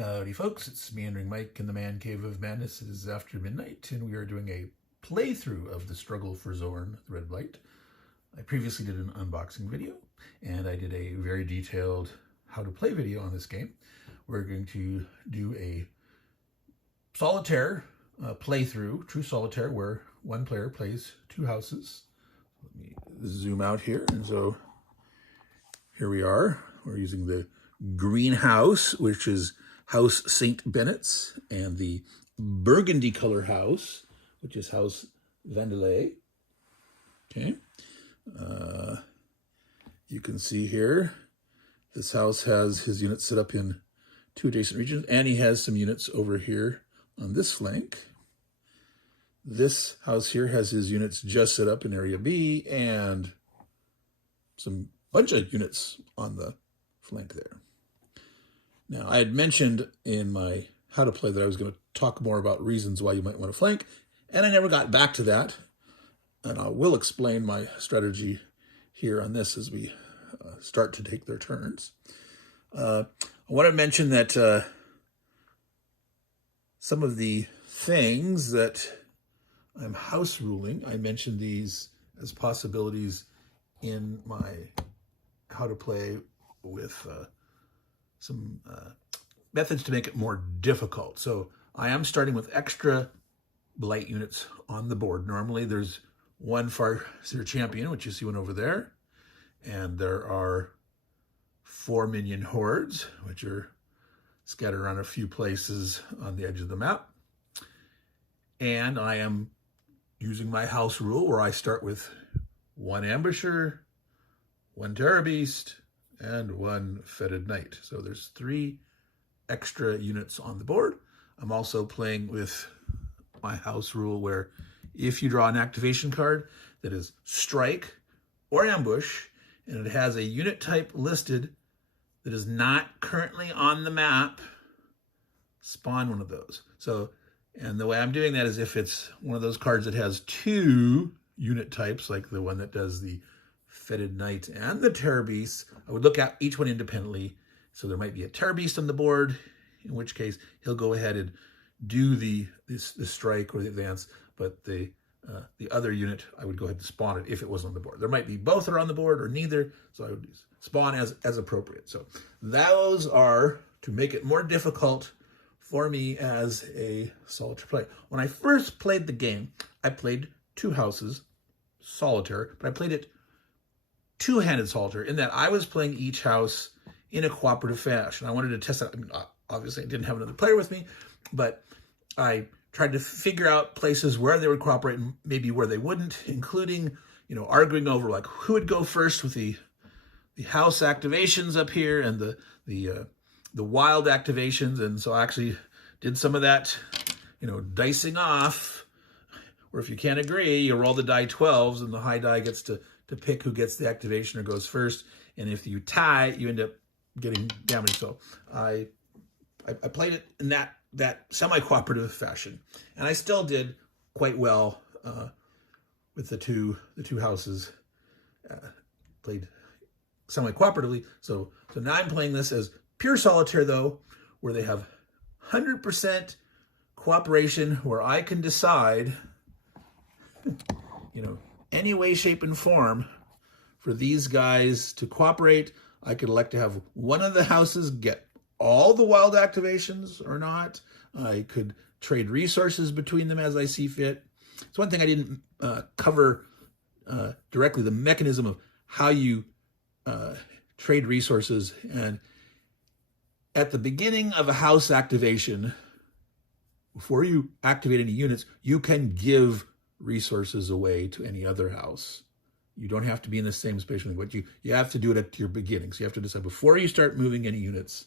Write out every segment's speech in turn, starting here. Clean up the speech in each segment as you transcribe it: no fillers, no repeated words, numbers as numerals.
Howdy folks, it's Meandering Mike in the Man Cave of Madness. It is after midnight and we are doing a playthrough of the Struggle for Zorn, the Red Blight. I previously did an unboxing video and I did a very detailed how to play video on this game. We're going to do a solitaire playthrough, true solitaire, where one player plays two houses. Let me zoom out here. And so here we are. We're using the greenhouse, which is House St. Bennetts, and the burgundy color house, which is House Vandalay. Okay. You can see here, this house has his units set up in two adjacent regions, and he has some units over here on this flank. This house here has his units just set up in Area B, and some bunch of units on the flank there. Now, I had mentioned in my how to play that I was going to talk more about reasons why you might want to flank, and I never got back to that. And I will explain my strategy here on this as we start to take their turns. I want to mention that some of the things that I'm house ruling, I mentioned these as possibilities in my how to play with some methods to make it more difficult. So I am starting with extra blight units on the board. Normally there's one Farseer champion, which you see one over there, and there are 4 minion hordes, which are scattered around a few places on the edge of the map. And I am using my house rule where I start with 1 ambusher, 1 terror beast, and 1 fetid knight. So there's 3 extra units on the board. I'm also playing with my house rule where if you draw an activation card that is strike or ambush, and it has a unit type listed that is not currently on the map, spawn one of those. So, and the way I'm doing that is if it's one of those cards that has 2 unit types, like the one that does the fetid knight and the terror beast, I would look at each one independently. So there might be a terror beast on the board, in which case he'll go ahead and do the strike or the advance, but the other unit, I would go ahead and spawn it if it was on the board. There might be both are on the board or neither, so I would spawn as appropriate. So those are to make it more difficult for me as a solitaire play. When I first played the game, I played 2 houses, solitaire, but I played it two-handed solitaire in that I was playing each house in a cooperative fashion. I wanted to test that. I mean, obviously, I didn't have another player with me, but I tried to figure out places where they would cooperate and maybe where they wouldn't, including, arguing over like who would go first with the house activations up here and the wild activations. And so I actually did some of that, dicing off, where if you can't agree, you roll the die 12s and the high die gets to pick who gets the activation or goes first. And if you tie, you end up getting damage. So I played it in that semi-cooperative fashion. And I still did quite well with the two houses. Played semi-cooperatively. So now I'm playing this as pure solitaire, though, where they have 100% cooperation, where I can decide, any way, shape, and form for these guys to cooperate. I could elect to have one of the houses get all the wild activations or not. I could trade resources between them as I see fit. It's one thing I didn't cover directly, the mechanism of how you trade resources. And at the beginning of a house activation, before you activate any units, you can give resources away to any other house. You don't have to be in the same space, but you have to do it at your beginning. So you have to decide before you start moving any units,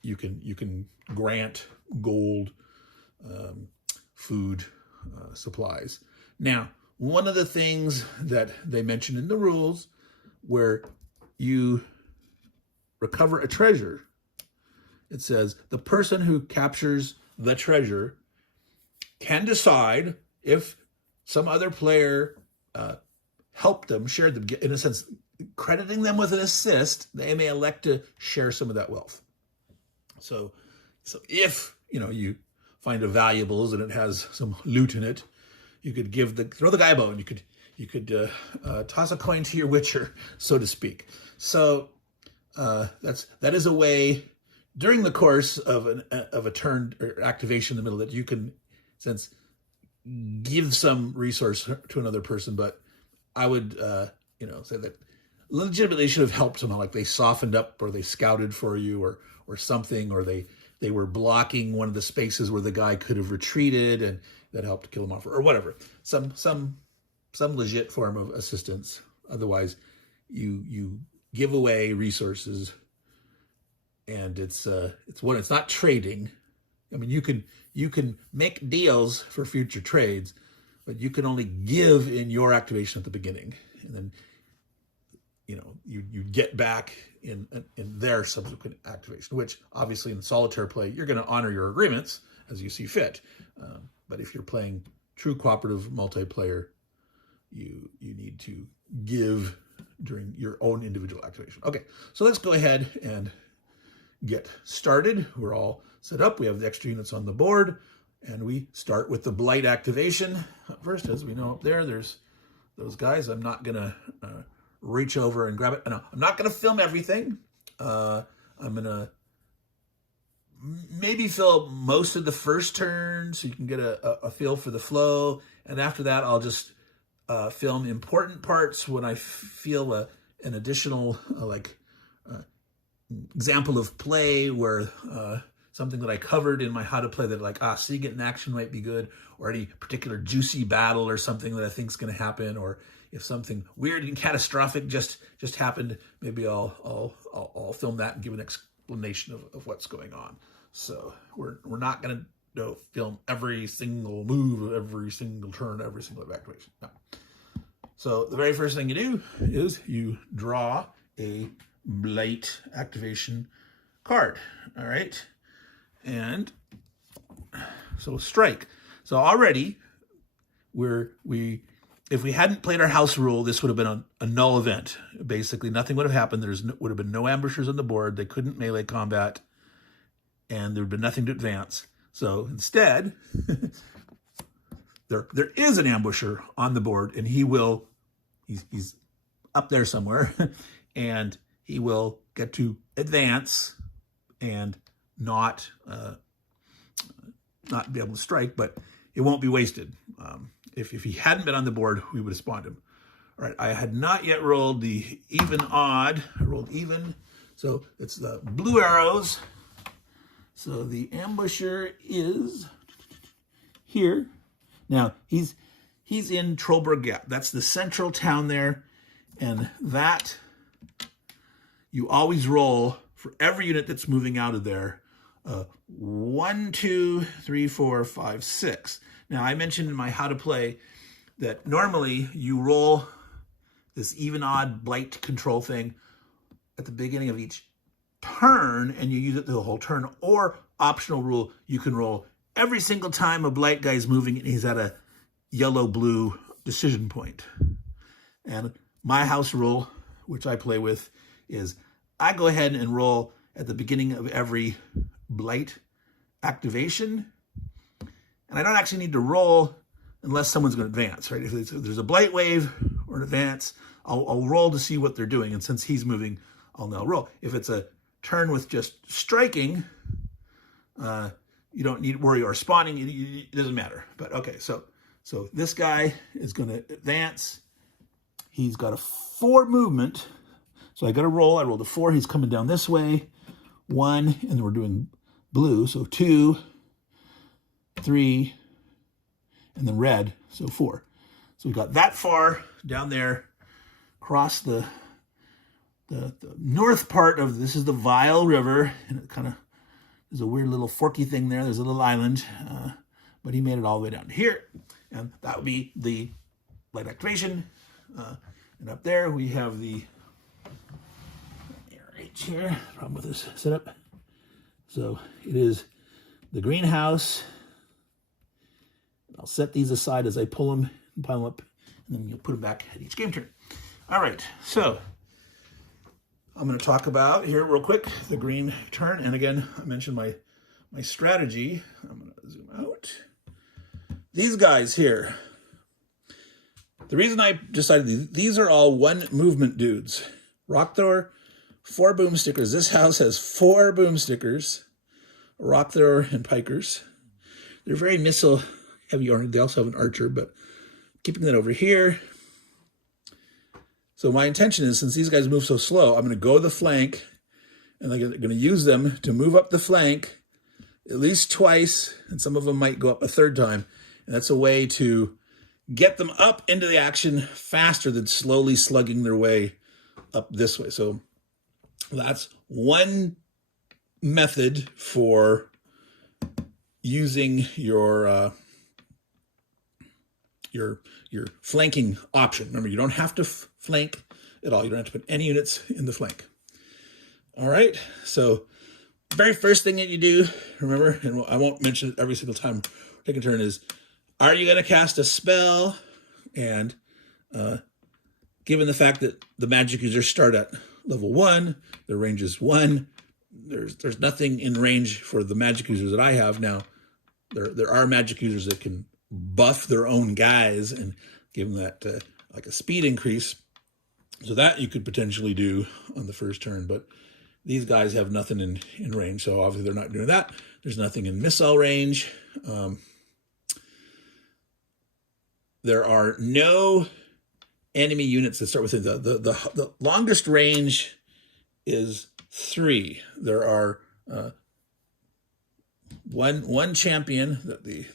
you can grant gold, food, supplies. Now, one of the things that they mentioned in the rules where you recover a treasure, it says the person who captures the treasure can decide if some other player helped them, shared them, in a sense, crediting them with an assist, they may elect to share some of that wealth. So if, you find a valuables and it has some loot in it, you could throw the guy a bone. You could toss a coin to your witcher, so to speak. So that is a way during the course of a turn or activation in the middle that you can, give some resource to another person. But I would, say that legitimately should have helped somehow, like they softened up or they scouted for you or something, or they were blocking one of the spaces where the guy could have retreated, and that helped kill him off, or whatever. Some legit form of assistance. Otherwise, you give away resources, and it's not trading. I mean, you can make deals for future trades, but you can only give in your activation at the beginning, and then you get back in their subsequent activation. Which obviously in solitaire play you're going to honor your agreements as you see fit, but if you're playing true cooperative multiplayer, you need to give during your own individual activation. Okay, so let's go ahead and get started. We're all set up. We have the extra units on the board, and we start with the Blight activation. First, as we know up there's those guys. I'm not going to reach over and grab it. No, I'm not going to film everything. I'm going to maybe film most of the first turn so you can get a feel for the flow. And after that, I'll just film important parts when I feel an additional example of play where something that I covered in my how to play that seeing it in action might be good, or any particular juicy battle or something that I think is going to happen, or if something weird and catastrophic just happened, maybe I'll film that and give an explanation of what's going on. So we're not going to film every single move, every single turn, every single evacuation. No. So the very first thing you do is you draw a Blight activation card. All right. And so strike. So already if we hadn't played our house rule, this would have been a null event. Basically, nothing would have happened. Would have been no ambushers on the board. They couldn't melee combat, and there would have been nothing to advance. So instead, there is an ambusher on the board, and he's up there somewhere, and he will get to advance and not be able to strike, but it won't be wasted. If he hadn't been on the board, we would have spawned him. All right, I had not yet rolled the even odd. I rolled even, so it's the blue arrows. So the ambusher is here. Now he's in Trollberg Gap. That's the central town there, and that you always roll for every unit that's moving out of there. 1, 2, 3, 4, 5, 6. Now, I mentioned in my how to play that normally you roll this even odd blight control thing at the beginning of each turn, and you use it the whole turn. Or optional rule, you can roll every single time a blight guy is moving and he's at a yellow-blue decision point. And my house rule, which I play with, is I go ahead and roll at the beginning of every blight activation, and I don't actually need to roll unless someone's going to advance, right? If there's a blight wave or an advance, I'll roll to see what they're doing, and since he's moving, I'll now roll. If it's a turn with just striking, you don't need to worry, or spawning, it doesn't matter. But okay, so this guy is going to advance. He's got a 4 movement, so I got to roll. I rolled a 4. He's coming down this way. 1, and then we're doing blue, so 2, 3, and then red, so 4. So we got that far down there, across the north part of, this is the Vile River, and it kind of, there's a weird little forky thing there. There's a little island, but he made it all the way down to here, and that would be the light activation. And up there we have the, right here, problem with this setup. So it is the greenhouse. I'll set these aside as I pull them and pile them up, and then you'll put them back at each game turn. All right, so I'm going to talk about here real quick, the green turn. And again, I mentioned my strategy. I'm going to zoom out. These guys here. The reason I decided these are all one movement dudes. Rock thrower, 4 boom stickers. This house has 4 boom stickers. Rock thrower and pikers. They're very missile heavy oriented. They also have an archer, but keeping that over here. So my intention is, since these guys move so slow, I'm going to go to the flank, and I'm going to use them to move up the flank at least twice, and some of them might go up a 3rd time. And that's a way to get them up into the action faster than slowly slugging their way up this way. So that's one method for using your flanking option. Remember, you don't have to flank at all. You don't have to put any units in the flank. All right, so very first thing that you do, remember, and I won't mention it every single time we take a turn, is are you going to cast a spell? And given the fact that the magic users start at level 1, their range is 1, there's nothing in range for the magic users that I have now. There are magic users that can buff their own guys and give them that like a speed increase. So that you could potentially do on the first turn, but these guys have nothing in range, so obviously they're not doing that. There's nothing in missile range. There are no enemy units that start with it. The longest range is 3. There are one champion.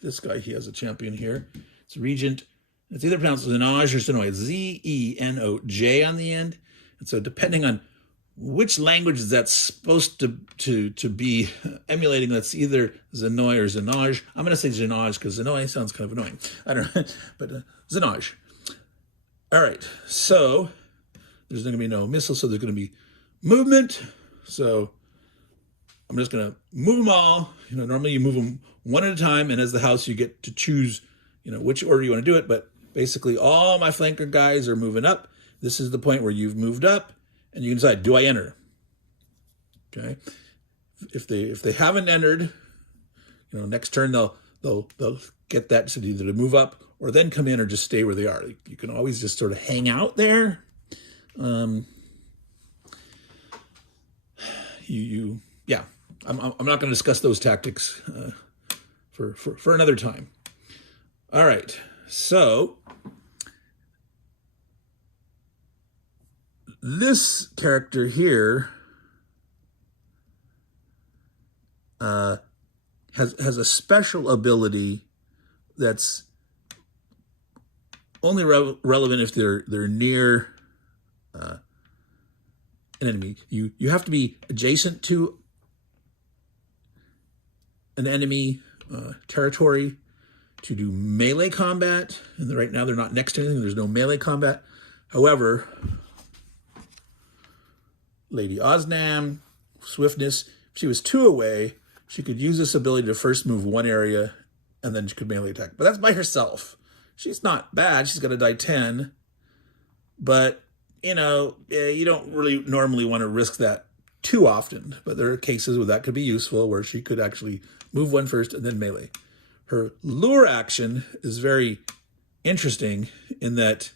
This guy, he has a champion here. It's Regent. It's either pronounced Zenoj or Zenoj. It's Z-E-N-O-J on the end. And so depending on which language that's supposed to be emulating, that's either Zenoj or Zenoj. I'm going to say Zenoj because Zenoj sounds kind of annoying. I don't know, but Zenoj. All right, so there's going to be no missiles, so there's going to be movement. So I'm just going to move them all. Normally you move them one at a time, and as the house, you get to choose, which order you want to do it. But basically, all my flanker guys are moving up. This is the point where you've moved up. And you can decide, do I enter? Okay. If they haven't entered, next turn they'll get that to either to move up or then come in or just stay where they are. You can always just sort of hang out there. Yeah. I'm not going to discuss those tactics for another time. All right. So this character here has a special ability that's only relevant if they're near an enemy. You have to be adjacent to an enemy territory to do melee combat. And right now they're not next to anything. There's no melee combat. However, Lady Osnam, swiftness, if she was 2 away, she could use this ability to first move 1 area and then she could melee attack. But that's by herself. She's not bad. She's got to die 10. But, you don't really normally want to risk that too often. But there are cases where that could be useful, where she could actually move 1 first and then melee. Her lure action is very interesting in that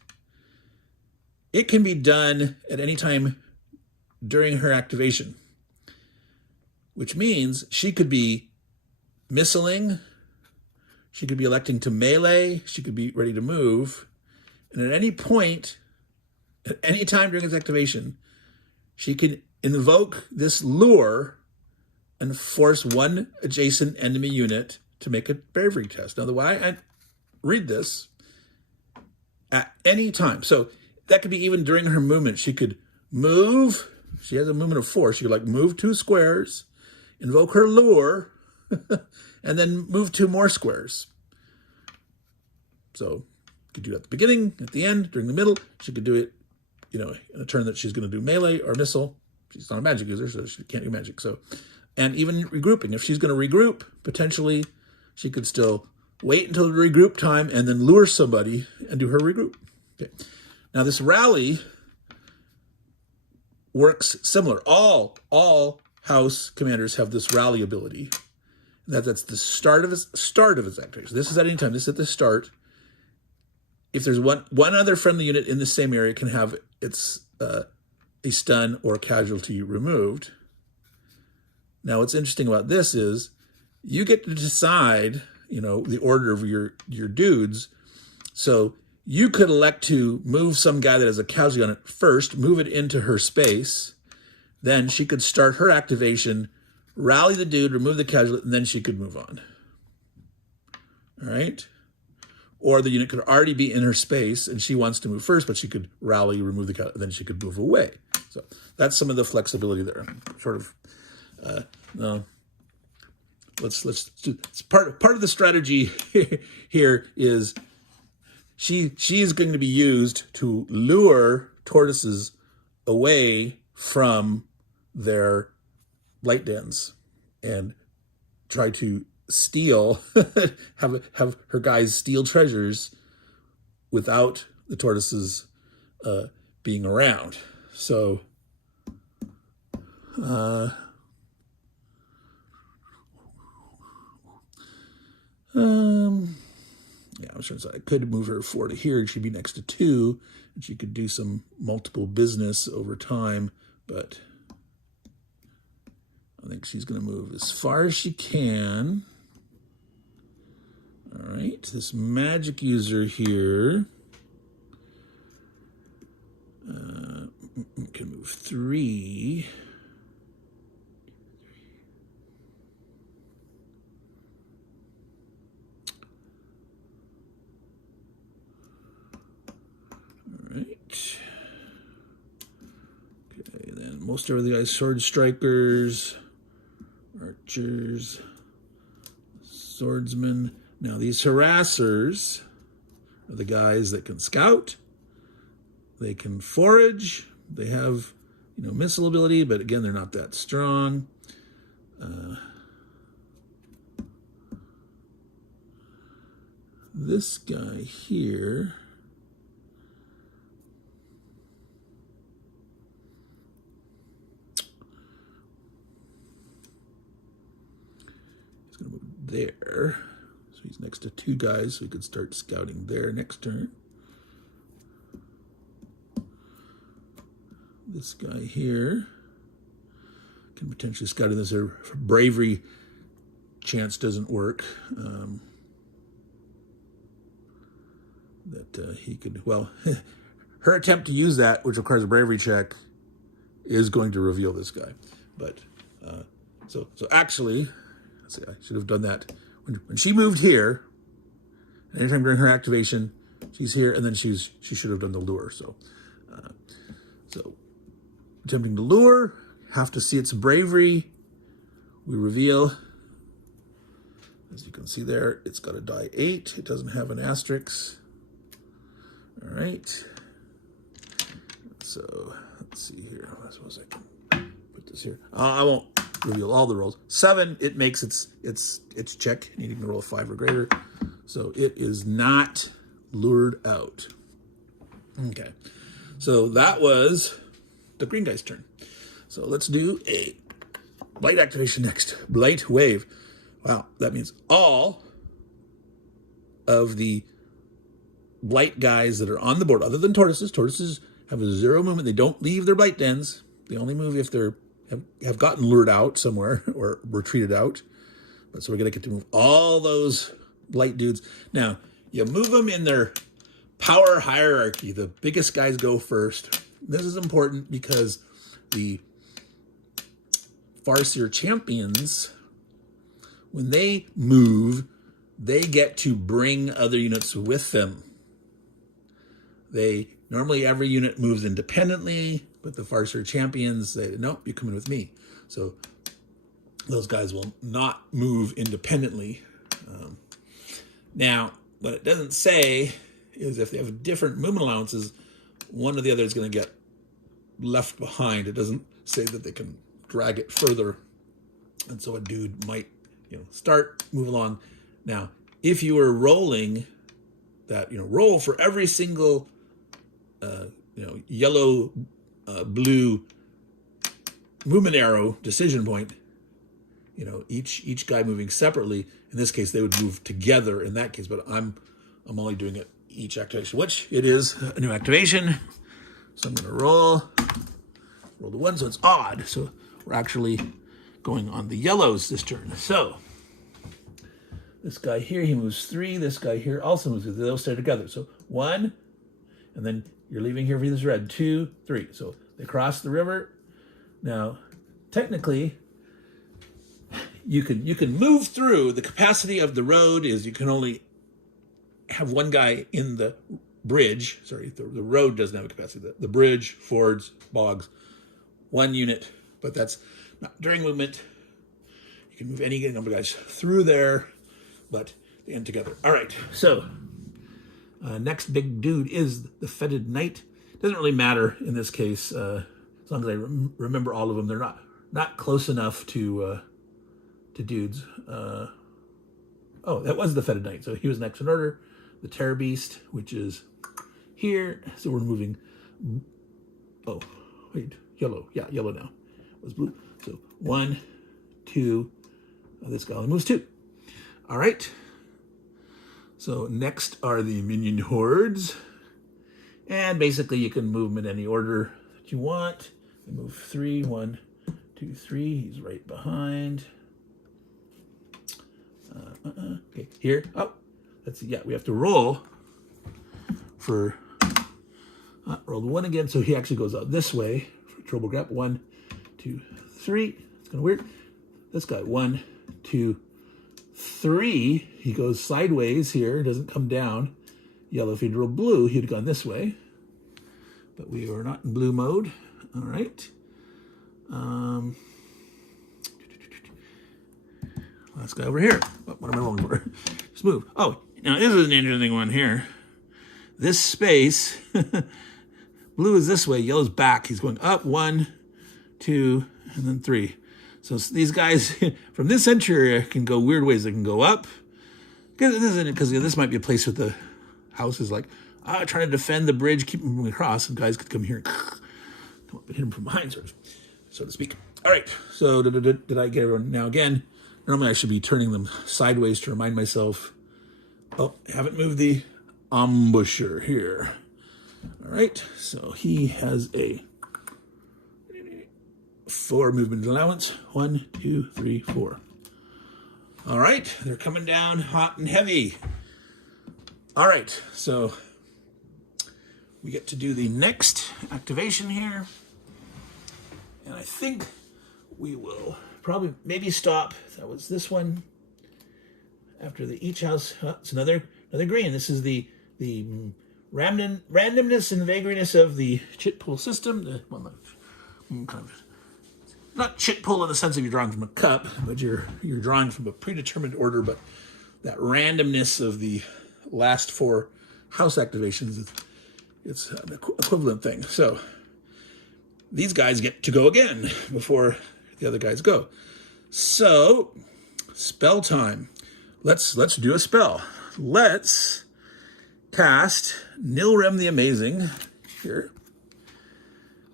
it can be done at any time during her activation, which means she could be missiling, she could be electing to melee, she could be ready to move, and at any point, at any time during its activation, she can invoke this lure and force 1 adjacent enemy unit to make a bravery test. Now, the way I read this, at any time, so that could be even during her movement, she could move. She has a movement of 4. She could move 2 squares, invoke her lure, and then move 2 more squares. So you could do it at the beginning, at the end, during the middle. She could do it, in a turn that she's going to do melee or missile. She's not a magic user, so she can't do magic. So, and even regrouping. If she's going to regroup, potentially she could still wait until the regroup time and then lure somebody and do her regroup. Okay. Now this rally works similar. All house commanders have this rally ability. That's the start of his activation. This is at any time. This is at the start. If there's one other friendly unit in the same area, can have its a stun or casualty removed. Now, what's interesting about this is you get to decide, the order of your dudes. So you could elect to move some guy that has a casualty on it first, move it into her space. Then she could start her activation, rally the dude, remove the casualty, and then she could move on. All right? Or the unit could already be in her space, and she wants to move first, but she could rally, remove the casualty, and then she could move away. So that's some of the flexibility there. Sort of, let's do, it's part of the strategy here is she's going to be used to lure tortoises away from their blight dens and try to steal, have her guys steal treasures without the tortoises being around. So, yeah, I was trying to say I could move her 4 to here. She'd be next to 2, and she could do some multiple business over time, but I think she's going to move as far as she can. All right, this magic user here can move 3. All right. Okay, then most of the guys, sword strikers, archers, swordsmen. Now these harassers are the guys that can scout, they can forage, they have, missile ability, but again, they're not that strong. This guy here, he's going to move there. So he's next to 2 guys, so he could start scouting there next turn. This guy here can potentially scout in this. Bravery chance doesn't work. That he could, well, her attempt to use that, which requires a bravery check, is going to reveal this guy. But, so actually, let's see, I should have done that. When she moved here, anytime during her activation, she's here, and then she should have done the lure. So attempting to lure, have to see its bravery. We reveal, as you can see there, it's got a die 8. It doesn't have an asterisk. All right. So let's see here. I suppose I can put this here. I won't reveal all the rolls. 7, it makes its check, needing to roll a 5 or greater. So it is not lured out. Okay. So that was the green guy's turn. So let's do a blight activation next. Blight wave. Wow, that means all of the blight guys that are on the board, other than tortoises. Tortoises have a 0 movement. They don't leave their blight dens. They only move if they're have gotten lured out somewhere or retreated out. But so we're going to get to move all those blight dudes. Now, you move them in their power hierarchy. The biggest guys go first. This is important because the Farseer champions, when they move, they get to bring other units with them. Normally every unit moves independently, but the Farseer champions say, nope, you're coming with me. So those guys will not move independently. Now, what it doesn't say is if they have different movement allowances, one or the other is going to get left behind. It doesn't say that they can drag it further. And so a dude might, start, move along. Now, if you were rolling that, roll for every single, yellow, blue movement arrow decision point, you know, each guy moving separately. In this case, they would move together in that case, but I'm only doing it each activation, which it is a new activation. So I'm going to roll the 1, so it's odd. So we're actually going on the yellows this turn. So this guy here, he moves 3. This guy here also moves 3. They'll stay together. So 1, and then you're leaving here for this red. 2, 3. So they cross the river. Now, technically, you can move through. The capacity of the road is you can only have one guy in the bridge. Sorry, the road doesn't have a capacity. The bridge, fords, bogs, 1 unit, but that's not during movement. You can move any number of guys through there, but they end together. All right, so next big dude is the Fetid Knight. Doesn't really matter in this case, as long as I remember all of them. They're not close enough to dudes. Oh, that was the Fetid Knight, so he was next in order. The Terror Beast, which is here. So we're moving. Oh, wait, yellow. Yeah, yellow now. It was blue. So 1, 2. This guy only moves 2. All right. So next are the minion hordes. And basically you can move them in any order that you want. You move 3, 1, 2, 3. He's right behind. Okay, here. Oh, let's see. Yeah, we have to roll for roll the 1 again. So he actually goes out this way for trouble grab. 1, 2, 3. It's kind of weird. This guy, 1, 2, 3. He goes sideways here. Doesn't come down. Yellow. If he'd rolled blue, he'd have gone this way. But we are not in blue mode. All right. Last guy over here. What am I rolling for? Just move. Oh, now this is an interesting one here. This space, blue is this way, yellow's back. He's going up 1, 2, and then 3. So these guys from this interior can go weird ways. They can go up. Because this might be a place where the house is like, trying to defend the bridge, keep moving across. And guys could come here and come up and hit him from behind, so to speak. All right, so did I get everyone? Now again, normally I should be turning them sideways to remind myself. Oh, I haven't moved the ambusher here. All right, so he has a 4 movement allowance. 1, 2, 3, 4. All right, they're coming down hot and heavy. All right, so we get to do the next activation here. And I think we will probably maybe stop. That was this one. After the each house, it's another green. This is the randomness and vagariness of the chit pool system. Not chit pool in the sense of you're drawing from a cup, but you're drawing from a predetermined order. But that randomness of the last 4 house activations, it's an equivalent thing. So these guys get to go again before the other guys go. So spell time. Let's do a spell. Let's cast Nilrem the Amazing. Here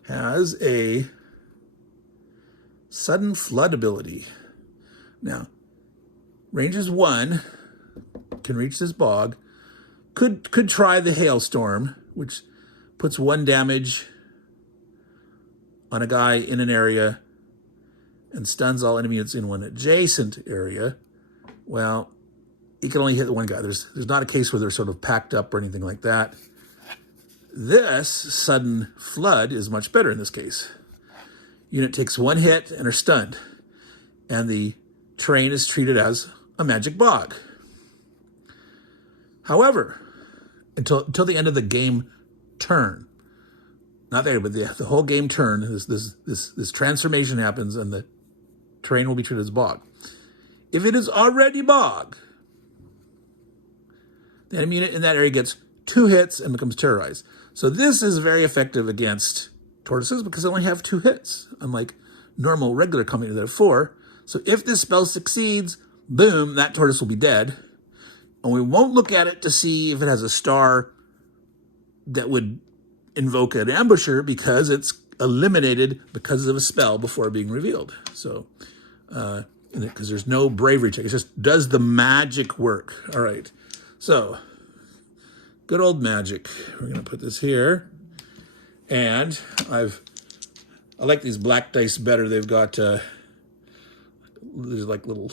has a sudden flood ability. Now, range is 1, can reach this bog. Could try the hailstorm, which puts 1 damage on a guy in an area and stuns all enemy units in one adjacent area. Well, he can only hit the 1 guy. There's not a case where they're sort of packed up or anything like that. This sudden flood is much better in this case. Unit takes 1 hit and are stunned, and the terrain is treated as a magic bog. However, until the end of the game turn, not there, but the whole game turn, this transformation happens, and the terrain will be treated as bog. If it is already bog, the enemy unit in that area gets 2 hits and becomes terrorized. So this is very effective against tortoises because they only have 2 hits, unlike normal regular combat that have 4. So if this spell succeeds, boom, that tortoise will be dead. And we won't look at it to see if it has a star that would invoke an ambusher because eliminated because of a spell before being revealed. So, because there's no bravery check. It's just, does the magic work? All right. So, good old magic. We're going to put this here. And I like these black dice better. They've got, there's like little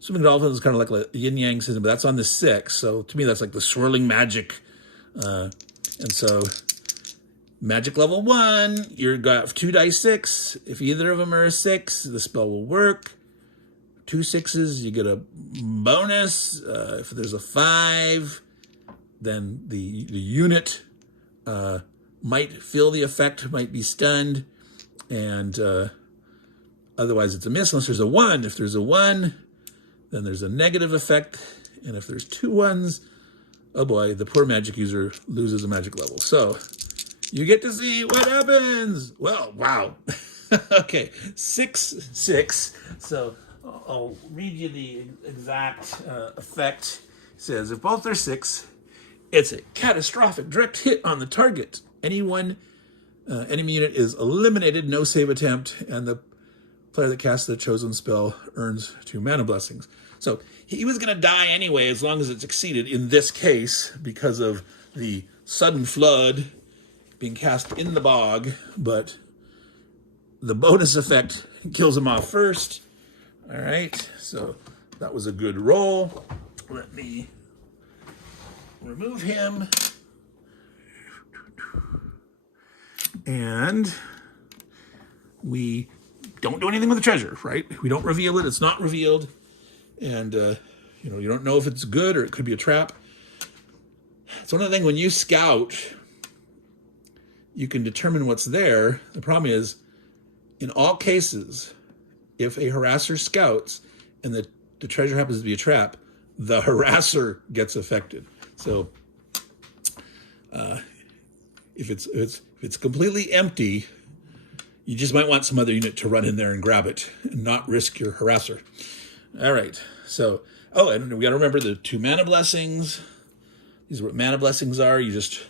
swimming dolphins, kind of like a yin-yang system, but that's on the 6. So to me, that's like the swirling magic. And so magic level 1, you've got 2 dice 6. If either of them are a 6, the spell will work. 2 6s, you get a bonus. If there's a 5, then the unit might feel the effect, might be stunned, and otherwise it's a miss unless there's a 1. If there's a 1, then there's a negative effect, and if there's 2 1s, oh boy, the poor magic user loses a magic level. So you get to see what happens. Well, wow. Okay, 6 6. So I'll read you the exact effect. It says, if both are 6, it's a catastrophic direct hit on the target. Enemy unit is eliminated, no save attempt, and the player that casts the chosen spell earns 2 mana blessings. So he was going to die anyway as long as it succeeded in this case because of the sudden flood being cast in the bog, but the bonus effect kills him off first. All right, so that was a good roll. Let me remove him. And we don't do anything with the treasure, right? We don't reveal it. It's not revealed. And, you don't know if it's good or it could be a trap. It's one of the things when you scout, you can determine what's there. The problem is, in all cases, if a harasser scouts and the treasure happens to be a trap, the harasser gets affected. So if it's completely empty, you just might want some other unit to run in there and grab it and not risk your harasser. All right. So, and we got to remember the 2 mana blessings. These are what mana blessings are. You just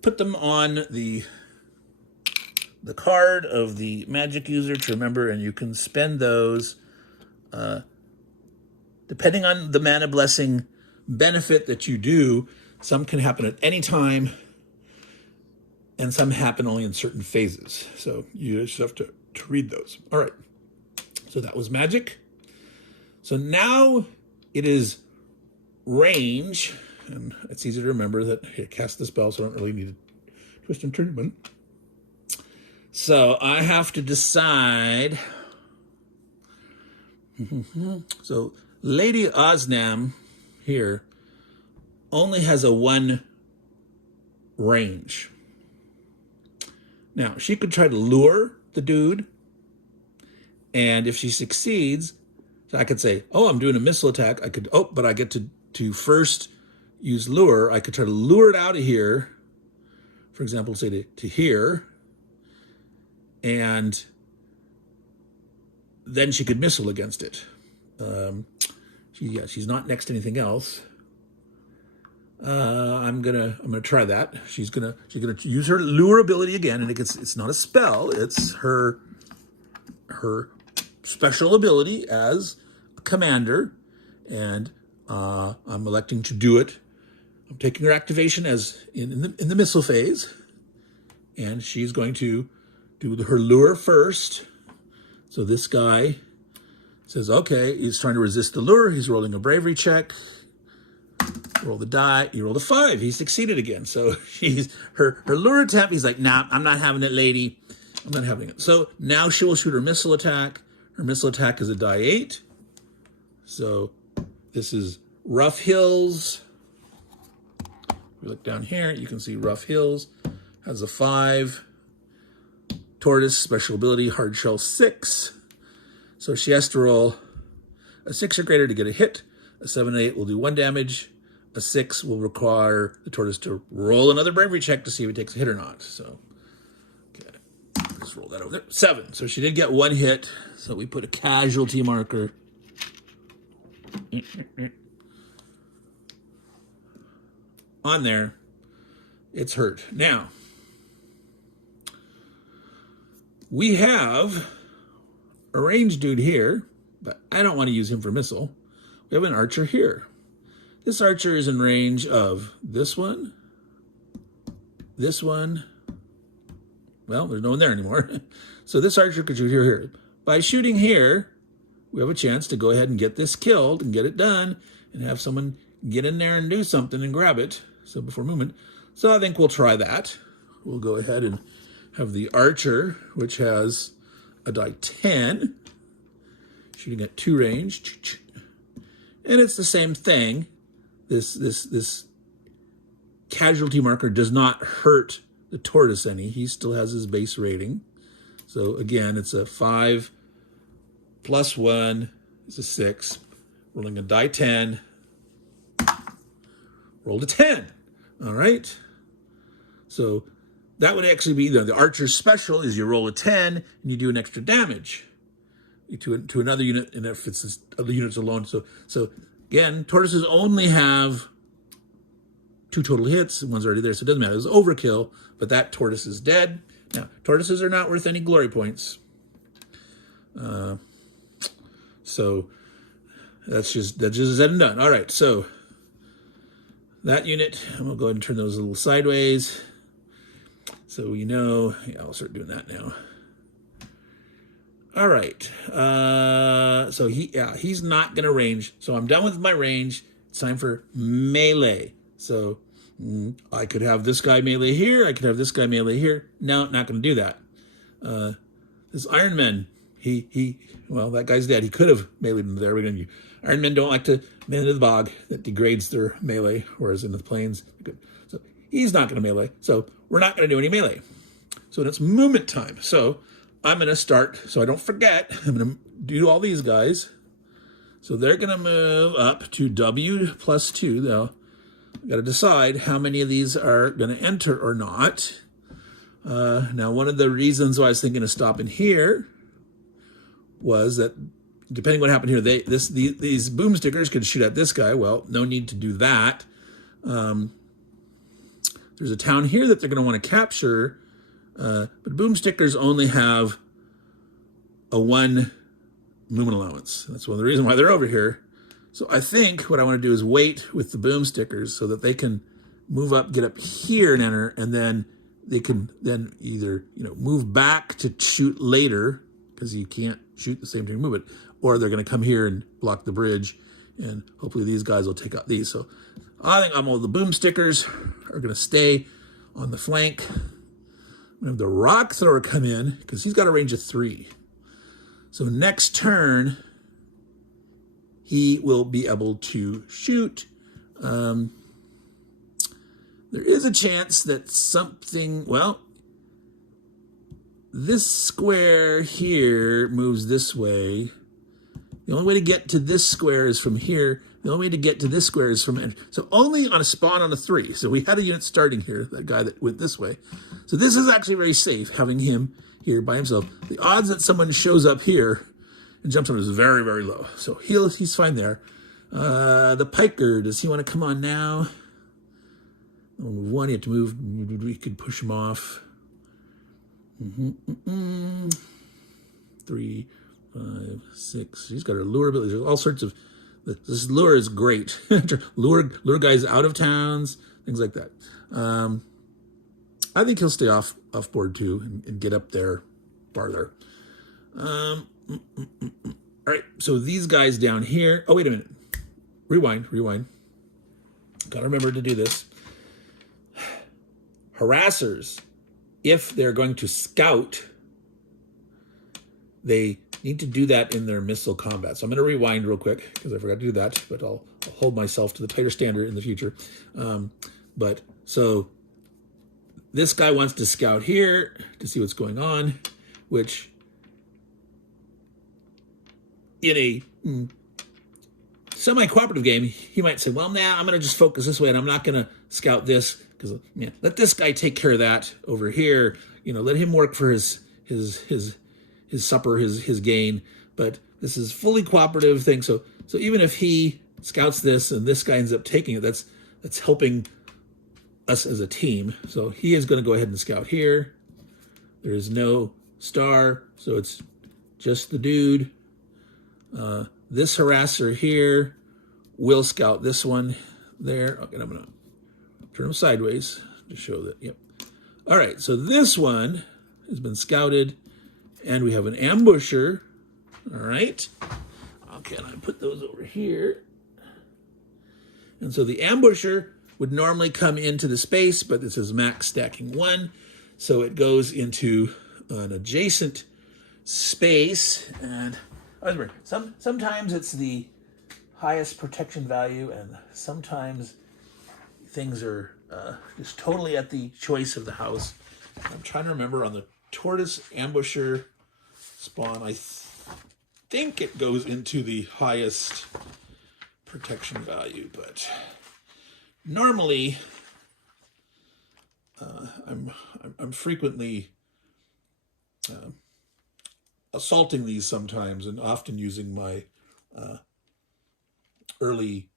put them on the card of the magic user to remember, and you can spend those depending on the mana blessing benefit that you do. Some can happen at any time, and some happen only in certain phases. So you just have to read those. All right. So that was magic. So now it is range, and it's easy to remember that I cast the spell, so I don't really need to twist and turn them. So I have to decide. So Lady Osnam here only has a 1 range. Now, she could try to lure the dude, and if she succeeds, I could say, I'm doing a missile attack. But I get to first use lure. I could try to lure it out of here, for example, say to here, and then she could missile against it. She's not next to anything else. I'm gonna try that. She's gonna use her lure ability again, and it's not a spell. It's her special ability as a commander, and I'm electing to do it. I'm taking her activation as in the missile phase, and she's going to do her lure first. So this guy says, okay, he's trying to resist the lure. He's rolling a bravery check. Roll the die. You roll the 5. He succeeded again. So her lure attempt. He's like, nah, I'm not having it, lady. I'm not having it. So now she will shoot her missile attack. Her missile attack is a die 8. So this is Rough Hills. If we look down here, you can see Rough Hills has a 5. Tortoise, special ability, hard shell 6. So she has to roll a 6 or greater to get a hit. A 7 and 8 will do 1 damage. A 6 will require the tortoise to roll another bravery check to see if it takes a hit or not. So, okay, let's roll that over there. 7. So she did get 1 hit. So we put a casualty marker on there. It's hurt. Now, we have a ranged dude here, but I don't want to use him for missile. We have an archer here. This archer is in range of this one. Well, there's no one there anymore. So this archer could shoot here. By shooting here, we have a chance to go ahead and get this killed and get it done and have someone get in there and do something and grab it. So before movement. So I think we'll try that. We'll go ahead and have the archer, which has a die 10, shooting at 2 range. And it's the same thing. This casualty marker does not hurt the tortoise any. He still has his base rating. So again, it's a 5 plus 1 is a 6. Rolling a die 10. Rolled a 10. All right. So that would actually be the archer's special is you roll a 10 and you do an extra damage to another unit, and if it's this other units alone. So again, tortoises only have 2 total hits. One's already there, so it doesn't matter. It was overkill, but that tortoise is dead. Now, tortoises are not worth any glory points. So that's just said and done. All right, so that unit, I'm gonna go ahead and turn those a little sideways. So we know, yeah, I'll start doing that now. All right, so he's not gonna range. So I'm done with my range. It's time for melee. So I could have this guy melee here. I could have this guy melee here. No, not gonna do that. This Iron Man, well, that guy's dead. He could have meleeed him there. Iron Men don't like to man into the bog. That degrades their melee, whereas in the plains, so he's not gonna melee. So we're not gonna do any melee. So it's movement time. So I'm going to start, so I don't forget, I'm going to do all these guys. So they're going to move up to W plus 2. Now, I've got to decide how many of these are going to enter or not. Now, one of the reasons why I was thinking of stopping here was that, depending what happened here, these boom stickers could shoot at this guy. Well, no need to do that. There's a town here that they're going to want to capture. But boom stickers only have a 1 movement allowance. That's one of the reasons why they're over here. So I think what I want to do is wait with the boom stickers so that they can move up, get up here and enter, and then they can then either move back to shoot later, because you can't shoot the same time you move it, or they're going to come here and block the bridge, and hopefully these guys will take out these. So I think all the boom stickers are going to stay on the flank. I'm going to have the rock thrower come in because he's got a range of 3. So next turn, he will be able to shoot. There is a chance that something, well, this square here moves this way. The only way to get to this square is from here. The only way to get to this square is from, so only on a spawn on a 3. So we had a unit starting here, that guy that went this way. So this is actually very safe, having him here by himself. The odds that someone shows up here and jumps on him is very, very low. So he's fine there. The piker, does he want to come on now? One, you have to move. We could push him off. 3, 5, 6. He's got a lure ability. There's all sorts of. This lure is great. lure guys out of towns, things like that. I think he'll stay off board too and get up there farther. All right, so these guys down here. Oh, wait a minute. Rewind. Gotta remember to do this. Harassers, if they're going to scout, they need to do that in their missile combat. So I'm going to rewind real quick because I forgot to do that, but I'll hold myself to the tighter standard in the future. But so this guy wants to scout here to see what's going on, which in a semi-cooperative game, he might say, well, I'm going to just focus this way and I'm not going to scout this because let this guy take care of that over here. Let him work for his supper, his gain. But this is fully cooperative thing. So even if he scouts this and this guy ends up taking it, that's helping us as a team. So he is going to go ahead and scout here. There is no star, so it's just the dude. This harasser here will scout this one there. Okay, I'm going to turn them sideways to show that, yep. All right, so this one has been scouted, and we have an ambusher. All right. Okay, and I put those over here. And so the ambusher would normally come into the space, but this is max stacking 1. So it goes into an adjacent space. And sometimes it's the highest protection value, and sometimes things are just totally at the choice of the house. I'm trying to remember on the tortoise ambusher spawn, I think it goes into the highest protection value, but normally I'm frequently assaulting these sometimes, and often using my early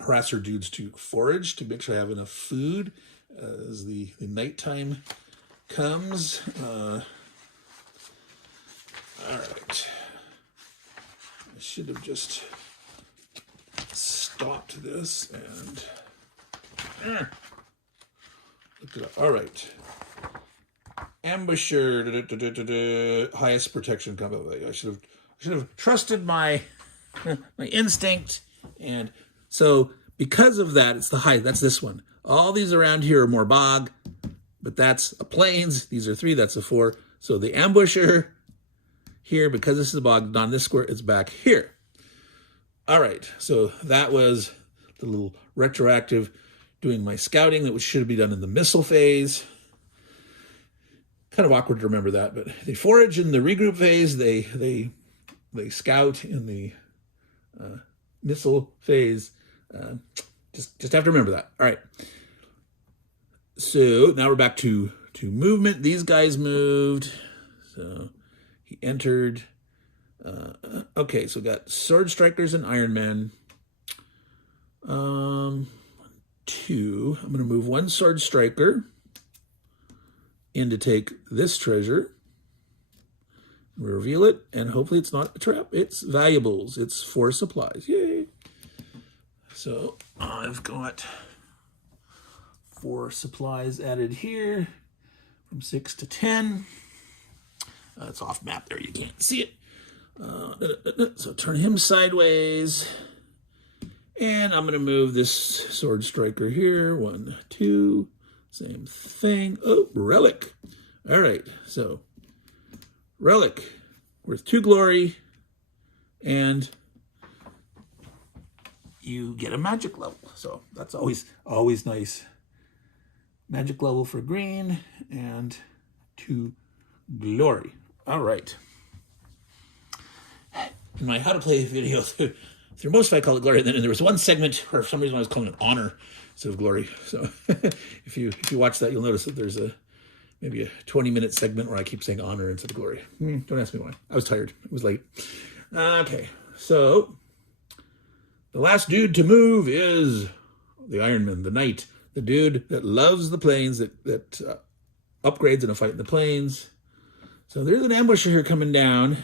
harasser dudes to forage to make sure I have enough food as the nighttime comes. All right. I should have just stopped this and looked it up. All right. Ambusher, highest protection combat value. I should have trusted my my instinct, and so because of that, it's the high. That's this one. All these around here are more bog, but that's a plains. These are 3. That's a 4. So the ambusher here, because this is a bog, on this square, it's back here. All right. So that was the little retroactive doing my scouting that should be done in the missile phase. Kind of awkward to remember that, but they forage in the regroup phase. They scout in the missile phase. Just have to remember that. All right. So now we're back to movement. These guys moved. So he entered. Okay, so we got sword strikers and Iron Men. 2. I'm going to move 1 sword striker in to take this treasure. We reveal it, and hopefully it's not a trap. It's valuables. It's 4 supplies. Yay! So I've got 4 supplies added here from 6 to 10. It's off map there. You can't see it. So turn him sideways. And I'm going to move this sword striker here. 1, 2. Same thing. Oh, relic. All right. So relic worth 2 glory. And you get a magic level. So that's always nice. Magic level for green and 2 glory. All right. In my how to play video through most I call it glory. And then there was one segment where for some reason I was calling it honor instead of glory. So if you watch that, you'll notice that there's maybe a 20-minute segment where I keep saying honor instead of glory. Don't ask me why. I was tired. It was late. Okay. So the last dude to move is the Iron Man, the knight, the dude that loves the plains, that upgrades in a fight in the plains. So there's an ambusher here coming down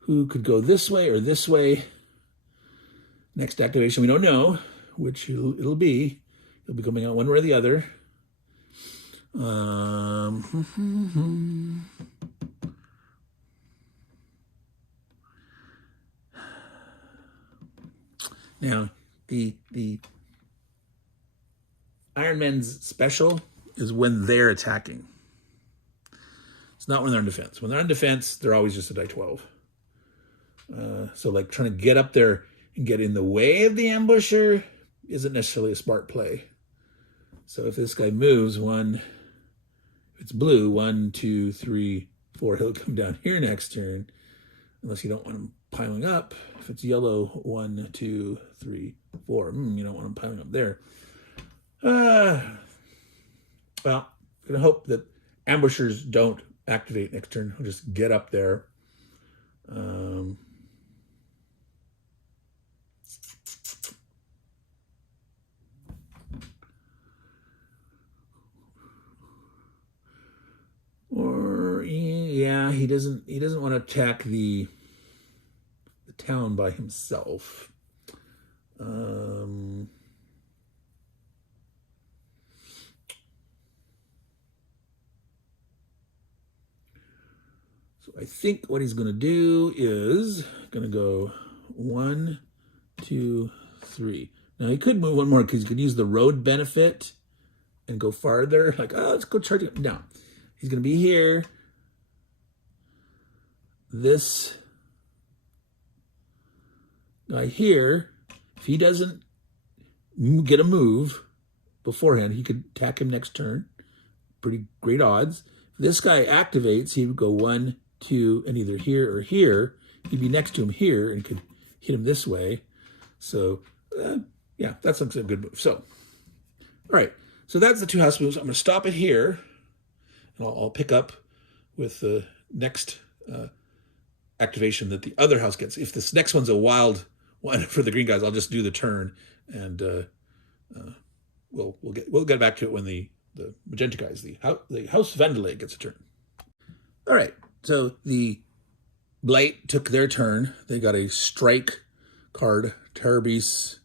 who could go this way or this way. Next activation, we don't know which it'll be. He'll be coming out one way or the other. Now, the Iron Man's special is when they're attacking. It's not when they're in defense. When they're in defense, they're always just a die 12. So like trying to get up there and get in the way of the ambusher isn't necessarily a smart play. So if this guy moves if it's blue, 1, 2, 3, 4, he'll come down here next turn, unless you don't want him piling up. If it's yellow, 1, 2, 3, 4, you don't want him piling up there. Well, I'm gonna hope that ambushers don't activate next turn. I'll just get up there. Or Yeah, he doesn't want to attack the town by himself. So I think what he's going to do is going to go 1, 2, 3. Now he could move one more because he could use the road benefit and go farther. Like, oh, let's go charge it down. He's going to be here. This guy here, if he doesn't get a move beforehand, he could attack him next turn. Pretty great odds. If this guy activates, he would go 1, 2, and either here or here. He'd be next to him here and could hit him this way. So, yeah, that's a good move. So, all right. So that's the 2 house moves. I'm going to stop it here, and I'll pick up with the next activation that the other house gets. If this next one's a wild one for the green guys, I'll just do the turn, and we'll get back to it when the magenta guys, the House Vandalay gets a turn. All right, so the Blight took their turn. They got a strike card, Terror Beasts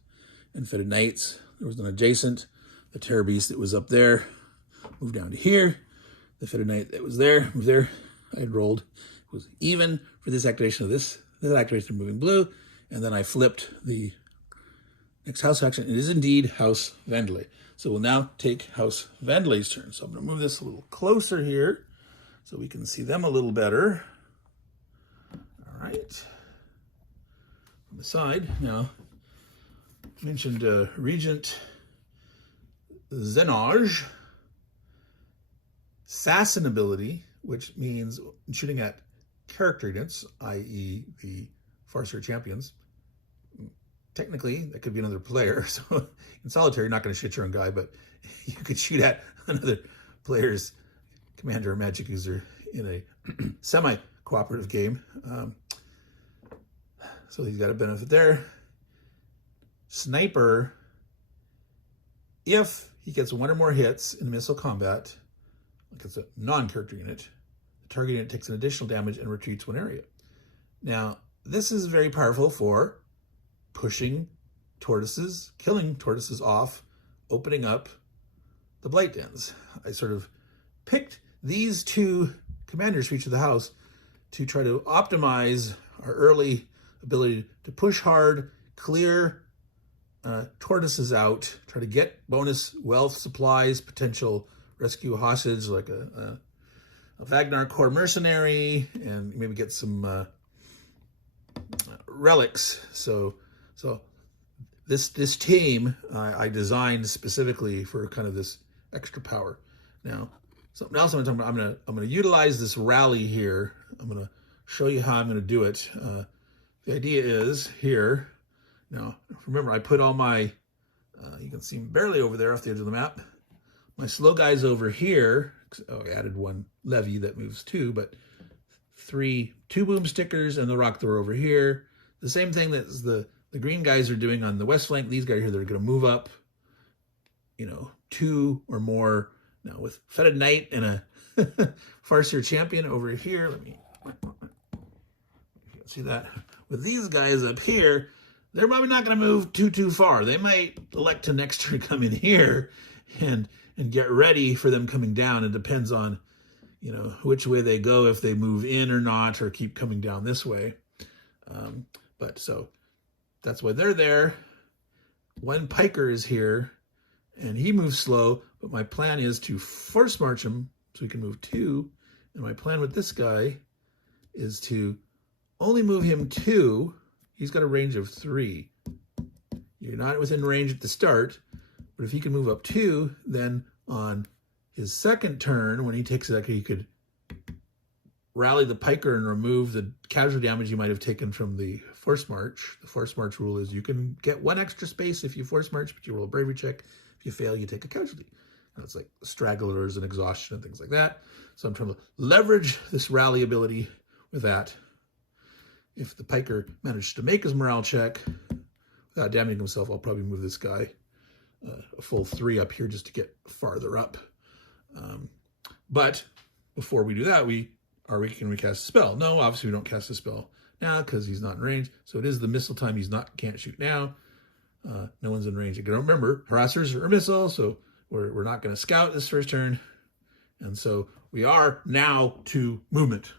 and Fetid Knights. There was an adjacent. The Terror Beast that was up there moved down to here. The Fetid Knight that was there moved there. I had rolled. It was even for this activation of this activation moving blue. And then I flipped the next house action. It is indeed House Vandalay. So we'll now take House Vandalay's turn. So I'm going to move this a little closer here so we can see them a little better. All right. On the side, now, I mentioned Regent Zenage, Assassin ability, which means shooting at character units, i.e. the Farseer champions. Technically, that could be another player. So in solitaire, you're not going to shoot your own guy, but you could shoot at another player's commander or magic user in a semi-cooperative game. So he's got a benefit there. Sniper, if he gets 1 or more hits in missile combat, like it's a non-character unit, the target unit takes an additional damage and retreats 1 area. Now, this is very powerful for pushing tortoises, killing tortoises off, opening up the blight dens. I sort of picked these 2 commanders for each of the house to try to optimize our early ability to push hard, clear tortoises out, try to get bonus wealth, supplies, potential rescue hostage like a Vagnar core mercenary, and maybe get some relics. So this team I designed specifically for kind of this extra power. Now, something else I'm going to talk about. I'm going to utilize this rally here. I'm going to show you how I'm going to do it. The idea is here. Now, remember, I put all my, you can see barely over there off the edge of the map. My slow guy's over here. Oh, I added 1 levy that moves 2, but 2 boom stickers and the rock thrower over here. The same thing that the green guys are doing on the west flank. These guys here, they're going to move up, 2 or more. Now, with Fetid Knight and a Farseer champion over here, let me see that. With these guys up here, they're probably not going to move too far. They might elect to next turn come in here and get ready for them coming down. It depends on, which way they go, if they move in or not, or keep coming down this way. But so that's why they're there. 1 piker is here, and he moves slow, but my plan is to force march him so he can move 2. And my plan with this guy is to only move him 2. He's got a range of 3. You're not within range at the start, but if he can move up 2, then on his second turn, when he takes that, he could rally the piker and remove the casualty damage you might have taken from the force march. The force march rule is you can get 1 extra space if you force march, but you roll a bravery check. If you fail, you take a casualty. And it's like stragglers and exhaustion and things like that. So I'm trying to leverage this rally ability with that. If the piker manages to make his morale check without damaging himself, I'll probably move this guy a full 3 up here just to get farther up. But before we do that, we or we can recast a spell. No, obviously we don't cast a spell now because he's not in range. So it is the missile time. Can't shoot now. No one's in range. You gotta remember, harassers are a missile, so we're not going to scout this first turn. And so we are now to movement.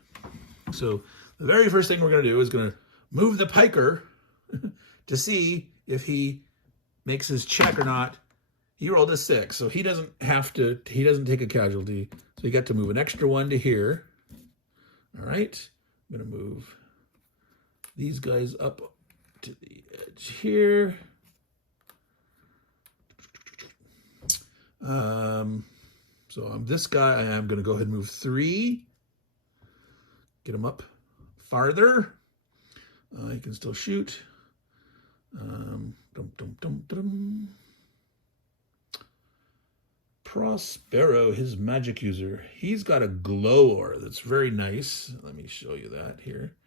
So the very first thing we're going to do is going to move the piker to see if he makes his check or not. He rolled a 6, so he doesn't take a casualty. So he got to move an extra 1 to here. All right, I'm going to move these guys up to the edge here. So I'm this guy. I am going to go ahead and move 3. Get him up farther. He can still shoot. Prospero, his magic user. He's got a glow aura that's very nice. Let me show you that here.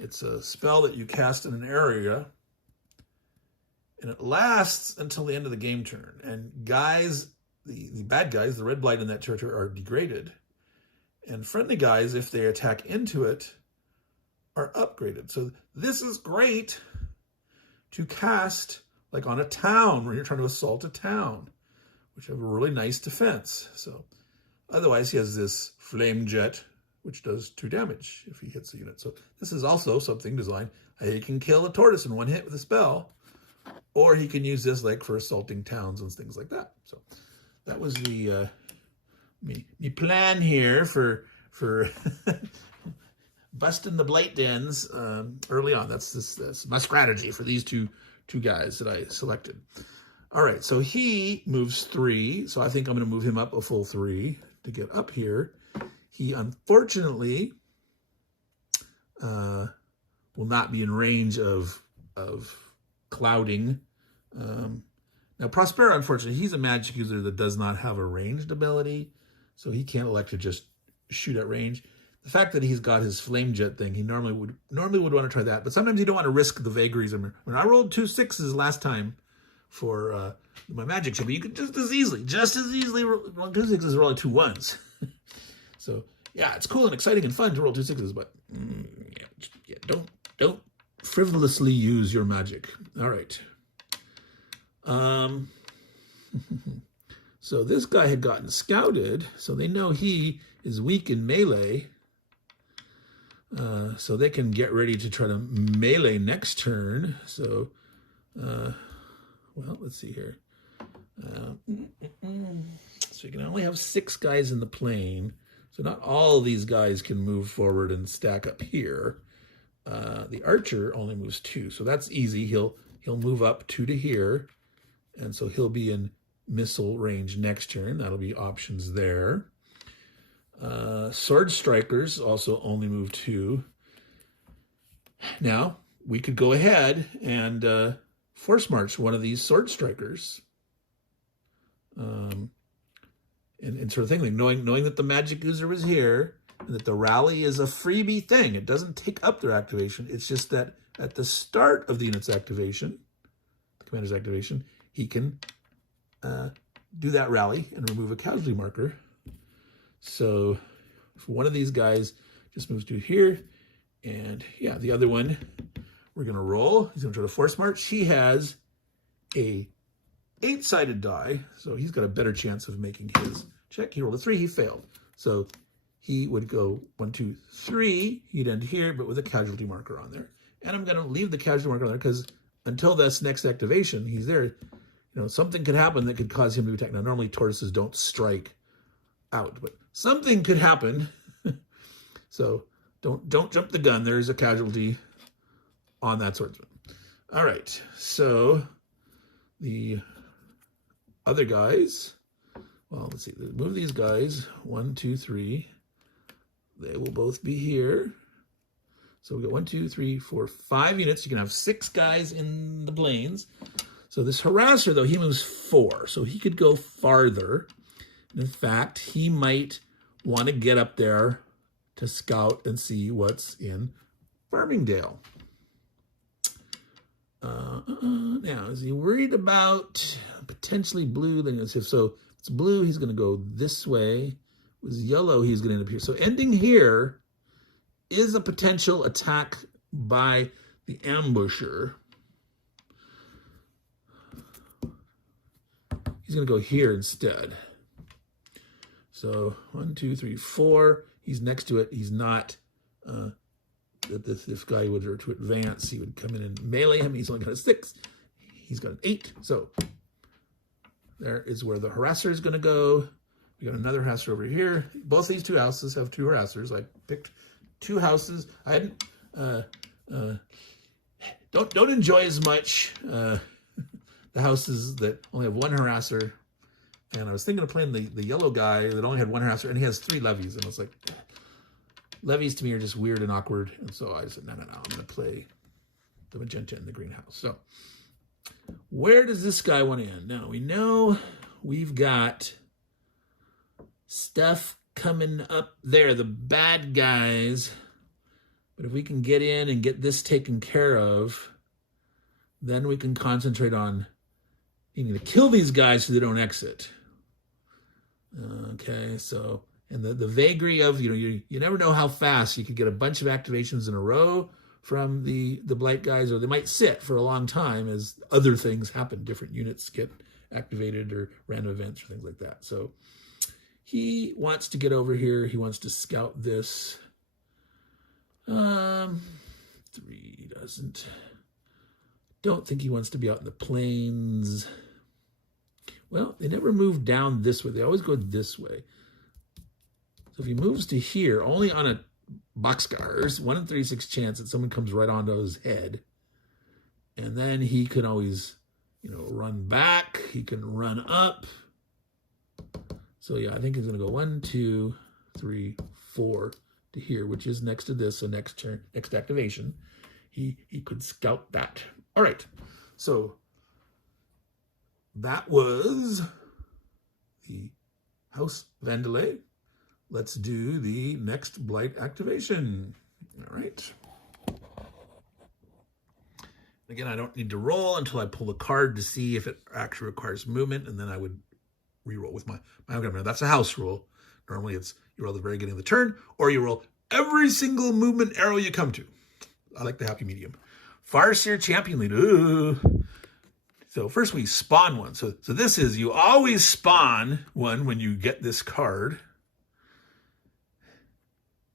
It's a spell that you cast in an area, and it lasts until the end of the game turn. And guys, the bad guys, the Red Blight in that territory, are degraded. And friendly guys, if they attack into it, are upgraded. So this is great to cast like on a town when you're trying to assault a town, which have a really nice defense. So otherwise he has this flame jet, which does 2 damage if he hits the unit. So this is also something designed. He can kill a tortoise in 1 hit with a spell, or he can use this like for assaulting towns and things like that. So that was the me plan here for busting the blight dens early on. That's my strategy for these two guys that I selected. All right, so he moves 3, so I think I'm going to move him up a full 3 to get up here. He unfortunately will not be in range of clouding. Now Prospero, unfortunately, he's a magic user that does not have a ranged ability, so he can't elect to just shoot at range. The fact that he's got his flame jet thing, he normally would want to try that, but sometimes you don't want to risk the vagaries. I mean, when I rolled 2 6s last time for my magic check, but you could just as easily roll 2 6s roll 2 1s. So yeah, it's cool and exciting and fun to roll 2 6s, but don't frivolously use your magic. All right. So this guy had gotten scouted, so they know he is weak in melee. So they can get ready to try to melee next turn. So, well, let's see here. So you can only have 6 guys in the plane. So not all these guys can move forward and stack up here. The archer only moves 2, so that's easy. He'll move up 2 to here, and so he'll be in missile range next turn. That'll be options there. Sword strikers also only move 2. Now we could go ahead and force march one of these sword strikers, and sort of thing, like knowing that the magic user was here and that the rally is a freebie thing. It doesn't take up their activation. It's just that at the start of the unit's activation, the commander's activation, he can do that rally and remove a casualty marker. So if one of these guys just moves to here, and yeah, the other one, we're going to roll. He's going to try to force march. He has a 8-sided die, so he's got a better chance of making his check. He rolled a 3, he failed. So he would go 1, 2, 3. He'd end here, but with a casualty marker on there. And I'm going to leave the casualty marker on there because until this next activation, he's there. You know, something could happen that could cause him to attack. Now, normally tortoises don't strike out, but something could happen. So don't jump the gun. There's a casualty on that swordsman. All right, so the other guys, well, let's see, move these guys 1, 2, 3. They will both be here. So we got 1, 2, 3, 4, 5 units. You can have 6 guys in the plains. So this harasser, though, he moves 4, so he could go farther. In fact, he might want to get up there to scout and see what's in Farmingdale. Now, is he worried about potentially blue? Then if so, if it's blue, he's going to go this way was yellow, he's going to end up here. So ending here is a potential attack by the ambusher. He's going to go here instead. So 1, 2, 3, 4. He's next to it. He's not. If guy were to advance, he would come in and melee him. He's only got a 6. He's got an 8. So there is where the harasser is going to go. We got another harasser over here. Both these two houses have 2 harassers. I picked 2 houses. I hadn't. Don't enjoy as much the houses that only have 1 harasser. And I was thinking of playing the yellow guy that only had 1 harasser, and he has 3 levies. And I was like, levies to me are just weird and awkward. And so I said, no, I'm going to play the magenta in the greenhouse. So where does this guy want to end? Now, we know we've got stuff coming up there, the bad guys. But if we can get in and get this taken care of, then we can concentrate on needing to kill these guys so they don't exit. Okay, so, and the vagary of, you never know how fast you could get a bunch of activations in a row from the Blight guys, or they might sit for a long time as other things happen. Different units get activated or random events or things like that. So he wants to get over here. He wants to scout this. 3 doesn't. Don't think he wants to be out in the plains. Well, they never move down this way. They always go this way. So if he moves to here, only on a boxcars, 1 in 36 chance that someone comes right onto his head. And then he can always, run back. He can run up. So yeah, I think he's going to go 1, 2, 3, 4 to here, which is next to this. So next turn, next activation, he could scout that. All right, so that was the House Vandalay. Let's do the next Blight activation. All right. Again, I don't need to roll until I pull the card to see if it actually requires movement, and then I would re-roll with my governor. That's a house rule. Normally it's you roll at the very beginning of the turn, or you roll every single movement arrow you come to. I like the happy medium. Farseer Champion Lead. Ooh. So first we spawn one. So this is, you always spawn one when you get this card.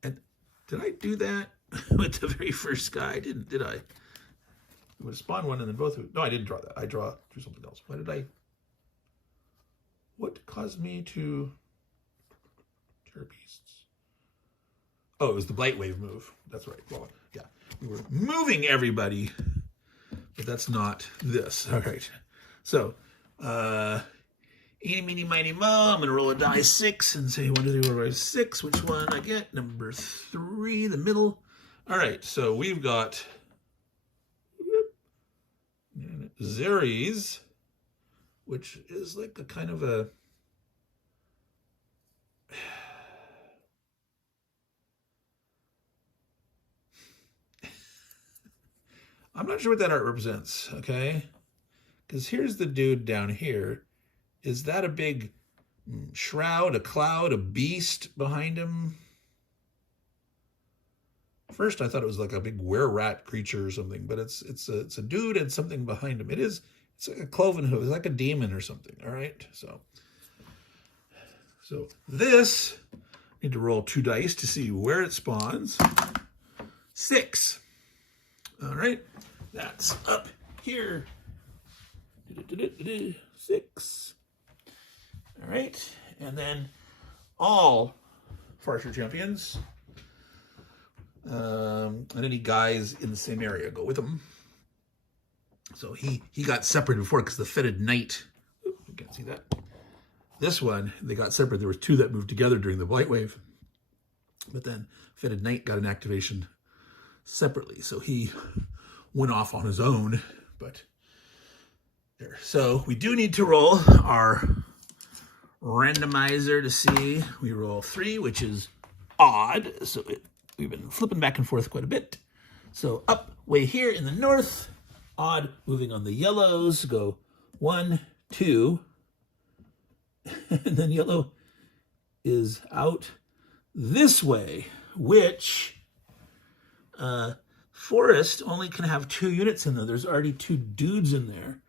And did I do that with the very first guy? I didn't, did I? I would have spawned one and then both. No, I didn't draw that. I drew something else. What caused me to Terror Beasts? Oh, it was the Blight Wave move. That's right. Well, yeah. We were moving everybody, but that's not this. All right. So, eeny, meeny, miny, mo. I'm going to roll a die 6 and say 1, 2, 3, 4, 5, 6. Which one I get? Number 3, the middle. All right. So we've got Xeres, which is like a kind of a... I'm not sure what that art represents, okay? Because here's the dude down here. Is that a big shroud, a cloud, a beast behind him? First, I thought it was like a big were-rat creature or something, but it's a dude and something behind him. It's like a cloven hoof. It's like a demon or something, all right? So this, I need to roll 2 dice to see where it spawns. 6. All right, that's up here. 6. All right, and then all Farseer champions and any guys in the same area go with them. So he got separated before because the Fetid Knight, you can't see that. This one, they got separate. There were 2 that moved together during the Blight Wave. But then Fetid Knight got an activation separately. So he went off on his own. But there. So we do need to roll our randomizer to see. We roll 3, which is odd. So we've been flipping back and forth quite a bit. So up way here in the north, odd, moving on the yellows, go 1, 2, and then yellow is out this way, which Forest only can have 2 units in there. There's already 2 dudes in there.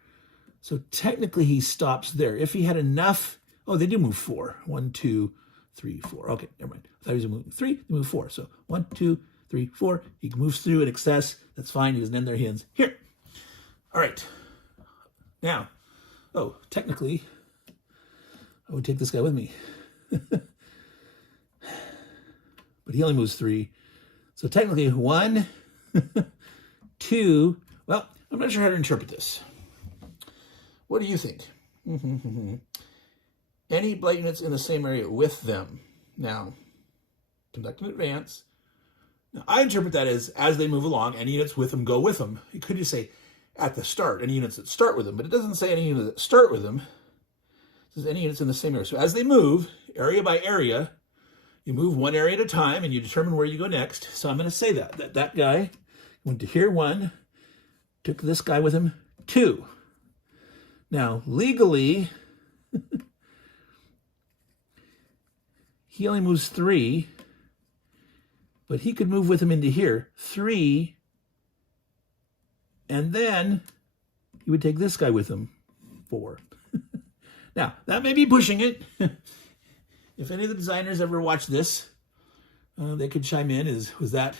So technically he stops there. If he had enough, oh, they do move 4. 1, 2, 3, 4. Okay, never mind. I thought he was moving 3, they move 4. So 1, 2, 3, 4. He moves through in excess. That's fine. He doesn't end there. He ends here. All right. Now, oh, technically, I would take this guy with me. But he only moves 3. So technically 1, 2. Well, I'm not sure how to interpret this. What do you think? Any Blight units in the same area with them. Now, conduct an advance. Now, I interpret that as they move along, any units with them go with them. You could just say at the start, any units that start with them, but it doesn't say any units that start with them. It says any units in the same area. So as they move, area by area, you move 1 area at a time and you determine where you go next. So I'm going to say that guy went to here 1, took this guy with him 2. Now, legally, he only moves 3, but he could move with him into here 3, and then he would take this guy with him 4. Now, that may be pushing it. If any of the designers ever watched this, they could chime in. Was that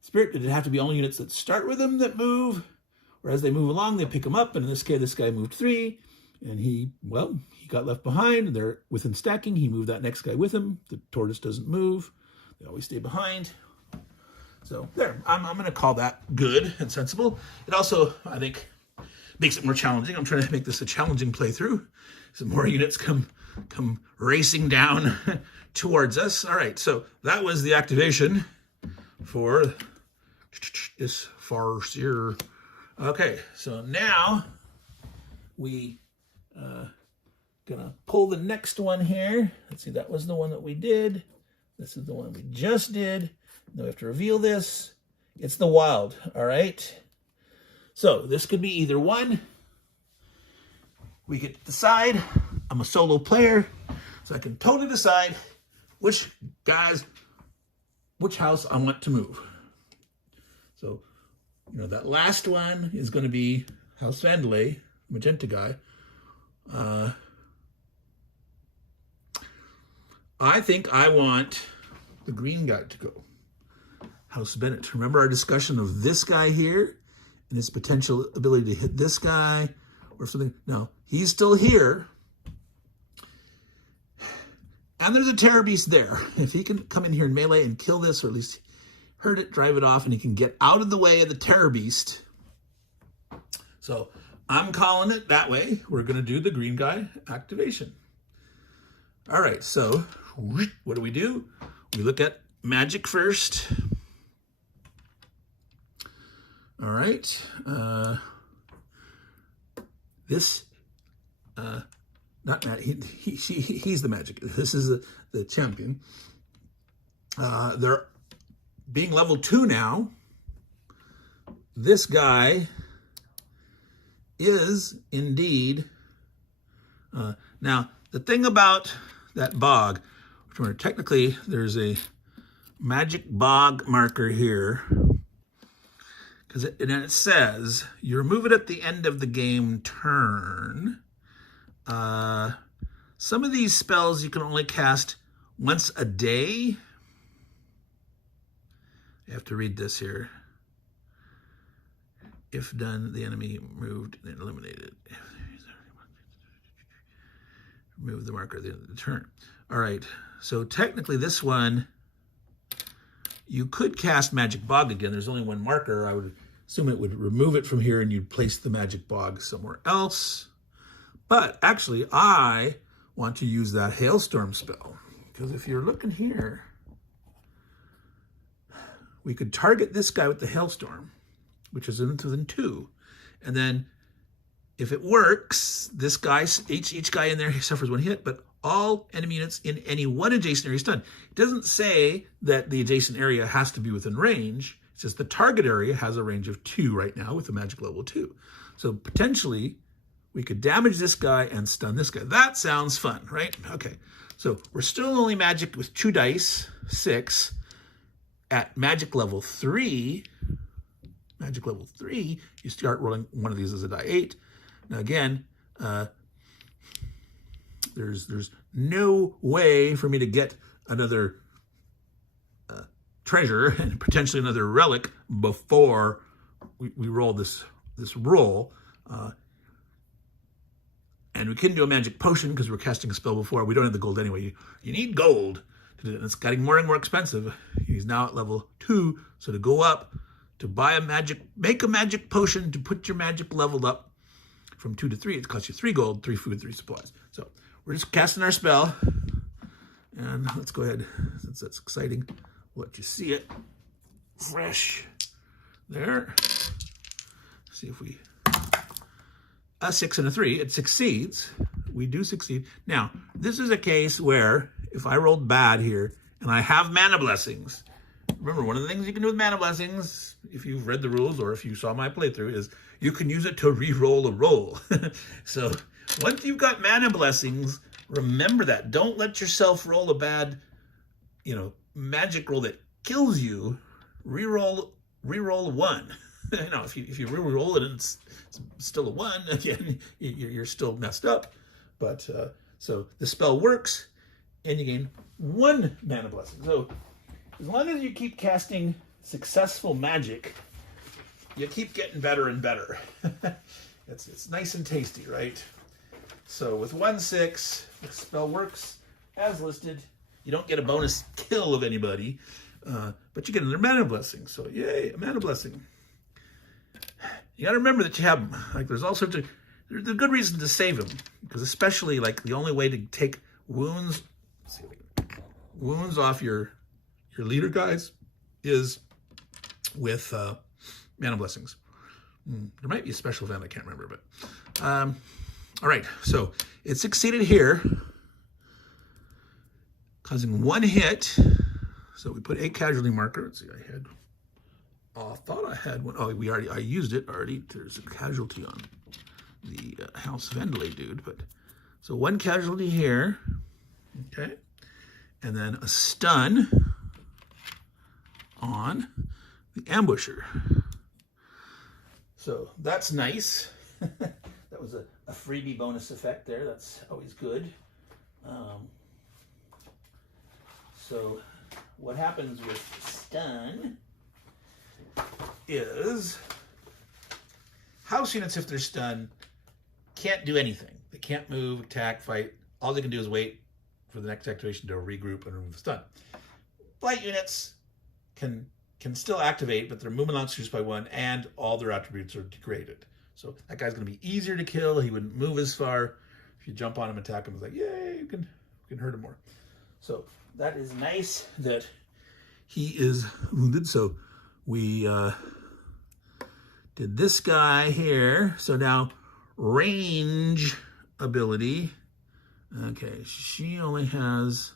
spirit? Did it have to be only units that start with them that move? Or as they move along, they pick them up. And in this case, this guy moved 3. And he got left behind. And they're within stacking. He moved that next guy with him. The tortoise doesn't move. They always stay behind. So there, I'm going to call that good and sensible. It also, I think, makes it more challenging. I'm trying to make this a challenging playthrough. Some more units come racing down towards us. All right, so that was the activation for this Farseer. Okay, so now we gonna pull the next one here. Let's see, that was the one that we did. This is the one we just did. Now we have to reveal this. It's the wild, all right? So this could be either one. We get to decide. I'm a solo player, so I can totally decide which house I want to move. So, that last one is going to be House Vandalay, magenta guy. I think I want the green guy to go. House Bennett. Remember our discussion of this guy here and his potential ability to hit this guy or something? No, he's still here. And there's a terror beast there. If he can come in here and melee and kill this, or at least hurt it, drive it off, and he can get out of the way of the terror beast. So I'm calling it that way. We're going to do the green guy activation. All right, so what do? We look at magic first. All right. Not Matt, he's the magic. This is the champion. They're being level 2 now. This guy is indeed... now, the thing about that bog, technically there's a magic bog marker here, and it says you remove it at the end of the game turn. Some of these spells you can only cast once a day. You have to read this here. If done, the enemy moved, then eliminated. Remove the marker at the end of the turn. All right, so technically this one, you could cast Magic Bog again. There's only one marker. I would assume it would remove it from here and you'd place the Magic Bog somewhere else. But actually, I want to use that Hailstorm spell. Because if you're looking here, we could target this guy with the Hailstorm, which is within 2. And then if it works, this guy, each guy in there suffers 1 hit, but all enemy units in any one adjacent area is stunned. It doesn't say that the adjacent area has to be within range. It says the target area has a range of 2 right now with a magic level 2. So potentially, we could damage this guy and stun this guy. That sounds fun, right? Okay, So we're still only magic with 2 dice, 6. At magic level 3, you start rolling one of these as a die 8. Now again, there's no way for me to get another treasure and potentially another relic before we roll this roll. And we couldn't do a magic potion because we're casting a spell before. We don't have the gold anyway. You need gold to do it. And it's getting more and more expensive. He's now at level 2. So to go up, to make a magic potion to put your magic leveled up from 2 to 3, it costs you 3 gold, 3 food, 3 supplies. So we're just casting our spell. And let's go ahead, since that's exciting, we'll let you see it fresh there. See if we... A 6 and a 3, it succeeds. We do succeed. Now, this is a case where if I rolled bad here and I have mana blessings, remember one of the things you can do with mana blessings, if you've read the rules or if you saw my playthrough, is you can use it to re-roll a roll. So once you've got mana blessings, remember that. Don't let yourself roll a bad, magic roll that kills you. Re-roll a 1. If you re-roll it and it's still a 1, again, you're still messed up. But so the spell works, and you gain 1 mana blessing. So as long as you keep casting successful magic, you keep getting better and better. It's nice and tasty, right? So with 1/6, the spell works as listed. You don't get a bonus kill of anybody, but you get another mana blessing. So yay, a mana blessing. You got to remember that you have them. Like there's all sorts of, there's a good reason to save them, because especially like the only way to take wounds off your leader guys is with mana blessings. There might be a special event, I can't remember, but all right. So it succeeded here, causing 1 hit. So we put a casualty marker. Let's see, I thought I had one. Oh, I used it already. There's a casualty on the House Vandalay dude, but so 1 casualty here, okay, and then a stun on the ambusher. So that's nice. That was a freebie bonus effect there. That's always good. So what happens with stun is house units, if they're stunned, can't do anything. They can't move, attack, fight. All they can do is wait for the next activation to regroup and remove the stun. Blight units can still activate, but their movement launch reduced by 1, and all their attributes are degraded. So that guy's going to be easier to kill. He wouldn't move as far. If you jump on him, attack him, it's like, yay, you can hurt him more. So that is nice that he is wounded. So we did this guy here. So now range ability. Okay, she only has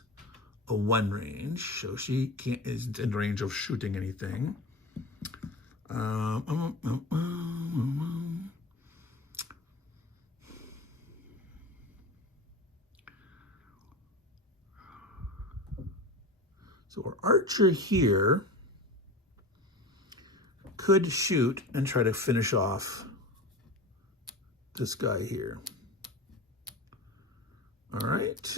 a 1 range, so she isn't in range of shooting anything. So our archer here could shoot and try to finish off this guy here. All right,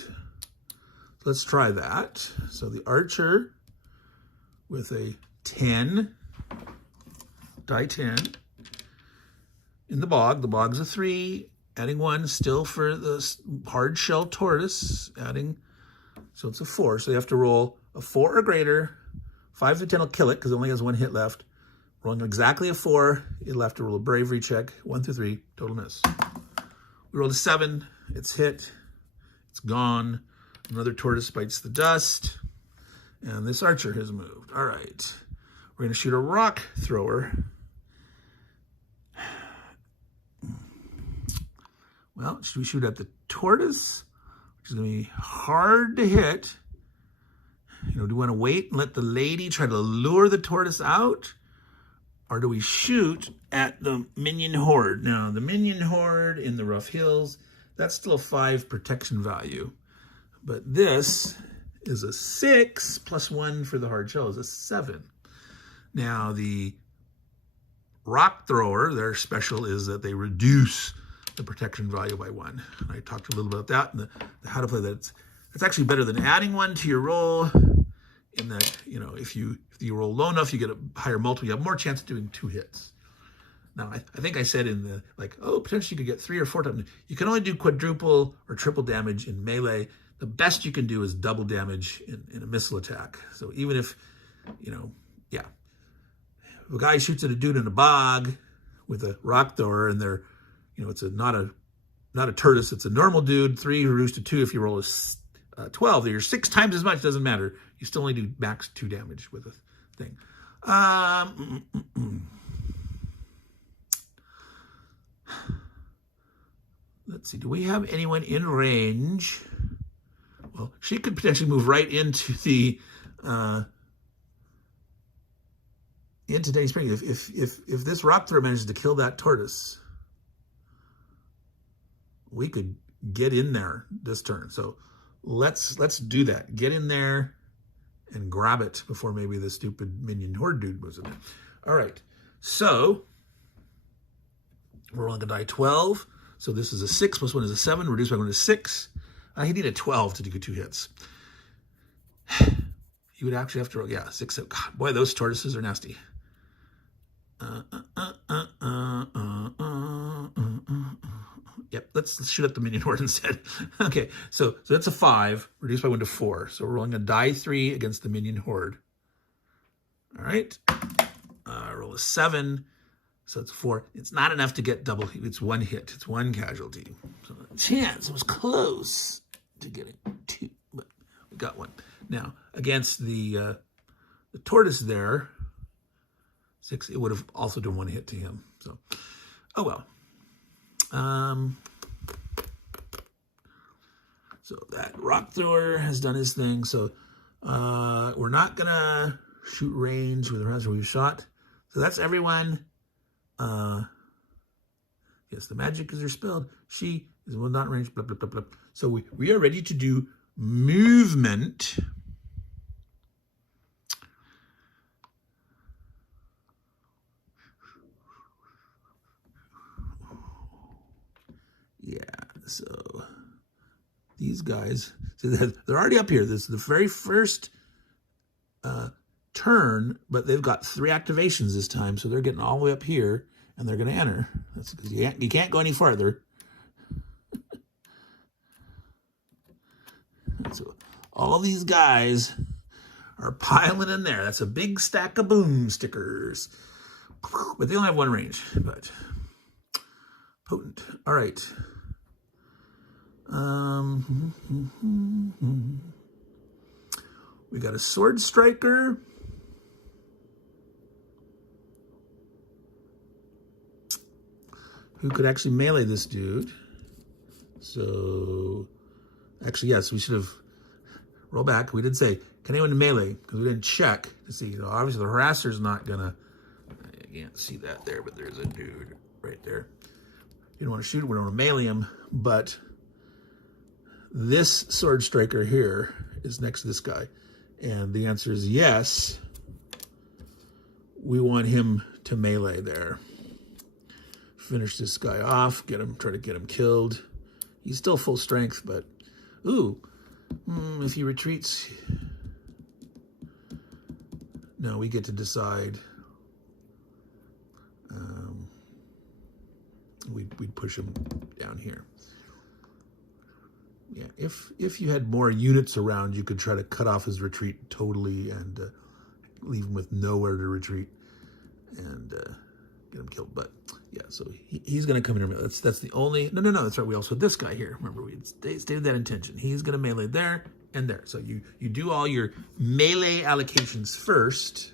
let's try that. So the archer with a 10, die 10, in the bog. The bog's a 3, adding 1 still for the hard shell tortoise, adding, so it's a 4. So you have to roll a 4 or greater. 5 to 10 will kill it because it only has 1 hit left. Rolling exactly a 4, you'll have to roll a bravery check. 1 through 3, total miss. We rolled a 7, it's hit, it's gone. Another tortoise bites the dust, and this archer has moved. All right, we're gonna shoot a rock thrower. Well, should we shoot at the tortoise, which is gonna be hard to hit? Do we wanna wait and let the lady try to lure the tortoise out? Or do we shoot at the minion horde? Now, the minion horde in the rough hills, that's still a 5 protection value. But this is a 6 plus 1 for the hard shell is a 7. Now the rock thrower, their special is that they reduce the protection value by 1. I talked a little about that and how to play that. It's actually better than adding 1 to your roll, in that, you know, if you roll low enough, you get a higher multiple, you have more chance of doing 2 hits. Now, I think I said in the, like, oh, potentially you could get 3 or 4 times. You can only do quadruple or triple damage in melee. The best you can do is double damage in a missile attack. So even if, you know, yeah. If a guy shoots at a dude in a bog with a rock thrower and they're, you know, it's not a tortoise, it's a normal dude, 3 reduced to 2. If you roll a 12, you're 6 times as much, doesn't matter. You still only do max 2 damage with a thing. Let's see, do we have anyone in range? Well, she could potentially move right into the into Denny Spring. If this rock thrower manages to kill that tortoise, we could get in there this turn. So let's do that. Get in there and grab it before maybe the stupid minion horde dude moves in there. All right, so we're rolling a die 12. So this is a 6 plus 1 is a 7. Reduced by 1 is 6. He needed 12 to do 2 hits. You would actually have to roll, yeah, 6, 7. God, boy, those tortoises are nasty. Yep, let's shoot at the minion horde instead. Okay, so that's a 5, reduced by 1 to 4. So we're rolling a die 3 against the minion horde. All right, roll a 7. So it's 4. It's not enough to get double. It's 1 hit. It's 1 casualty. So the chance, it was close to getting 2, but we got 1. Now, against the tortoise there, 6, it would have also done 1 hit to him. So, oh well. So that rock thrower has done his thing. So we're not going to shoot range with the rounds we've shot. So that's everyone. Yes, the magic is spelled. She is not range, blah, blah, blah, blah. So we are ready to do movement. Yeah, so these guys, so they're already up here. This is the very first turn, but they've got 3 activations this time, so they're getting all the way up here, and they're going to enter. That's because you can't go any farther. So all these guys are piling in there. That's a big stack of boom stickers. But they only have 1 range, but potent. All right. We got a sword striker. Who could actually melee this dude. So, actually, yes, we should have rolled back. We did say, can anyone melee? Because we didn't check to see. You know, obviously, the harasser's not going to, I can't see that there, but there's a dude right there. You don't want to shoot him, we don't want to melee him, but this sword striker here is next to this guy. And the answer is yes. We want him to melee there. Finish this guy off, try to get him killed. He's still full strength, but ooh, if he retreats, no, we get to decide. We'd push him down here. Yeah, if you had more units around, you could try to cut off his retreat totally and leave him with nowhere to retreat and get him killed. But yeah, so he's going to come in here. That's the only. No, that's right. We also had this guy here. Remember, we stated that intention. He's going to melee there and there. So you do all your melee allocations first,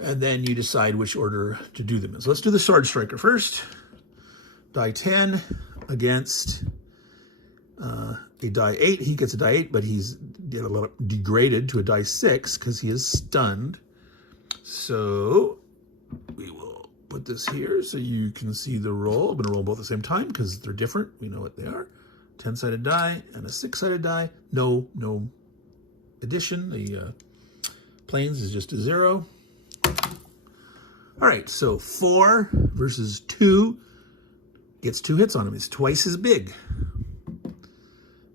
and then you decide which order to do them in. So let's do the sword striker first. Die 10 against a die 8. He gets a die 8, but he's degraded to a die 6 because he is stunned. So we will put this here so you can see the roll. I'm going to roll both at the same time because they're different. We know what they are. 10-sided die and a 6-sided die. No addition. The planes is just a 0. All right, so 4 versus 2 gets 2 hits on him. It's twice as big.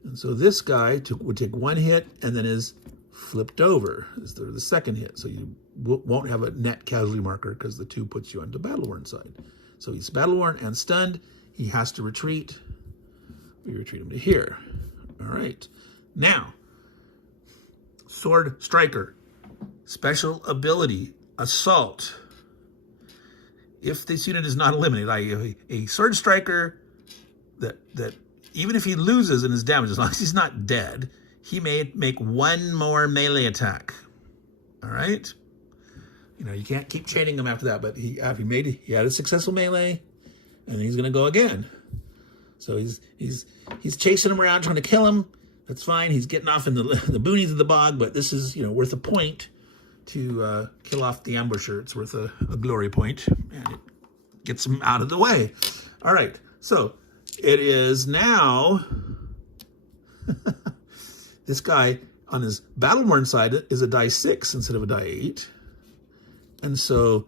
And so this guy would take 1 hit and then is flipped over. Is the second hit. So you won't have a net casualty marker because the 2 puts you on the battle-worn side. So he's battle-worn and stunned. He has to retreat. We retreat him to here. All right. Now, Sword Striker. Special ability, Assault. If this unit is not eliminated, i.e. a Sword Striker that even if he loses and is damaged, as long as he's not dead, he may make 1 more melee attack. All right? You know, you can't keep chaining him after that, but he had a successful melee, and he's going to go again. So he's chasing him around, trying to kill him. That's fine. He's getting off in the boonies of the bog, but this is, you know, worth a point to kill off the ambusher. It's worth a glory point, and it gets him out of the way. All right, so it is now this guy on his battle-worn side is a die 6 instead of a die 8, and so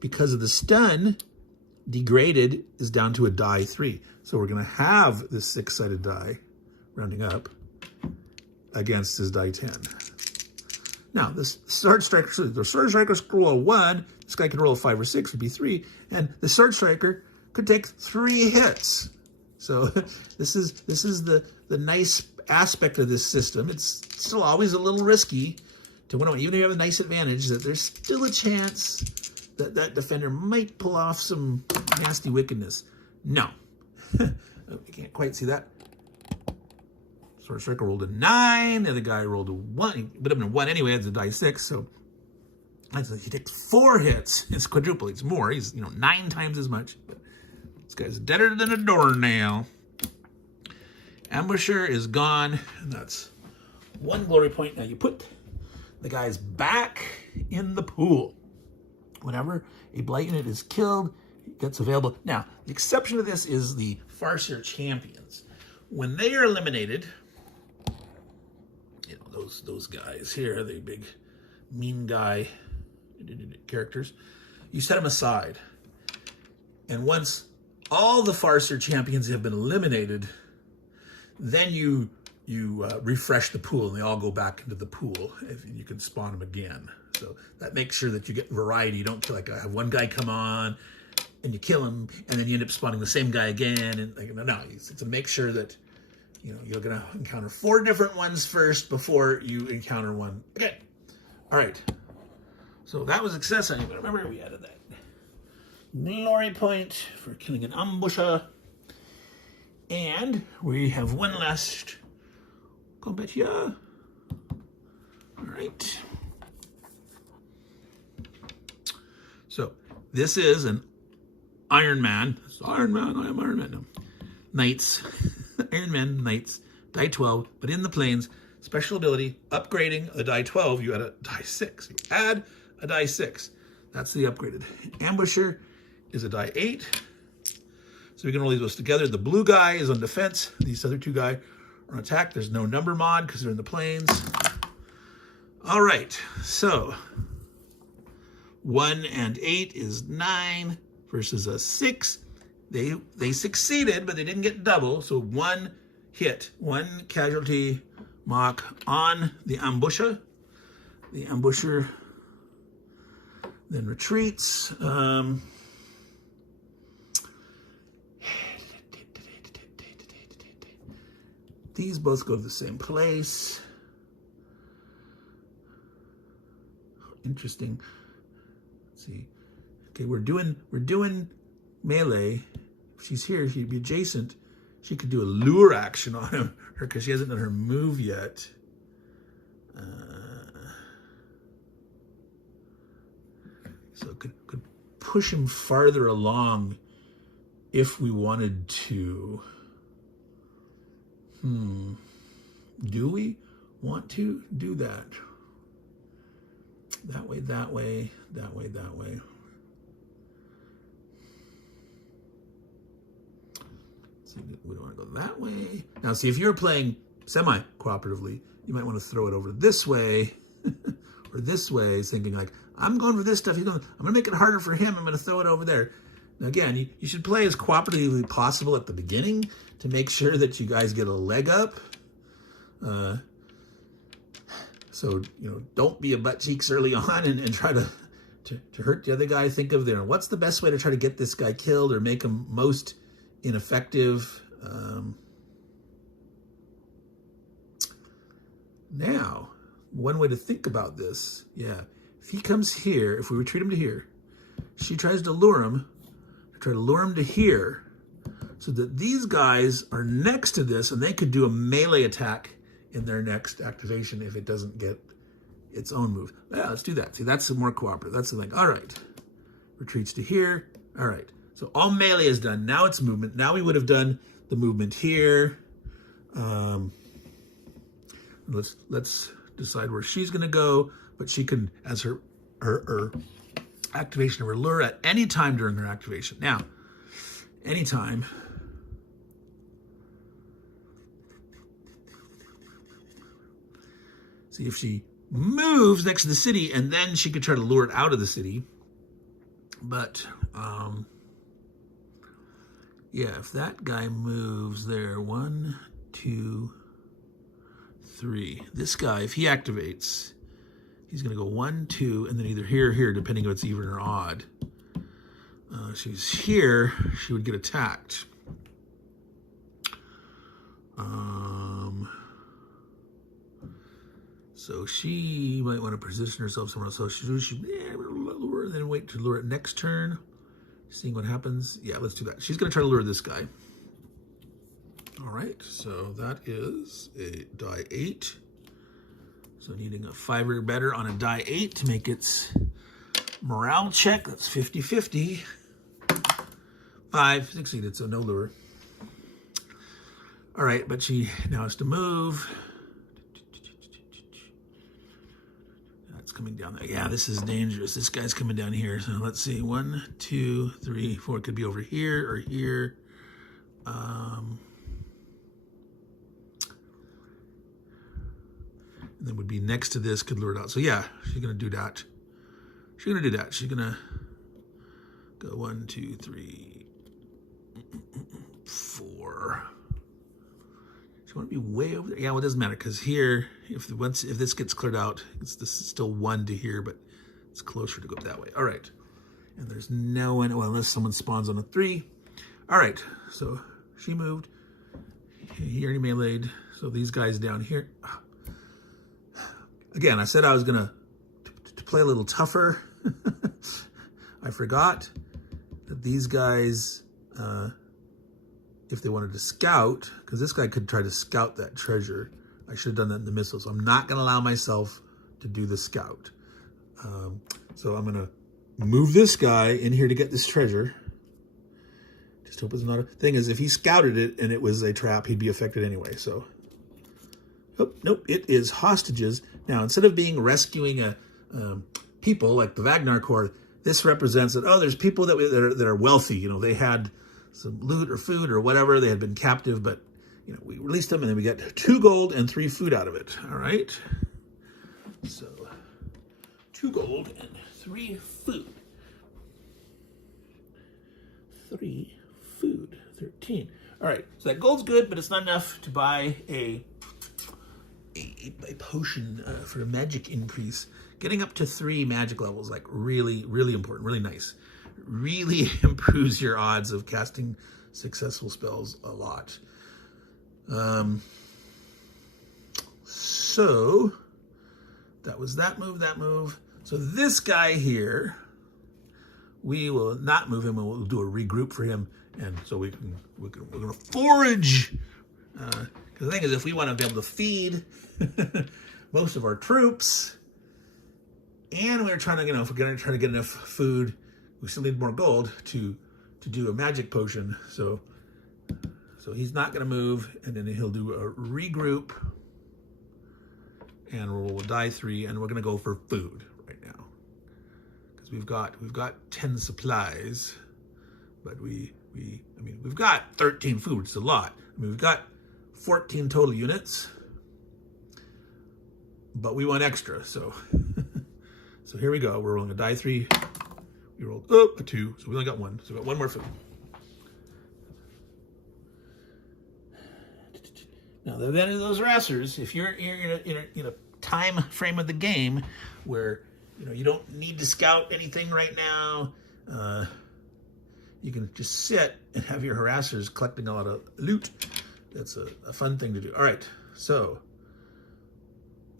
because of the stun, degraded is down to a die 3. So we're going to have this 6-sided die, rounding up, against his die 10. Now, this Sword Striker, the Sword Striker could roll a 1, this guy could roll a 5 or 6, would be 3, and the Sword Striker could take 3 hits. So this is the nice aspect of this system. It's still always a little risky to win, even if you have a nice advantage, that there's still a chance that that defender might pull off some nasty wickedness. No. You can't quite see that. Sword Striker rolled a 9, the other guy rolled a 1. He would have been a 1 anyway, it's a die 6, so he takes 4 hits. It's quadruple, it's more. He's, 9 times as much. But this guy's deader than a doornail. Ambusher is gone, and that's 1 glory point. Now you put the guys back in the pool. Whenever a Blight unit is killed, it gets available. Now, the exception to this is the Farseer champions. When they are eliminated, those guys here, the big mean guy characters, you set them aside. And once all the Farseer champions have been eliminated, then you refresh the pool and they all go back into the pool. You can spawn them again. So that makes sure that you get variety. You don't feel like I have one guy come on and you kill him and then you end up spawning the same guy again. And no, it's to make sure that you're going to encounter 4 different ones first before you encounter one again. All right. So that was success anyway. Remember we added that glory point for killing an ambusher. And we have one last combat here. All right. So this is an Iron Man. Iron Man, I am Iron Man. No. Knights. Iron Man Knights, die 12, but in the planes, special ability, upgrading a die 12, you add a die 6. You add a die 6. That's the upgraded. Ambusher is a die 8. So we can roll these together. The blue guy is on defense. These other 2 guys are on attack. There's no number mod because they're in the planes. All right, so 1 and 8 is 9 versus a 6. They succeeded, but they didn't get double. So 1 hit, 1 casualty mock on the ambusher. The ambusher then retreats. These both go to the same place. Interesting. Let's see. Okay, we're doing melee. If she's here, she'd be adjacent. She could do a lure action on her because she hasn't done her move yet. So could push him farther along if we wanted to. Do we want to do that? That way, that way, that way, that way. So we don't want to go that way. Now, see, if you're playing semi-cooperatively, you might want to throw it over this way or this way, thinking like, I'm going for this stuff. I'm going to make it harder for him. I'm going to throw it over there. Now, again, you should play as cooperatively possible at the beginning to make sure that you guys get a leg up. So, don't be a butt cheeks early on and try to hurt the other guy. Think of what's the best way to try to get this guy killed or make him most ineffective. Now, one way to think about this, if he comes here, if we retreat him to here, she tries to lure him, to here, so that these guys are next to this, and they could do a melee attack in their next activation if it doesn't get its own move. Yeah, let's do that. See, that's more cooperative. That's the thing. All right. Retreats to here. All right. So all melee is done. Now it's movement. Now we would have done the movement here. Let's decide where she's going to go, but she can, as her activation of her lure at any time during her activation. Now, anytime. See, if she moves next to the city, and then she could try to lure it out of the city. But, if that guy moves there, 1, 2, 3. This guy, if he activates, he's going to go 1, 2, and then either here or here, depending if it's even or odd. She's here, she would get attacked. So she might want to position herself somewhere else. So she lure, and then wait to lure it next turn. Seeing what happens. Yeah, let's do that. She's going to try to lure this guy. All right, so that is a die 8. So needing a 5 or better on a die 8 to make its morale check. That's 50-50. 5 succeeded, so no lure. All right, but she now has to move. That's coming down there. Yeah, this is dangerous. This guy's coming down here. So let's see. 1, 2, 3, 4. It could be over here or here. And then would be next to this, could lure it out. So yeah, she's going to do that. She's going to do that. She's going to go 1, 2, 3, 4. She want to be way over there. Yeah, well, it doesn't matter because here, if this gets cleared out, this is still 1 to here, but it's closer to go that way. All right. And there's no one, well, unless someone spawns on a 3. All right. So she moved. He already meleeed. So these guys down here. Again, I said I was going to play a little tougher. I forgot that these guys, if they wanted to scout, because this guy could try to scout that treasure. I should have done that in the missile. So I'm not going to allow myself to do the scout. So I'm going to move this guy in here to get this treasure. Just hope it's not a thing. Is if he scouted it and it was a trap, he'd be affected anyway. So, oh, nope, it is hostages. Now, instead of being rescuing people like the Wagner Corps, this represents that, there's people that are wealthy. They had some loot or food or whatever. They had been captive, but, we released them and then we got 2 gold and 3 food out of it. All right. So 2 gold and 3 food. 3 food. 13. All right. So that gold's good, but it's not enough to buy a potion for a magic increase. Getting up to 3 magic levels, like really, really important, really nice. Really improves your odds of casting successful spells a lot. So that was that move. So this guy here, we will not move him, and we'll do a regroup for him, and so we're gonna forage. Because the thing is, if we want to be able to feed most of our troops, and we're trying to, if we're going to try to get enough food, we still need more gold to do a magic potion. So he's not going to move, and then he'll do a regroup, and we'll die 3, and we're going to go for food right now because we've got 10 supplies, but we I mean, we've got 13 food, which is a lot. I mean, we've got 14 total units, but we want extra, so so here we go. We're rolling a die 3. We rolled a 2, so we only got 1. So we got 1 more food. Now, then those racers, if you're in a time frame of the game where you don't need to scout anything right now, you can just sit and have your harassers collecting a lot of loot. That's a fun thing to do. All right, so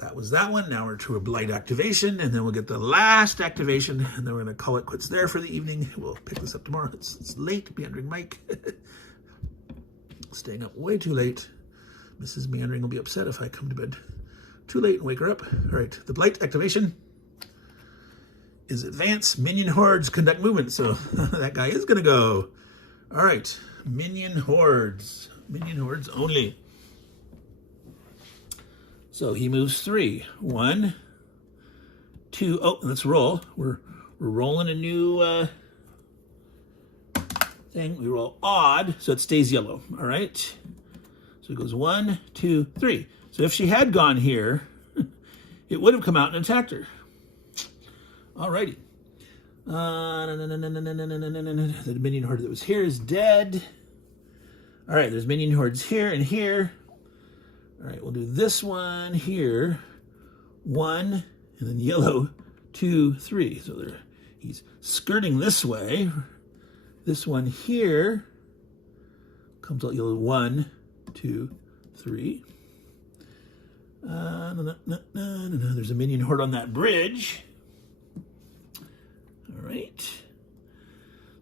that was that one. Now we're to a Blight activation, and then we'll get the last activation, and then we're going to call it quits there for the evening. We'll pick this up tomorrow. It's late, Meandering Mike. Staying up way too late. Mrs. Meandering will be upset if I come to bed too late and wake her up. All right, the Blight activation is advance. Minion hordes conduct movement, so that guy is going to go. All right, minion hordes. Minion hordes only. So he moves 3. 1, 2. Oh, let's roll. We're rolling a new thing. We roll odd, so it stays yellow. All right. So it goes 1, 2, 3. So if she had gone here, it would have come out and attacked her. All righty. The minion horde that was here is dead. All right, there's minion hordes here and here. All right, we'll do this one here. 1, and then yellow, 2, 3. So he's skirting this way. This one here comes out yellow. 1, 2, 3. There's a minion horde on that bridge. All right.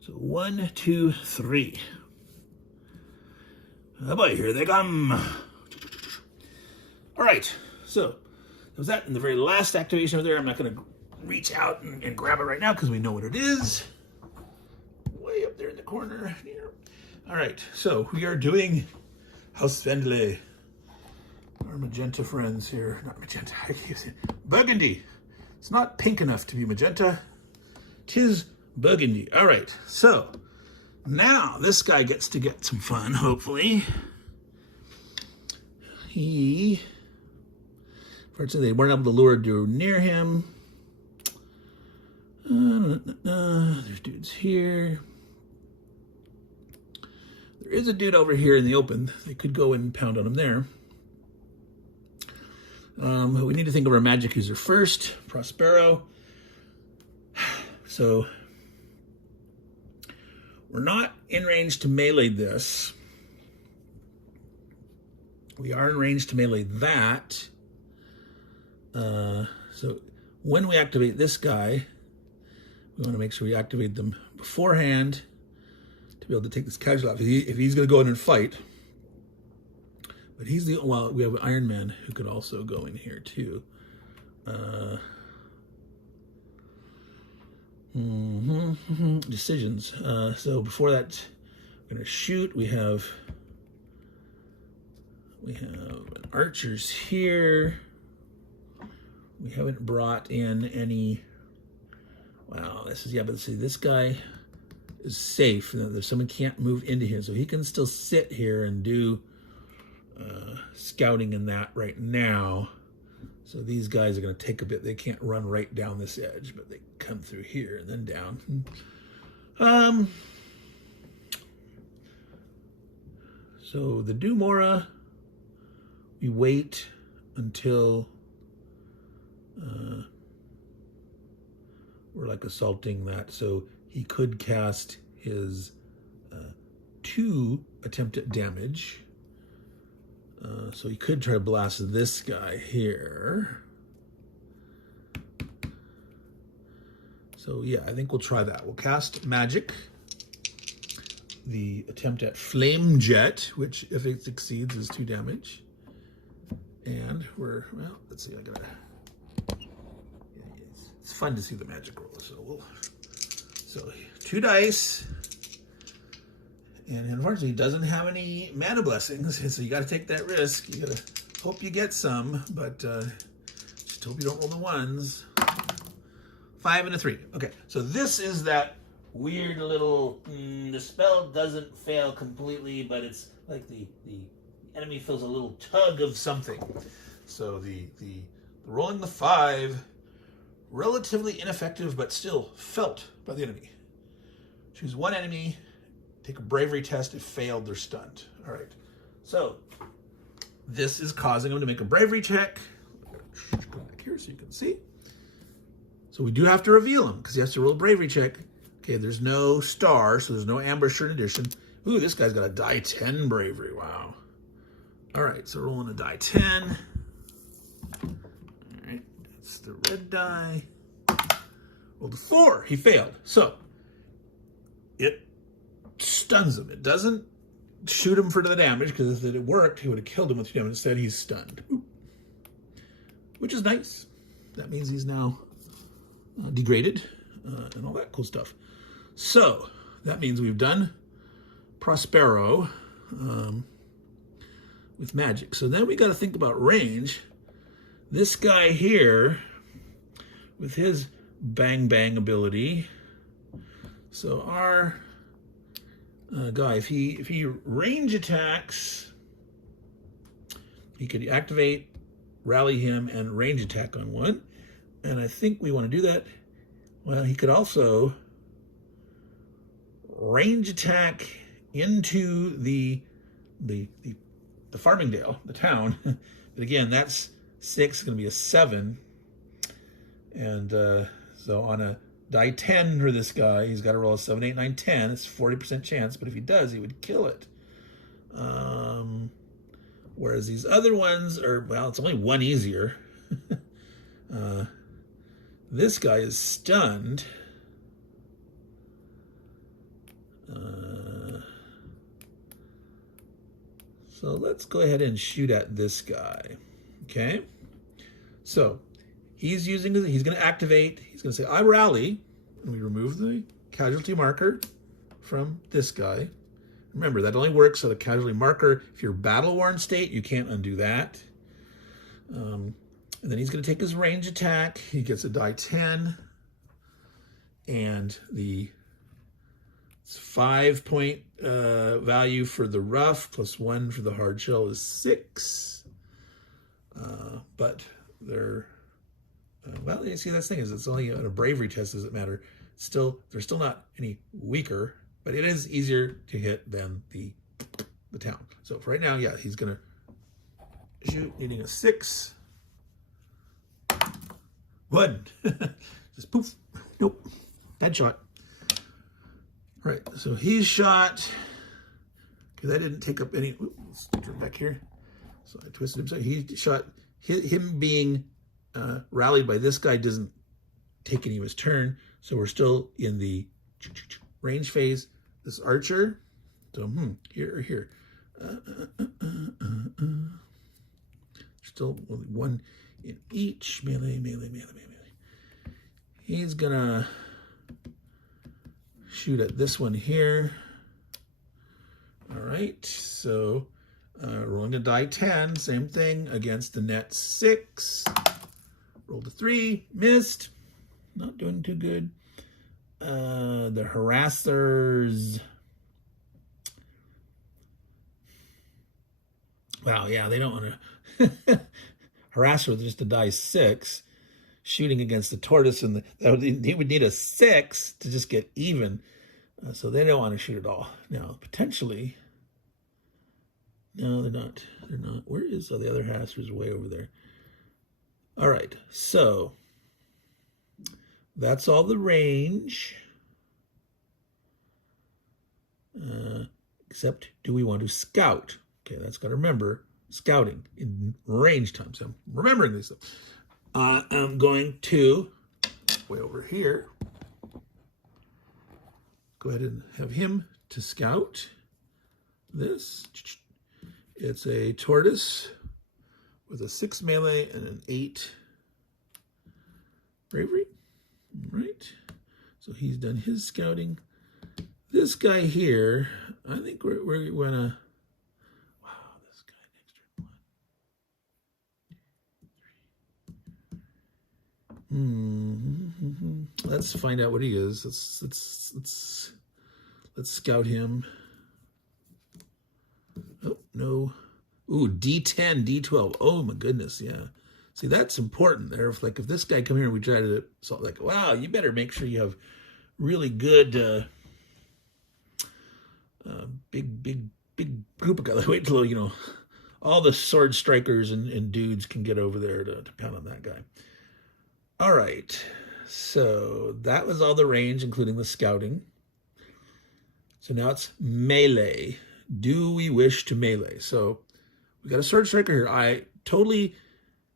So 1, 2, 3. Oh boy, here they come. All right, so that was that. In the very last activation over there, I'm not going to reach out and grab it right now because we know what it is. Way up there in the corner. All right, so we are doing House Vandalay. Our magenta friends here. Not magenta, I keep saying burgundy. It's not pink enough to be magenta. 'Tis burgundy. All right, so now this guy gets to get some fun, hopefully. Fortunately, they weren't able to lure Drew near him. There's dudes here. There is a dude over here in the open. They could go and pound on him there. We need to think of our magic user first. Prospero. So we're not in range to melee this. We are in range to melee that. So when we activate this guy, we want to make sure we activate them beforehand to be able to take this casual off. If he's going to go in and fight. But he's the, well, we have an Iron Man who could also go in here too. Decisions. So before that, we're going to shoot. We have archers here. We haven't brought in any. Wow, this is, yeah, but see, this guy is safe. There's someone can't move into him, so he can still sit here and do scouting in that right now. So these guys are going to take a bit. They can't run right down this edge, but they come through here and then down. So the Dumora, we wait until we're like assaulting that. So he could cast his 2 attempt at damage. So he could try to blast this guy here. So yeah, I think we'll try that. We'll cast magic. The attempt at flame jet, which if it succeeds is 2 damage. And we're, well, let's see, it's fun to see the magic roll. So 2 dice. And unfortunately, he doesn't have any mana blessings, so you got to take that risk. You got to hope you get some, but just hope you don't roll the 1s. 5 and a 3. Okay, so this is that weird little, the spell doesn't fail completely, but it's like the enemy feels a little tug of something. So the rolling the 5, relatively ineffective, but still felt by the enemy. Choose one enemy, take a bravery test. If failed, they're stunned. All right. So this is causing him to make a bravery check. Go back here so you can see. So we do have to reveal him because he has to roll a bravery check. Okay, there's no star, so there's no ambusher in addition. Ooh, this guy's got a die 10 bravery. Wow. All right, so rolling a die 10. All right, that's the red die. Rolled a 4. He failed. So it stuns him. It doesn't shoot him for the damage, because if it worked, he would have killed him with 2 damage. Instead, he's stunned. Ooh. Which is nice. That means he's now degraded and all that cool stuff. So that means we've done Prospero with magic. So then we got to think about range. This guy here with his bang bang ability. So our guy, if he range attacks, he could activate, rally him, and range attack on one. And I think we want to do that. Well, he could also range attack into the Farmingdale, the town. But again, that's 6, going to be a 7. And so on a die 10 for this guy, he's got to roll a 7, 8, 9, 10. It's 40% chance, but if he does, he would kill it. Whereas these other ones are, well, it's only 1 easier. This guy is stunned. So let's go ahead and shoot at this guy. Okay. So he's going to activate. He's going to say, I rally. And we remove the casualty marker from this guy. Remember, that only works at a casualty marker. If you're battle-worn state, you can't undo that. And then he's going to take his range attack. He gets a die 10. And the 5-point value for the rough plus 1 for the hard shell is 6. But they're, well, you see, that's the thing is it's only on a bravery test, does it matter. Still, they're still not any weaker, but it is easier to hit than the town. So for right now, yeah, he's going to shoot, needing a 6. 1. Just poof. Nope. Headshot. All right, so he's shot. Okay, that didn't take up any. Let's turn back here. So I twisted him. So he shot. Him being rallied by this guy doesn't take any of his turn. So we're still in the range phase. This archer. So here or here. Still 1 in each. Melee. He's gonna shoot at this one here. All right, so rolling a die 10, same thing against the net 6. Rolled a 3, missed. Not doing too good. The harassers. Wow, yeah, they don't want to harass with just a die 6. Shooting against the tortoise, and he would need a 6 to just get even. So they don't want to shoot at all. Now, potentially, no, they're not. They're not. Where is the other harassers? Way over there. All right, so that's all the range. Except, do we want to scout? Okay, that's got to remember scouting in range time. So I'm remembering these stuff. I'm going to, way over here, go ahead and have him to scout this. It's a tortoise with a 6 melee and an 8 bravery. All right. So he's done his scouting. This guy here, I think we're going to, wow, this guy next turn. 1, 2, 3. let's find out what he is. Let's scout him. Oh, no. Ooh, D10, D12. Oh my goodness, yeah. See, that's important there. If this guy come here and we try to solve, like, wow, you better make sure you have really good big group of guys. Wait till, you know, all the sword strikers and dudes can get over there to pound on that guy. All right. So that was all the range, including the scouting. So now it's melee. Do we wish to melee? So we got a sword striker here. I totally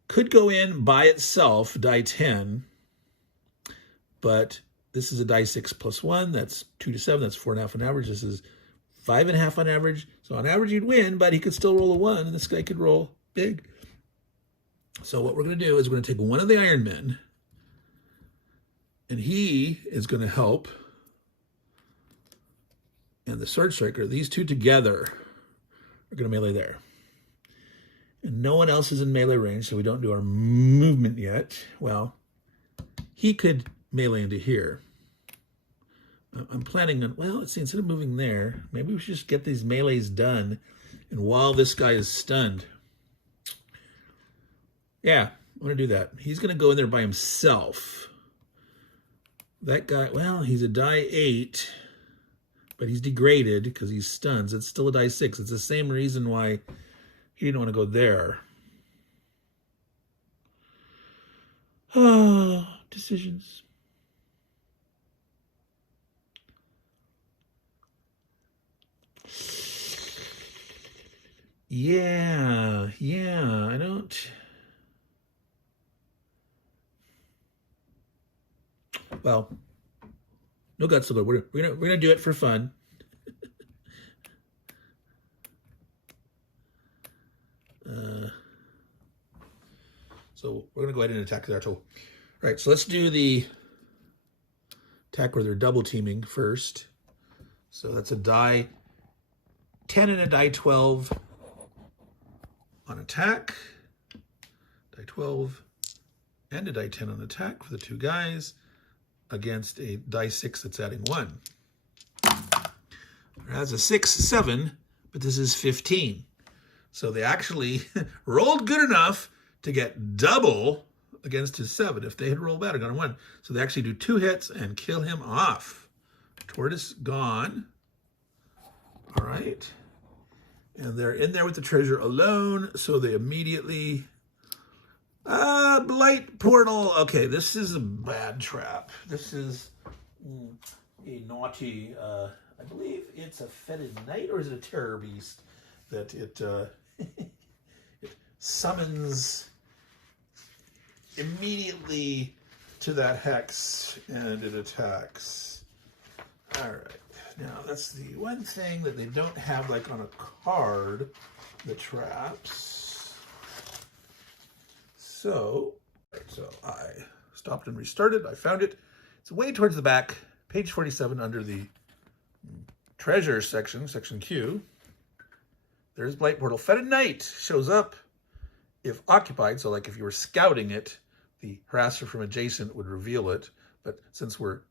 could go in by itself, die 10, but this is a die 6 plus 1. That's 2 to 7. That's 4.5 on average. This is 5.5 on average. So on average, you'd win, but he could still roll a 1, and this guy could roll big. So what we're going to do is we're going to take one of the Iron Men, and he is going to help. And the sword striker, these two together are going to melee there. And no one else is in melee range, so we don't do our movement yet. Well, he could melee into here. I'm planning on, well, let's see, instead of moving there, maybe we should just get these melees done. And while this guy is stunned, yeah, I'm going to do that. He's going to go in there by himself. That guy, well, he's a die 8, but he's degraded because he's stunned. So it's still a die 6. It's the same reason why he didn't want to go there. Oh, decisions. Yeah, I don't. Well, no guts to go. We're gonna do it for fun. So we're gonna go ahead and attack there. So, all right. So let's do the attack where they're double teaming first. So that's a die 10 and a die 12 on attack. Die 12 and a die 10 on attack for the two guys against a die 6 that's adding 1. That's a 6, 7, but this is 15. So they actually rolled good enough to get double against his 7. If they had rolled bad, I got a 1. So they actually do 2 hits and kill him off. Tortoise gone. All right. And they're in there with the treasure alone, so they immediately... Blight portal. Okay, this is a bad trap. This is a naughty... I believe it's a fetid knight, or is it a terror beast that it it summons immediately to that hex and it attacks. All right. Now, that's the one thing that they don't have, like, on a card, the traps. So I stopped and restarted. I found it. It's way towards the back, page 47, under the treasure section, section Q. There's Blight Portal. Fetid Knight shows up if occupied. So, like, if you were scouting it, the harasser from adjacent would reveal it. But since we're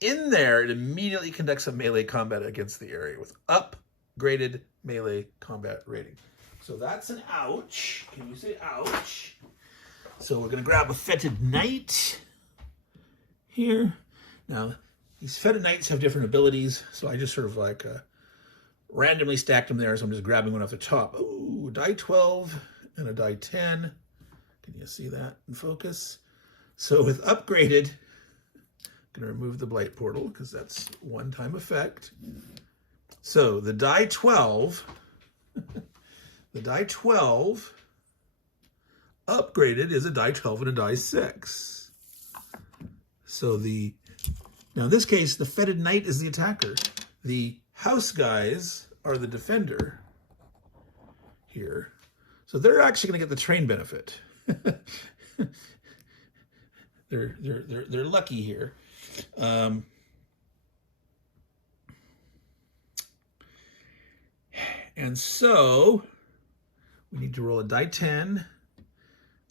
in there, it immediately conducts a melee combat against the area with upgraded melee combat rating. So that's an ouch. Can you say ouch? So we're going to grab a Fetid Knight here. Now, these Fetid Knights have different abilities, so I just sort of like randomly stacked them there, so I'm just grabbing one off the top. Ooh, die 12 and a die 10. Can you see that in focus? So with upgraded, I'm going to remove the Blight Portal because that's one-time effect. So the die 12, the die 12 upgraded is a die 12 and a die 6. So now in this case, the Fetid Knight is the attacker. The house guys are the defender here. So they're actually going to get the train benefit. They're lucky here. And so we need to roll a die 10,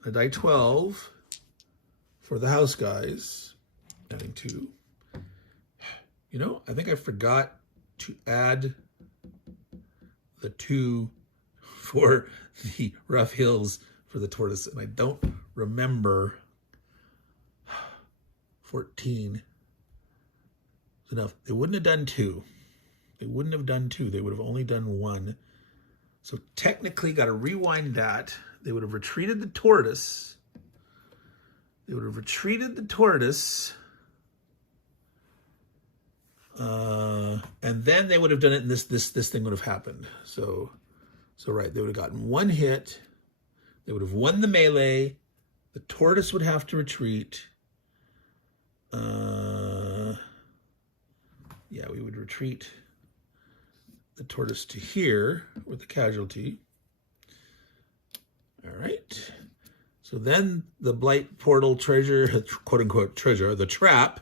a die 12 for the house guys. adding 2. You know, I think I forgot to add the 2 for the rough hills for the tortoise, and I don't remember 14 enough. They wouldn't have done 2. They wouldn't have done 2. They would have only done 1. So technically, got to rewind that. They would have retreated the tortoise. And then they would have done it, and this thing would have happened. So right, they would have gotten 1 hit. They would have won the melee. The tortoise would have to retreat. Yeah, we would retreat the tortoise to here with the casualty. All right. So then the Blight portal treasure, quote unquote treasure, the trap,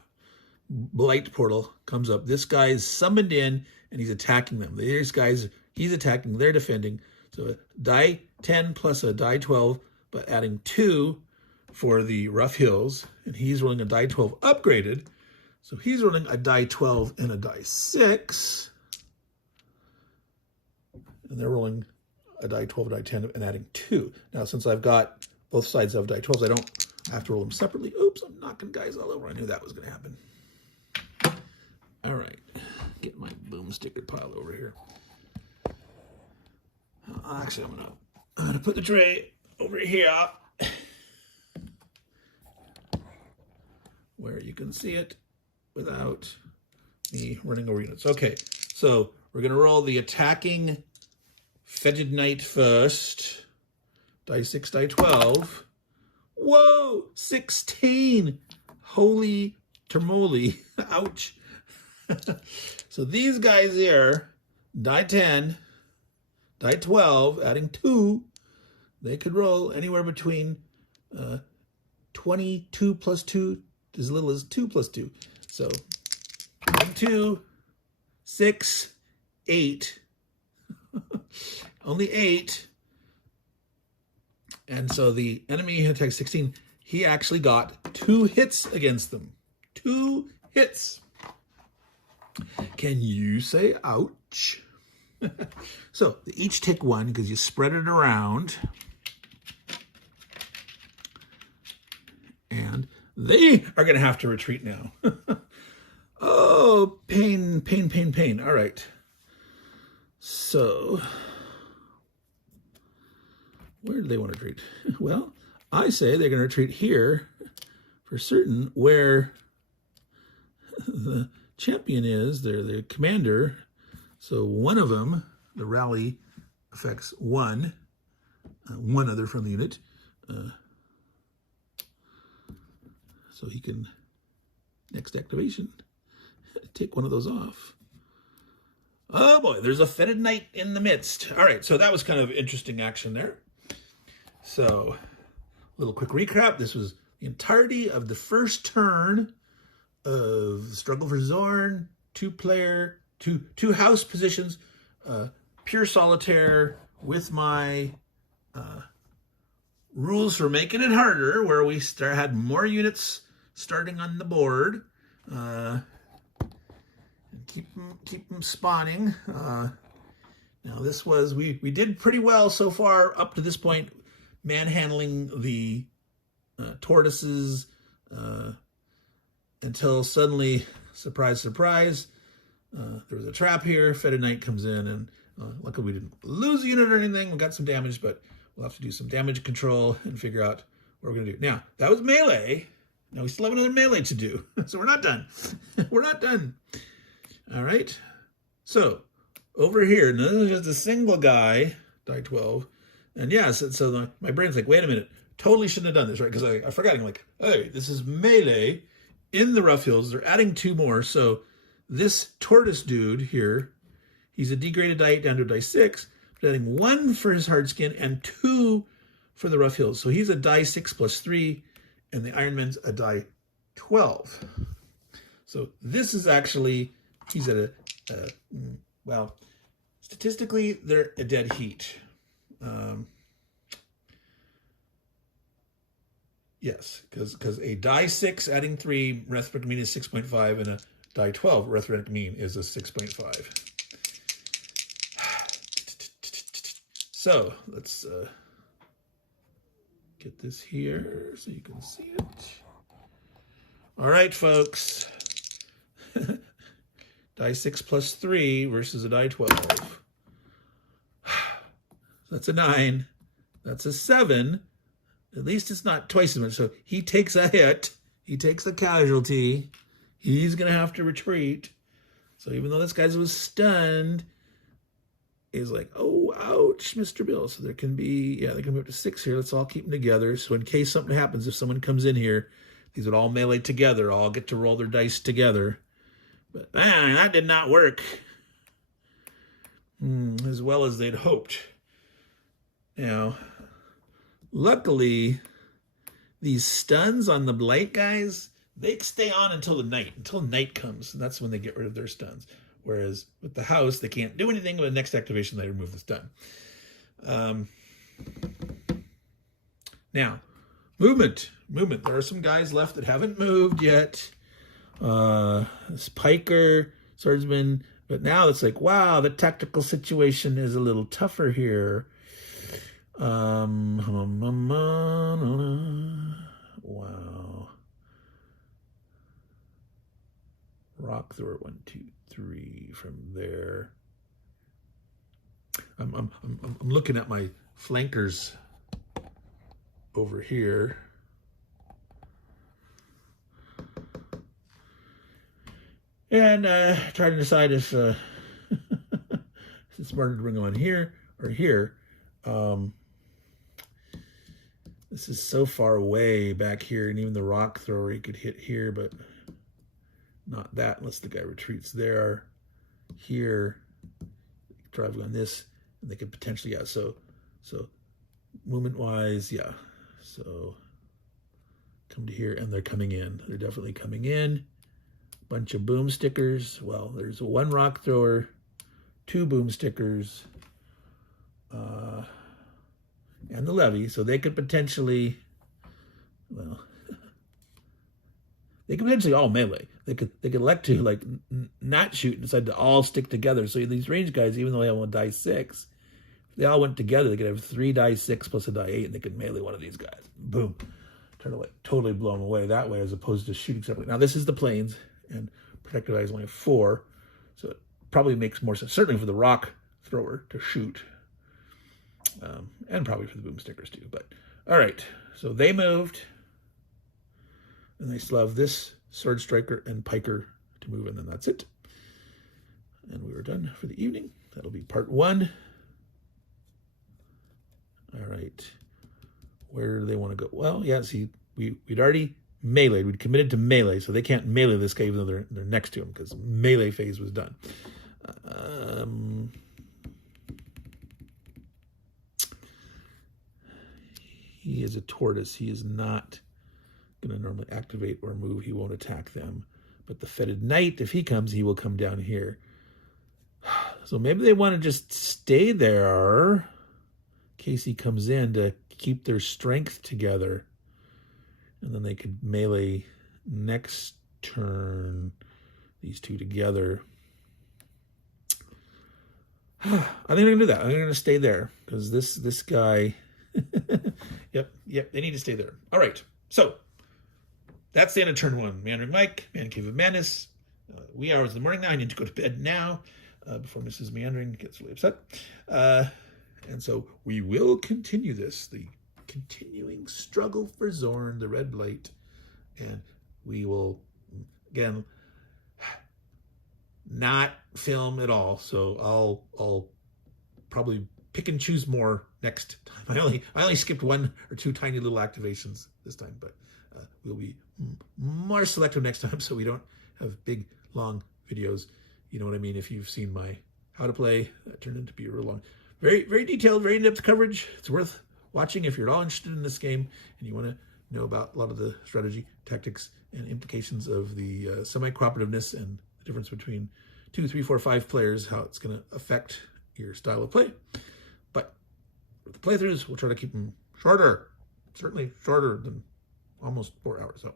Blight portal comes up. This guy is summoned in and he's attacking them. These guys, he's attacking, they're defending. So a die 10 plus a die 12, but adding 2 for the rough hills. And he's rolling a die 12 upgraded. So he's rolling a die 12 and a die 6. And they're rolling a die 12, a die 10, and adding 2. Now, since I've got both sides of die 12s, I have to roll them separately. Oops, I'm knocking guys all over. I knew that was going to happen. All right, get my boomsticker pile over here. Actually, I'm gonna put the tray over here where you can see it without me running over units. Okay, so we're gonna roll the attacking Fetid Knight first. Die 6, die 12. Whoa, 16. Holy termoli. Ouch. So these guys here, die 10, die 12, adding 2, they could roll anywhere between 22 plus 2 as little as 2 plus 2. So 1, 2, 6, 8. Only 8. And so the enemy attacked 16. He actually got 2 hits against them. 2 hits. Can you say ouch? So they each take 1 because you spread it around. And they are going to have to retreat now. Oh, pain, pain, pain, pain. All right. So where do they want to retreat? Well, I say they're going to retreat here for certain, where the champion is, they're the commander. So one of them, the rally affects 1 other from the unit. So he can, next activation, take one of those off. Oh boy, there's a Fetid Knight in the midst. All right, so that was kind of interesting action there. So, a little quick recap. This was the entirety of the first turn of Struggle for Zorn, 2-player, two house positions, pure solitaire with my rules for making it harder, where we had more units starting on the board. And keep them spawning. Now this was, we did pretty well so far up to this point, manhandling the tortoises, until suddenly, surprise, surprise, there was a trap here. Fetid Knight comes in, and luckily we didn't lose a unit or anything. We got some damage, but we'll have to do some damage control and figure out what we're going to do. Now, that was melee. Now we still have another melee to do, so we're not done. We're not done. All right. So over here, now this is just a single guy, die 12. And yeah, so my brain's like, wait a minute, totally shouldn't have done this, right? Because I forgot. I'm like, hey, this is melee in the rough hills. They're adding 2 more. So this tortoise dude here, he's a degraded die 8 down to a die 6, but adding 1 for his hard skin and 2 for the rough hills. So he's a die 6 plus 3, and the Ironman's a die 12. So this is actually, he's at well, statistically, they're a dead heat. Yes, because a die 6 adding 3 arithmetic mean is 6.5, and a die 12 arithmetic mean is a 6.5. So let's get this here so you can see it. All right, folks. Die 6 plus 3 versus a die 12. That's a 9. That's a 7. At least it's not twice as much. So he takes a hit. He takes a casualty. He's going to have to retreat. So even though this guy was stunned, he's like, oh, ouch, Mr. Bill. So there can be, yeah, they can move up to 6 here. Let's all keep them together. So in case something happens, if someone comes in here, these would all melee together. All get to roll their dice together. But man, that did not work as well as they'd hoped. Now, luckily, these stuns on the Blight guys, they stay on until night comes. And that's when they get rid of their stuns. Whereas with the house, they can't do anything. With the next activation, they remove the stun. Now, movement. There are some guys left that haven't moved yet. This piker, swordsman. But now it's like, wow, the tactical situation is a little tougher here. Wow. Rock thrower 1, 2, 3 from there. I'm looking at my flankers over here. And trying to decide if it's smarter to bring them on here or here. This is so far away back here, and even the rock thrower he could hit here, but not that unless the guy retreats there. Here, driving on this, and they could potentially, yeah. So movement wise, yeah. So come to here, and they're coming in. They're definitely coming in. Bunch of boom stickers. Well, there's 1 rock thrower, 2 boom stickers, and the levy. So they could potentially, well, they could potentially all melee. They could elect to like not shoot and decide to all stick together. So these range guys, even though they have 1 die 6, if they all went together, they could have 3 die 6 plus a die 8, and they could melee one of these guys. Boom. Totally blow them away that way, as opposed to shooting separately. Now this is the planes, and protective eyes only have 4, so it probably makes more sense, certainly for the rock thrower to shoot, and probably for the boom stickers too. But all right, so they moved, and they still have this sword striker and piker to move, and then that's it. And we were done for the evening. That'll be part 1. All right, where do they want to go? Well, yeah, see, we'd already meleeed. We'd committed to melee, so they can't melee this guy even though they're next to him, because melee phase was done. He is a tortoise. He is not going to normally activate or move. He won't attack them. But the fetid knight, if he comes, he will come down here. So maybe they want to just stay there in case he comes in to keep their strength together. And then they could melee next turn, these two together. I think they're going to do that. I think they're going to stay there, because this guy... Yep, they need to stay there. All right, so that's the end of turn 1. Meandering Mike, Man Cave of Madness. Wee hours in the morning now. I need to go to bed now before Mrs. Meandering gets really upset. And so we will continue this, the continuing struggle for Zorn, the Red Blight, and we will, again, not film at all. So I'll probably pick and choose more next time. I only skipped 1 or 2 tiny little activations this time, but we'll be more selective next time, so we don't have big long videos. You know what I mean? If you've seen my how to play, that turned into be a real long, very, very detailed, very in-depth coverage. It's worth watching if you're at all interested in this game and you want to know about a lot of the strategy, tactics, and implications of the semi-cooperativeness and the difference between 2, 3, 4, 5 players, how it's going to affect your style of play. But with the playthroughs, we'll try to keep them shorter, certainly shorter than almost 4 hours. So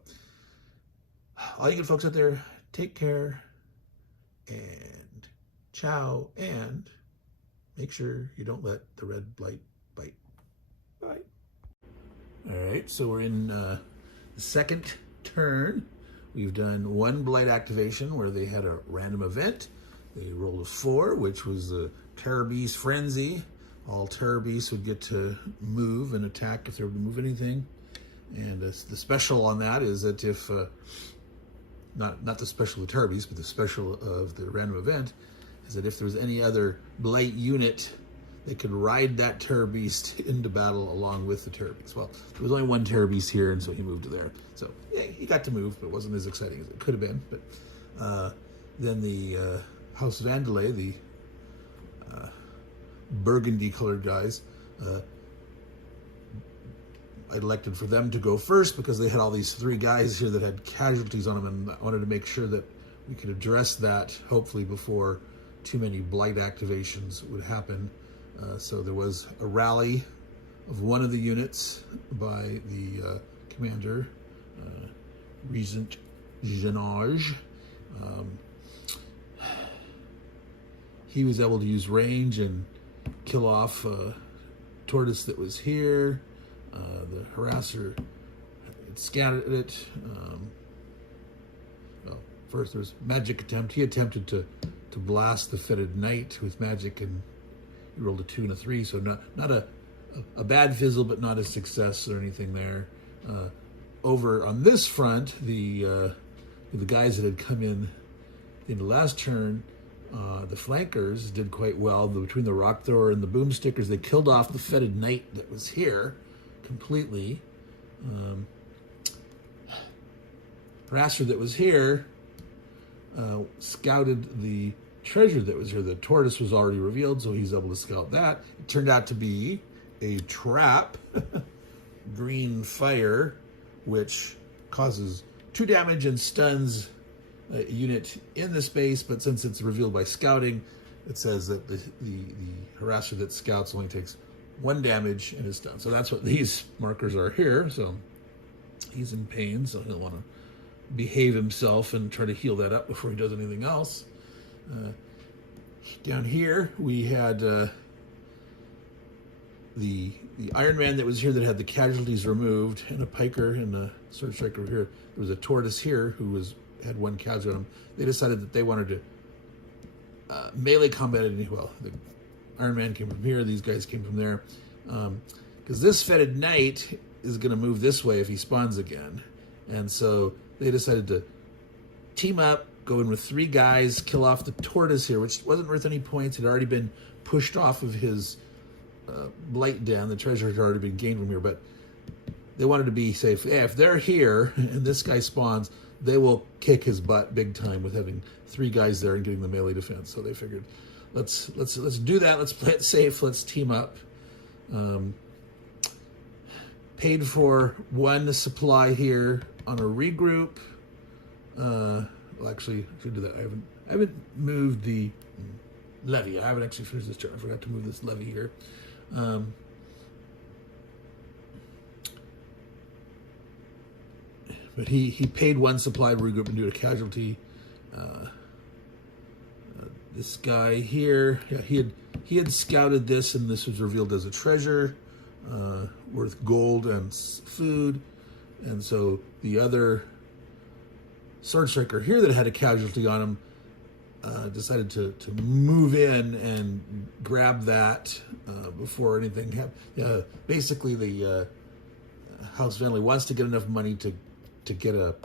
all you good folks out there, take care and ciao, and make sure you don't let the Red Blight bite. Bye. All right, so we're in the second turn. We've done one Blight activation where they had a random event. They rolled a 4, which was a Terror Beast Frenzy. All Terror Beasts would get to move and attack if they were to move anything. And the special on that is that if, not the special of the Terror Beast, but the special of the random event, is that if there was any other Blight unit, they could ride that Terror Beast into battle along with the Terror Beast. Well, there was only one Terror Beast here, and so he moved to there. So, yeah, he got to move, but it wasn't as exciting as it could have been. But then the House Vandalay, the burgundy-colored guys, I elected for them to go first because they had all these 3 guys here that had casualties on them, and I wanted to make sure that we could address that, hopefully, before too many Blight activations would happen. So there was a rally of one of the units by the commander, Regent Genage. He was able to use range and kill off a tortoise that was here. The harasser had scattered it. Well, first there was magic attempt. He attempted to blast the fetid knight with magic, and he rolled a 2 and a 3, so not a bad fizzle, but not a success or anything there. Over on this front, the guys that had come in the last turn, the flankers did quite well. Between the rock thrower and the boomstickers, they killed off the fetid knight that was here completely. Harasser that was here scouted the treasure that was here. The tortoise was already revealed, so he's able to scout that. It turned out to be a trap, green fire, which causes 2 damage and stuns a unit in the space, but since it's revealed by scouting, it says that the harasser that scouts only takes 1 damage and is stunned. So that's what these markers are here. So he's in pain, so he'll want to behave himself and try to heal that up before he does anything else. Down here we had the Iron Man that was here that had the casualties removed, and a piker and a sword striker here. There was a tortoise here who had 1 casualty on him. They decided that they wanted to melee combat it. Well, the Iron Man came from here, these guys came from there. Because this fetid knight is going to move this way if he spawns again. And so they decided to team up, go in with 3 guys, kill off the tortoise here, which wasn't worth any points. It had already been pushed off of his Blight den. The treasure had already been gained from here, but they wanted to be safe. Yeah, if they're here and this guy spawns, they will kick his butt big time with having 3 guys there and getting the melee defense. So they figured, let's do that. Let's play it safe. Let's team up. Paid for 1 supply here on a regroup. Well, actually, I should do that. I haven't moved the levy. I haven't actually finished this turn. I forgot to move this levy here. But he paid 1 supply to regroup and do a casualty. This guy here, yeah, he had scouted this, and this was revealed as a treasure worth gold and food. And so the other sword striker here that had a casualty on him decided to move in and grab that before anything happened. Basically, the House Vandalay wants to get enough money to get a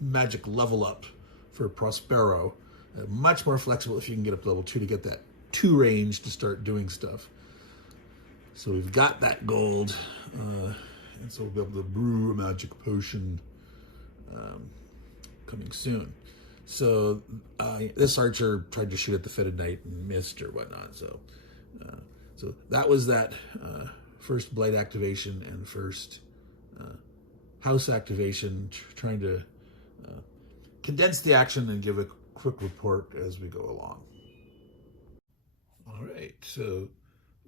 magic level up for Prospero. Much more flexible if you can get up to level 2 to get that 2 range to start doing stuff. So we've got that gold, and so we'll be able to brew a magic potion coming soon. So this archer tried to shoot at the fetid knight and missed or whatnot. So that was that first Blight activation and first house activation, trying to condense the action and give a quick report as we go along. All right, so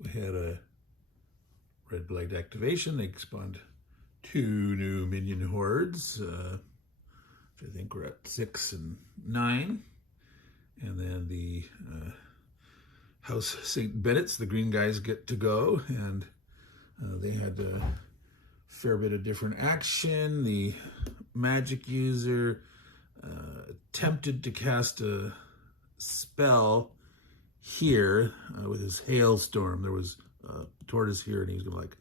we had a Red Blight activation. They spawned 2 new minion hordes, which I think we're at 6 and 9. And then the House St. Bennetts, the green guys get to go, and they had a fair bit of different action. The magic user attempted to cast a spell here with his hailstorm. There was a tortoise here, and he was going to like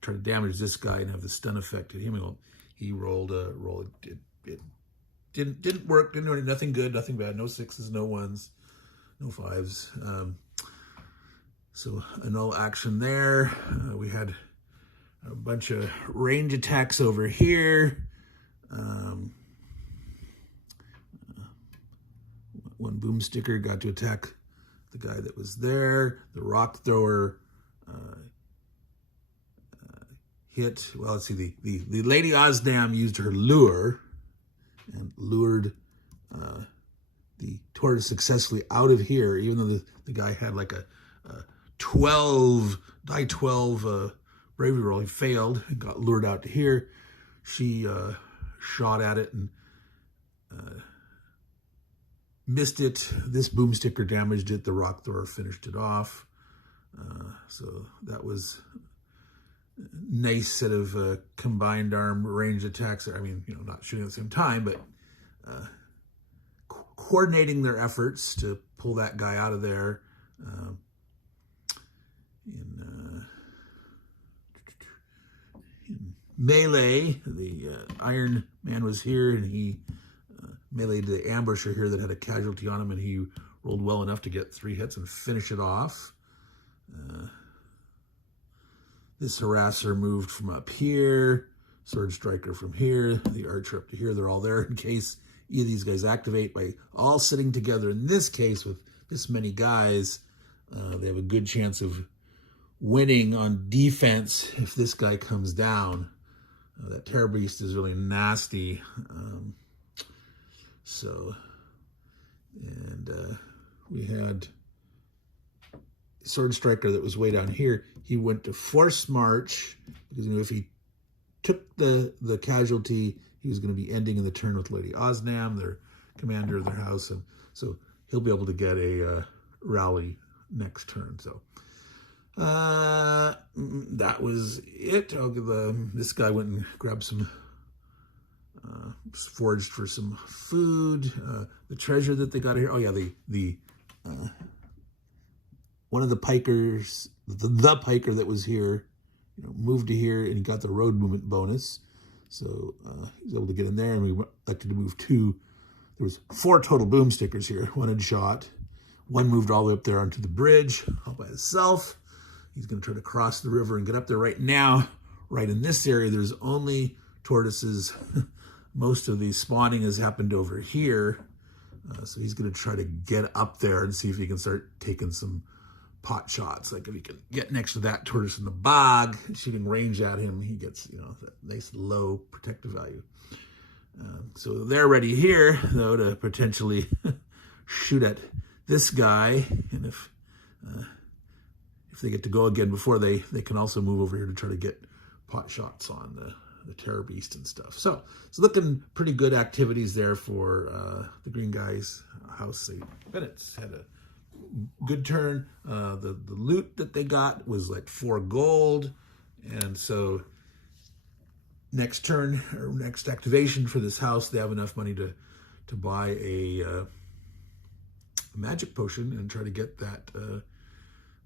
try to damage this guy and have the stun effect at him. He rolled a roll. It didn't work. Didn't do anything. Nothing good. Nothing bad. No 6s. No 1s. No 5s. So a null action there. We had a bunch of range attacks over here. One boomsticker got to attack the guy that was there. The rock thrower hit. Well, let's see. The Lady Osnam used her lure and lured the tortoise successfully out of here, even though the guy had like a 12 bravery roll. He failed and got lured out to here. She shot at it and missed it. This boomsticker damaged it. The rock thrower finished it off. So that was a nice set of combined arm range attacks. I mean, not shooting at the same time, but coordinating their efforts to pull that guy out of there. In melee, the Iron Man was here, and he meleeed the ambusher here that had a casualty on him, and he rolled well enough to get 3 hits and finish it off. This harasser moved from up here, sword striker from here, the archer up to here. They're all there in case either of these guys activate. By all sitting together in this case with this many guys, they have a good chance of winning on defense if this guy comes down. That Terror Beast is really nasty. We had sword striker that was way down here. He went to force march because if he took the casualty, he was going to be ending in the turn with Lady Osnam, their commander of their house, and so he'll be able to get a rally next turn. So that was it. This guy went and grabbed some, foraged for some food. The treasure that they got here. Oh yeah, the one of the pikers, the piker that was here, moved to here, and he got the road movement bonus. So he was able to get in there, and we elected to move 2. There was 4 total boom stickers here. 1 had shot. 1 moved all the way up there onto the bridge all by itself. He's going to try to cross the river and get up there. Right now, right in this area, there's only tortoises. Most of the spawning has happened over here. So he's going to try to get up there and see if he can start taking some pot shots. Like if he can get next to that tortoise in the bog, shooting range at him, he gets, that nice low protective value. So they're ready here, though, to potentially shoot at this guy. And if they get to go again before they can also move over here to try to get pot shots on the Terror Beast and stuff. So it's looking pretty good activities there for the green guys. House St. Bennetts had a good turn. The loot that they got was like 4 gold. And so next turn or next activation for this house, they have enough money to buy a magic potion and try to get that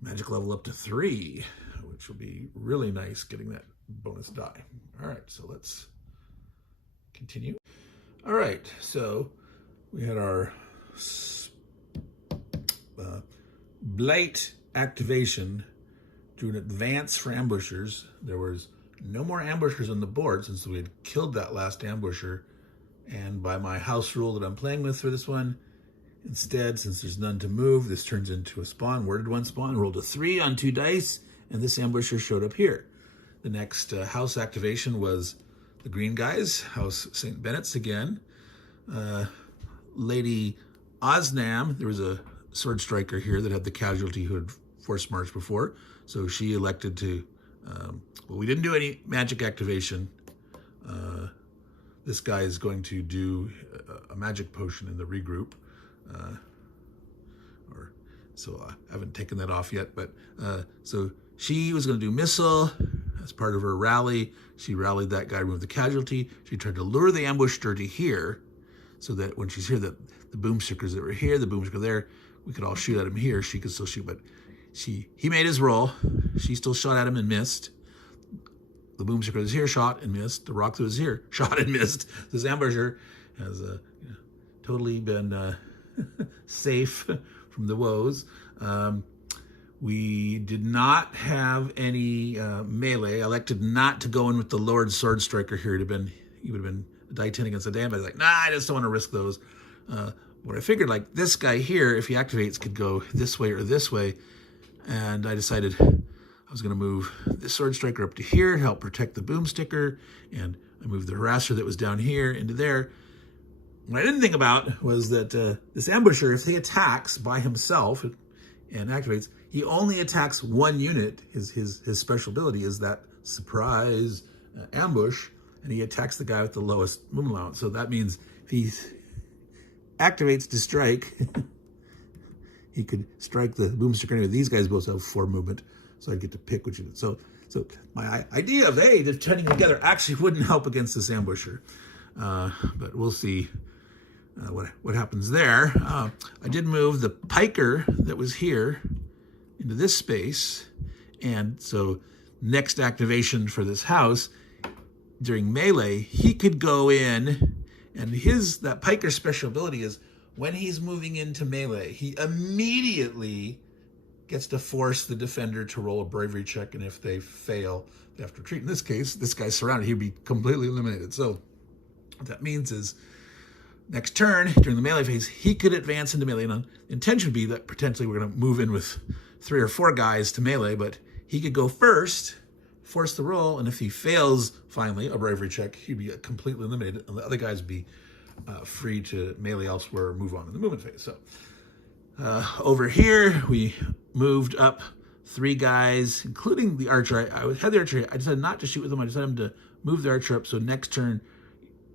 magic level up to 3, which will be really nice, getting that bonus die. All right, so let's continue. All right, so we had our Blight activation, drew an advance for ambushers. There was no more ambushers on the board since we had killed that last ambusher, and by my house rule that I'm playing with for this one, instead, since there's none to move, this turns into a spawn. Where did one spawn? Rolled a 3 on 2 dice, and this ambusher showed up here. The next house activation was the green guys, House St. Bennetts again. Lady Osnam, there was a sword striker here that had the casualty who had forced march before, so she elected to, well, we didn't do any magic activation this guy is going to do a magic potion in the regroup. So I haven't taken that off yet, but so she was going to do missile as part of her rally. She rallied that guy, removed the casualty. She tried to lure the ambusher to here, so that when she's here, that the boomstickers that were here, the boomsticker there, we could all shoot at him here. She could still shoot, but he made his roll. She still shot at him and missed. The boomsticker was here, shot and missed. The rock that was here, shot and missed. This ambusher has totally been safe from the woes. We did not have any melee. I elected not to go in with the Lord Sword Striker here. He would have been a die 10 against a Dan, but I was like, nah, I just don't want to risk those. But I figured like this guy here, if he activates, could go this way or this way. And I decided I was going to move this Sword Striker up to here, help protect the boomsticker. And I moved the harasser that was down here into there. What I didn't think about was that this ambusher, if he attacks by himself and activates, he only attacks one unit. His special ability is that surprise ambush, and he attacks the guy with the lowest movement allowance. So that means if he activates to strike, he could strike the boomsticker. Anyway, these guys both have 4 movement, so I get to pick which unit. So my idea of turning together actually wouldn't help against this ambusher, but we'll see. What happens there. I did move the piker that was here into this space, and so next activation for this house during melee, he could go in, and that piker special ability is when he's moving into melee, he immediately gets to force the defender to roll a bravery check, and if they fail, they have to retreat. In this case, this guy's surrounded. He'd be completely eliminated. So what that means is next turn, during the melee phase, he could advance into melee. And the intention would be that potentially we're going to move in with 3 or 4 guys to melee, but he could go first, force the roll, and if he fails, finally, a bravery check, he'd be completely eliminated, and the other guys would be free to melee elsewhere or move on in the movement phase. So over here, we moved up 3 guys, including the archer. I had the archer. I decided not to shoot with him. I decided to move the archer up, so next turn,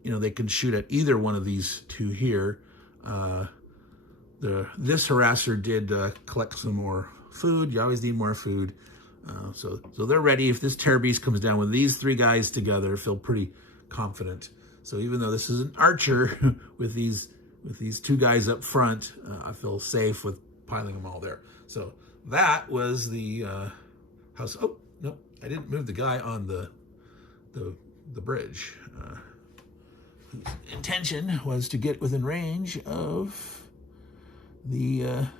they can shoot at either one of these 2 here. This harasser did collect some more food. You always need more food. So they're ready. If this terror beast comes down with these 3 guys together, feel pretty confident. So even though this is an archer with these 2 guys up front, I feel safe with piling them all there. So that was the house. Oh, no, I didn't move the guy on the bridge. Intention was to get within range of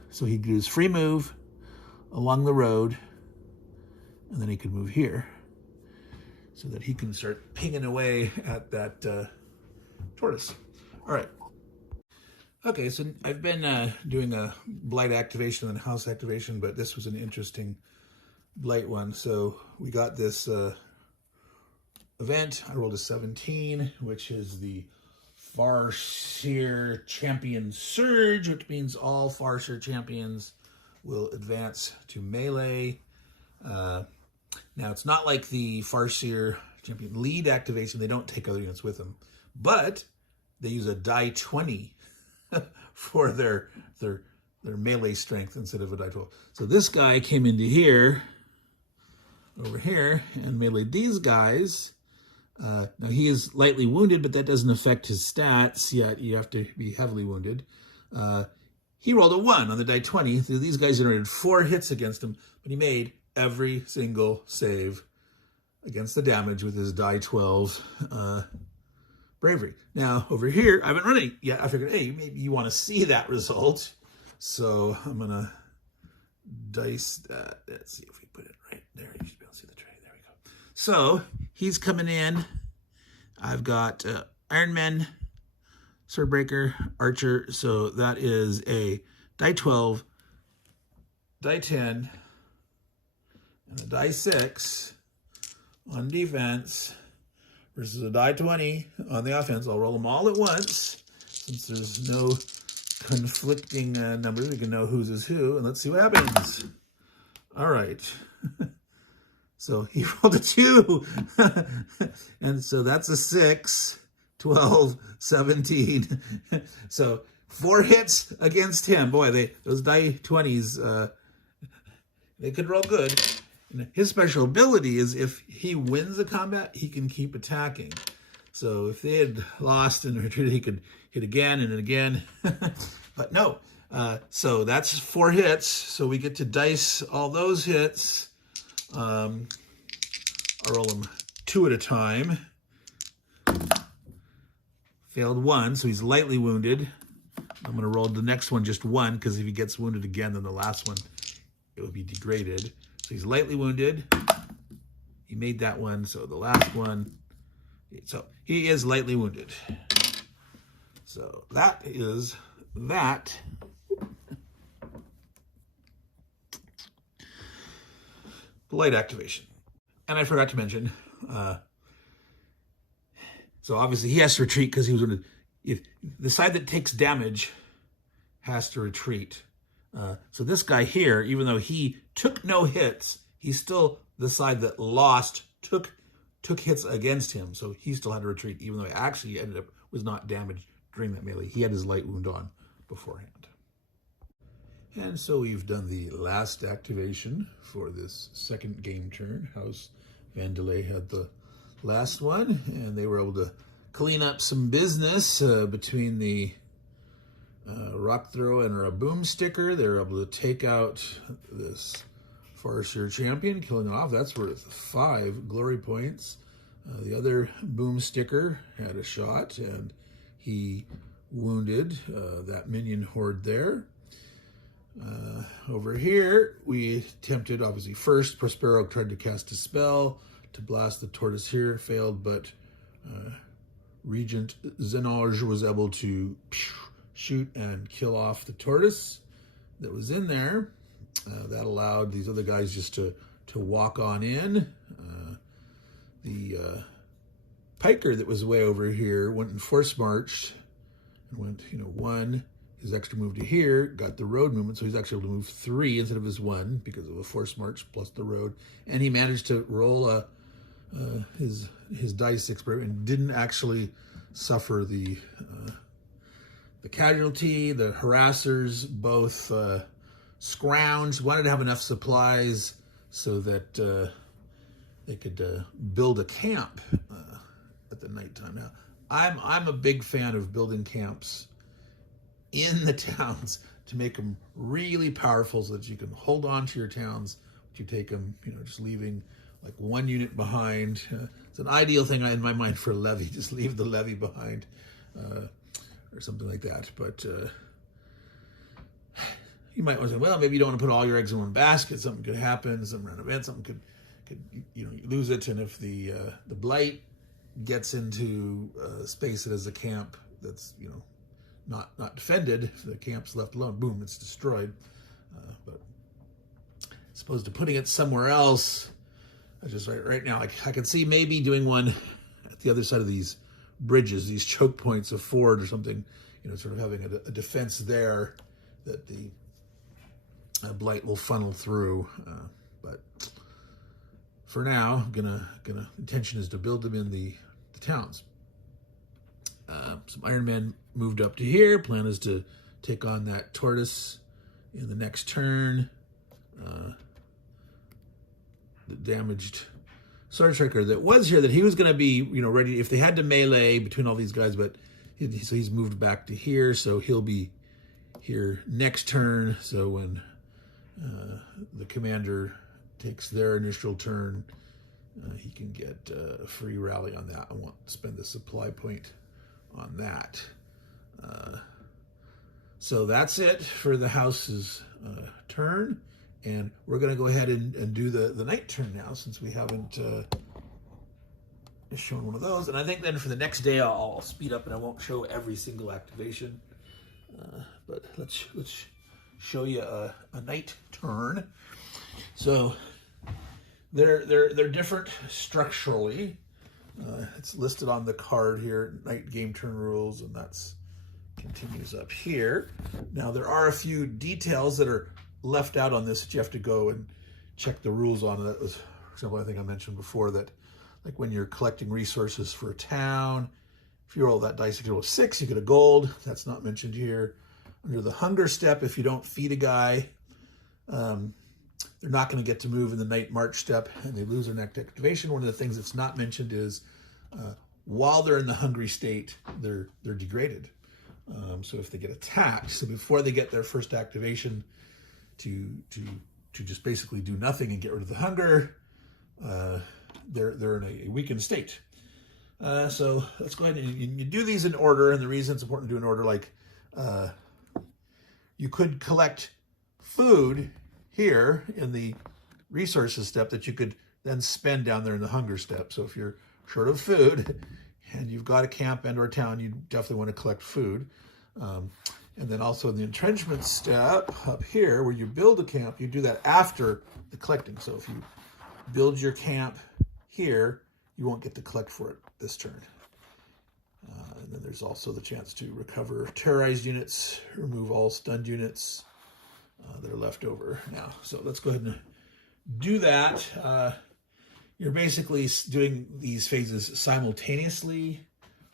so he'd do his free move along the road, and then he could move here so that he can start pinging away at that tortoise. All right. Okay, so I've been doing a blight activation and house activation, but this was an interesting blight one. So we got this event. I rolled a 17, which is the Farseer Champion Surge, which means all Farseer champions will advance to melee. Now, it's not like the Farseer Champion lead activation. They don't take other units with them, but they use a die 20 for their melee strength instead of a die 12. So this guy came into here, over here, and meleeed these guys. Now he is lightly wounded, but that doesn't affect his stats yet. You have to be heavily wounded. He rolled a 1 on the die 20. So these guys generated 4 hits against him, but he made every single save against the damage with his die 12 bravery. Now over here, I haven't run it yet. I figured, hey, maybe you want to see that result. So I'm gonna dice that. Let's see if we put it right there. You should be able to see the tray. There we go. So he's coming in. I've got Iron Man, Swordbreaker, Archer. So that is a die 12, die 10, and a die 6 on defense versus a die 20 on the offense. I'll roll them all at once since there's no conflicting numbers. We can know whose is who, and let's see what happens. All right. So he rolled a 2, and so that's a 6 12, 17. So 4 hits against him. Boy, those die 20s, they could roll good. And his special ability is if he wins the combat, he can keep attacking. So if they had lost and retreated, he could hit again and again. But no. So that's 4 hits. So we get to dice all those hits. I'll roll them 2 at a time. Failed 1, so he's lightly wounded. I'm going to roll the next one just 1, because if he gets wounded again, then the last one, it will be degraded. So he's lightly wounded. He made that one, so the last one. So he is lightly wounded. So that is that. Blight activation. And I forgot to mention, so obviously he has to retreat because he was wounded. If the side that takes damage has to retreat. So this guy here, even though he took no hits, he's still the side that lost, took hits against him. So he still had to retreat, even though he actually ended up was not damaged during that melee. He had his light wound on beforehand. And so we've done the last activation for this second game turn. House Vandalay had the last one, and they were able to clean up some business between the rock throw and a boom sticker. They were able to take out this Farseer champion, killing it off. That's worth 5 glory points. The other boom sticker had a shot, and he wounded that minion horde there. Over here, we attempted, obviously, first, Prospero tried to cast a spell to blast the tortoise here, failed, but Regent Zenarge was able to shoot and kill off the tortoise that was in there. That allowed these other guys just to walk on in. The piker that was way over here went and force marched and went, 1. His extra move to here, got the road movement, so he's actually able to move 3 instead of his 1 because of a force march plus the road. And he managed to roll his dice experiment and didn't actually suffer the casualty. The harassers both scrounged, wanted to have enough supplies so that they could build a camp at the nighttime. Now, I'm a big fan of building camps in the towns to make them really powerful so that you can hold on to your towns, but you take them, just leaving like 1 unit behind. It's an ideal thing in my mind for a levy, just leave the levy behind or something like that. But you might want to say, well, maybe you don't want to put all your eggs in one basket. Something could happen, some random event, something could you lose it. And if the blight gets into space that is a camp that's, not defended, if the camp's left alone, boom, it's destroyed. But as opposed to putting it somewhere else, I just right now, I can see maybe doing one at the other side of these bridges, these choke points of ford or something, sort of having a defense there that the blight will funnel through. But for now, intention is to build them in the towns. Some Iron Men moved up to here. Plan is to take on that tortoise in the next turn. The damaged Sword Striker that was here, that he was going to be, ready if they had to melee between all these guys, but so he's moved back to here, so he'll be here next turn. So when the commander takes their initial turn, he can get a free rally on that. I won't spend the supply point on that. So that's it for the house's turn, and we're going to go ahead and do the night turn now, since we haven't shown one of those. And I think then for the next day I'll speed up and I won't show every single activation, but let's show you a night turn. So they're different structurally. It's listed on the card here, night game turn rules, and that's continues up here. Now there are a few details that are left out on this that you have to go and check the rules on. That was, for example, I think I mentioned before that, like when you're collecting resources for a town, If you roll that dice, if you roll a 6, you get a gold. That's not mentioned here. Under the hunger step, if you don't feed a guy, they're not going to get to move in the night march step, and they lose their next activation. One of the things that's not mentioned is while they're in the hungry state, they're degraded. So if they get attacked, so before they get their first activation to just basically do nothing and get rid of the hunger, they're in a weakened state. So let's go ahead and you do these in order, and the reason it's important to do in order, like you could collect food here in the resources step that you could then spend down there in the hunger step. So if you're short of food and you've got a camp and or a town, you definitely want to collect food. And then also in the entrenchment step up here where you build a camp, you do that after the collecting. So if you build your camp here, you won't get to collect for it this turn. And then there's also the chance to recover terrorized units, remove all stunned units that are left over now. So let's go ahead and do that. You're basically doing these phases simultaneously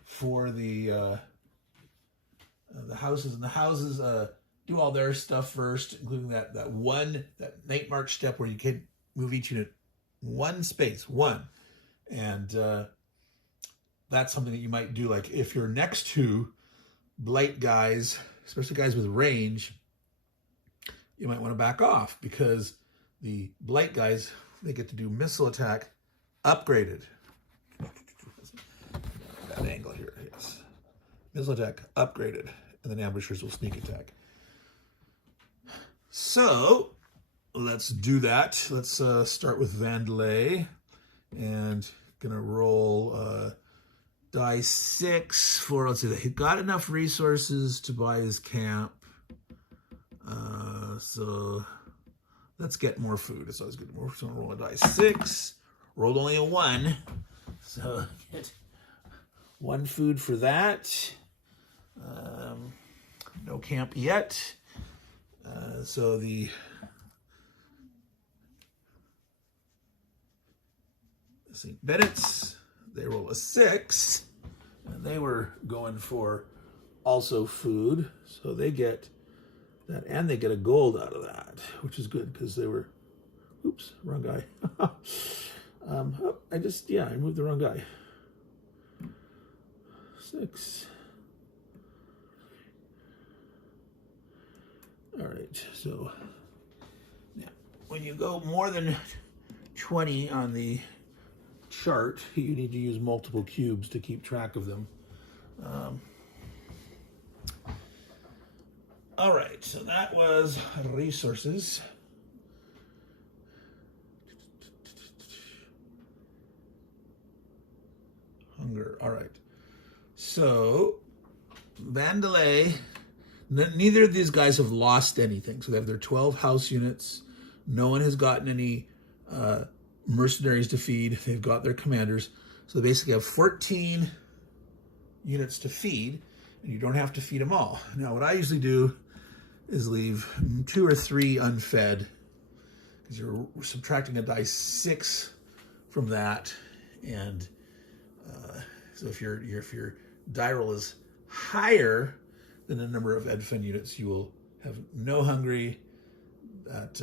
for the houses, and the houses do all their stuff first, including that night march step where you can move each unit one space, and that's something that you might do. Like if you're next to blight guys, especially guys with range, you might want to back off because the blight guys, they get to do missile attack upgraded. That angle here, yes. Missile attack upgraded, and then ambushers will sneak attack. So let's do that. Let's start with Vandalay, and gonna roll die 6 for, let's see, he got enough resources to buy his camp. So let's get more food. It's always good to more. So I'm gonna roll a die 6. Rolled only a 1, so get 1 food for that. No camp yet. So the Bennetts, they roll a 6, and they were going for also food, so they get that, and they get a gold out of that, which is good because they were, oops, wrong guy. I moved the wrong guy. 6. All right, so now when you go more than 20 on the chart, you need to use multiple cubes to keep track of them. All right, so that was resources. Hunger, all right. So, Vandalay, neither of these guys have lost anything. So they have their 12 house units. No one has gotten any mercenaries to feed. They've got their commanders. So they basically have 14 units to feed, and you don't have to feed them all. Now, what I usually do is leave 2 or 3 unfed, because you're subtracting a die 6 from that. And so if your die roll is higher than the number of edfin units, you will have no hungry. That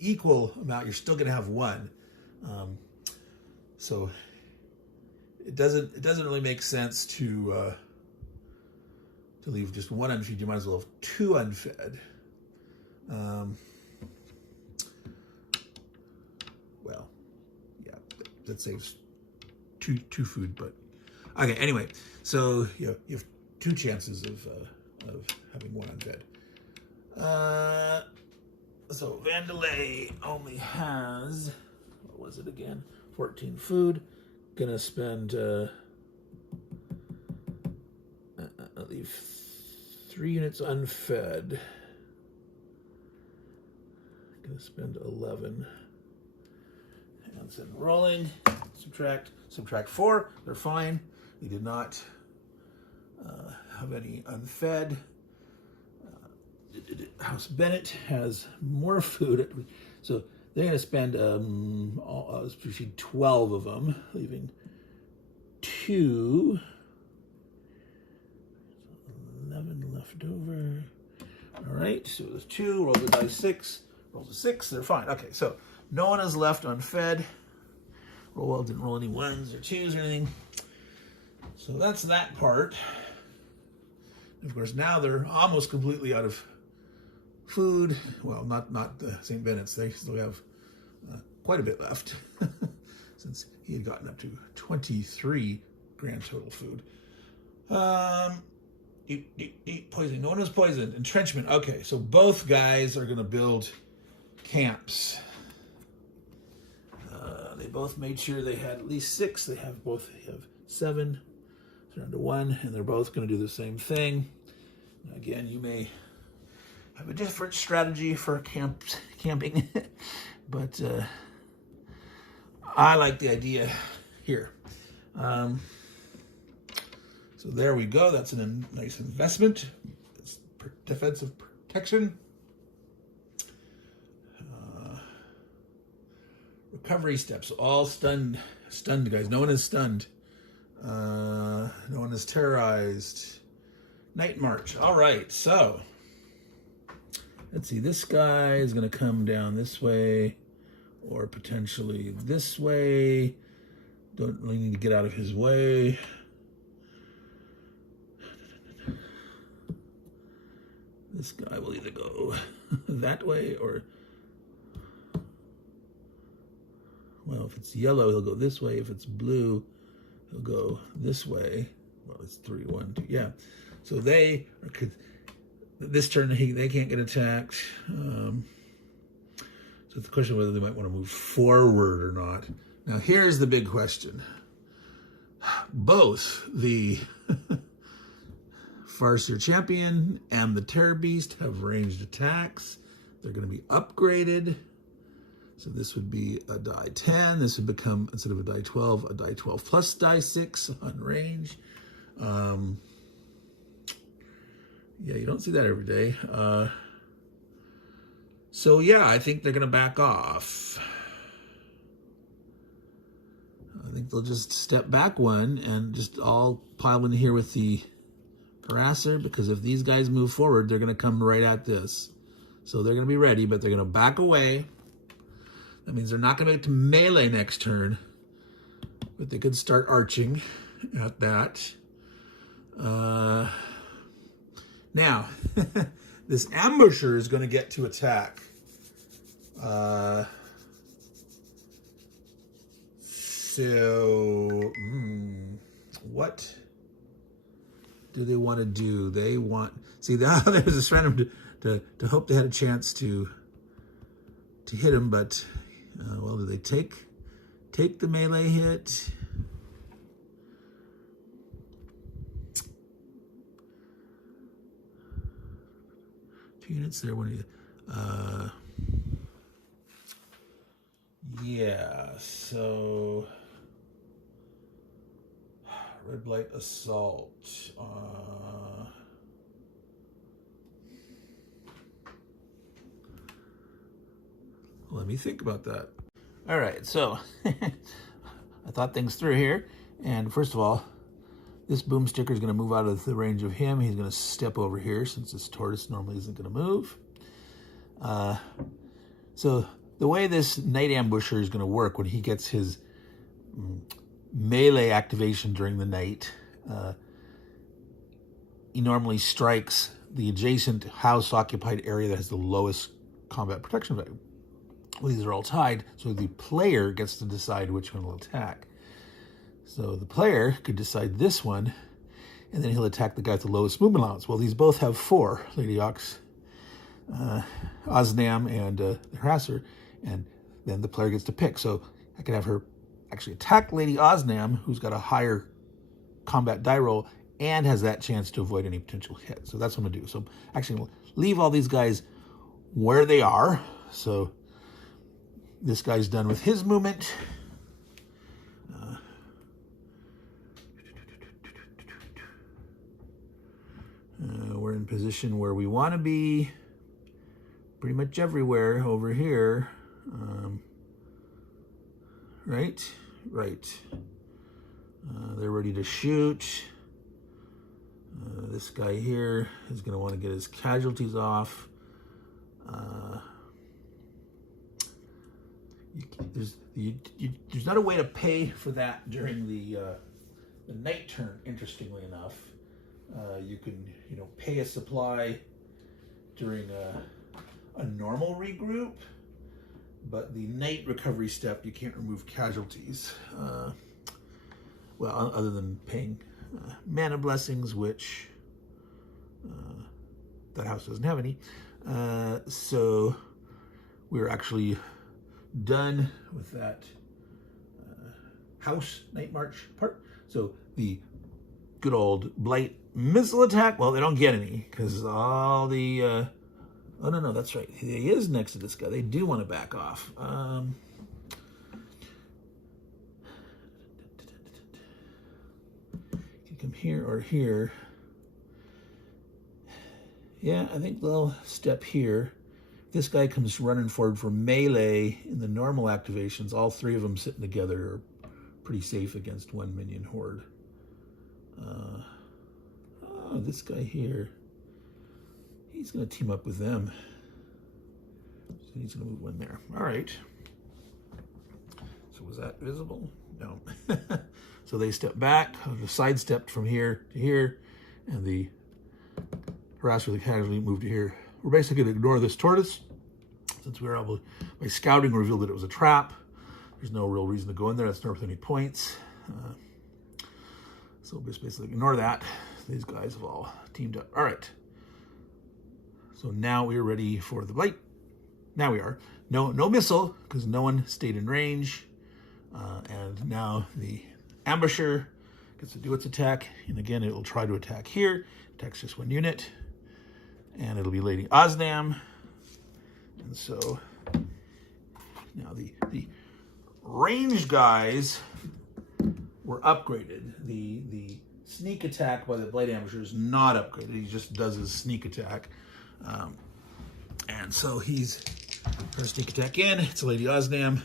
equal amount, you're still going to have 1. So it doesn't really make sense to leave just 1 unfed. You might as well have 2 unfed. Well, yeah, that saves two food, but okay. Anyway, so you have 2 chances of having 1 unfed. So Vandalay only has, what was it again? 14 food. Gonna spend I'll leave 3 units unfed. Gonna spend 11. And then rolling, subtract 4. They're fine. We did not have any unfed. House Bennett has more food, so they're going to spend 12 of them, leaving 2 it over. All right, so there's 2, roll the dice 6, rolls a 6, they're fine. Okay, so no one is left unfed. Roll well, didn't roll any 1s or 2s or anything. So that's that part. Of course, now they're almost completely out of food. Well, not the St. Bennett's. They still have quite a bit left since he had gotten up to 23 grand total food. Poison. No one was poisoned. Entrenchment. Okay, so both guys are going to build camps. They both made sure they had at least 6. They both have 7. They're down to 1, and they're both going to do the same thing. Again, you may have a different strategy for camping, but I like the idea here. So there we go. That's a nice investment. It's defensive protection. Recovery steps. All stunned guys. No one is stunned. No one is terrorized. Night march. All right. So let's see. This guy is going to come down this way, or potentially this way. Don't really need to get out of his way. This guy will either go that way or, well, if it's yellow, he'll go this way. If it's blue, he'll go this way. Well, it's 3, 1, 2. Yeah. So they are, this turn, they can't get attacked. So it's the question whether they might want to move forward or not. Now, here's the big question. Both the Farseer Champion and the Terror Beast have ranged attacks. They're going to be upgraded. So this would be a die 10. This would become, instead of a die 12, a die 12 plus die 6 on range. Yeah, you don't see that every day. So yeah, I think they're going to back off. I think they'll just step back 1 and just all pile in here with the harasser, because if these guys move forward, they're going to come right at this. So they're going to be ready, but they're going to back away. That means they're not going to make it to melee next turn, but they could start arching at that. Now, this ambusher is going to get to attack. What do they want to do? They want, see, there was this random to hope they had a chance to hit him, but well, do they take the melee hit? 2 units there. Yeah, so Red Blight assault. Let me think about that. All right, so I thought things through here, and first of all, this boom sticker is going to move out of the range of him. He's going to step over here since this tortoise normally isn't going to move. So the way this night ambusher is going to work when he gets his melee activation during the night, he normally strikes the adjacent house occupied area that has the lowest combat protection value. Well, these are all tied, so the player gets to decide which one will attack. So the player could decide this one, and then he'll attack the guy with the lowest movement allowance. Well, these both have 4, Lady Ox, Osnam, and the harasser, and then the player gets to pick. So I could have her actually attack Lady Osnam, who's got a higher combat die roll and has that chance to avoid any potential hit. So that's what I'm going to do. So I'm actually going to leave all these guys where they are. So this guy's done with his movement. We're in position where we want to be, pretty much everywhere over here. Right. They're ready to shoot. This guy here is going to want to get his casualties off. There's not a way to pay for that during the night turn. Interestingly enough, you can pay a supply during a normal regroup, but the night recovery step you can't remove casualties. Well, other than paying mana blessings, which that house doesn't have any. So we're actually done with that house night march part. So the good old Blight missile attack, well, they don't get any because all the oh no, that's right, he is next to this guy. They do want to back off. You can come here or here. Yeah, I think they'll step here. This guy comes running forward for melee in the normal activations. All three of them sitting together are pretty safe against one minion horde. Oh, this guy here, he's going to team up with them. So he's going to move one there. All right. So was that visible? No. So they step back, sidestepped from here to here, and the harasser, the casualty, moved to here. We're basically going to ignore this tortoise, since we were able, by scouting, revealed that it was a trap. There's no real reason to go in there. That's not worth any points. So we'll just basically ignore that. These guys have all teamed up. All right. So now we're ready for the Blight. Now we are. No missile, because no one stayed in range. And now the ambusher gets to do its attack. And again, it will try to attack here. Attacks just one unit. And it'll be Lady Osnam. And so now the ranged guys were upgraded. The sneak attack by the Blight Ambusher is not upgraded. He just does his sneak attack. And so he's going to sneak attack in. It's a Lady Osnam.